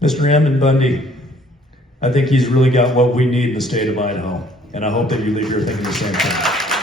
Mr. Cliven Bundy, I think he's really got what we need in the state of Idaho. And I hope that you leave here thinking the same thing.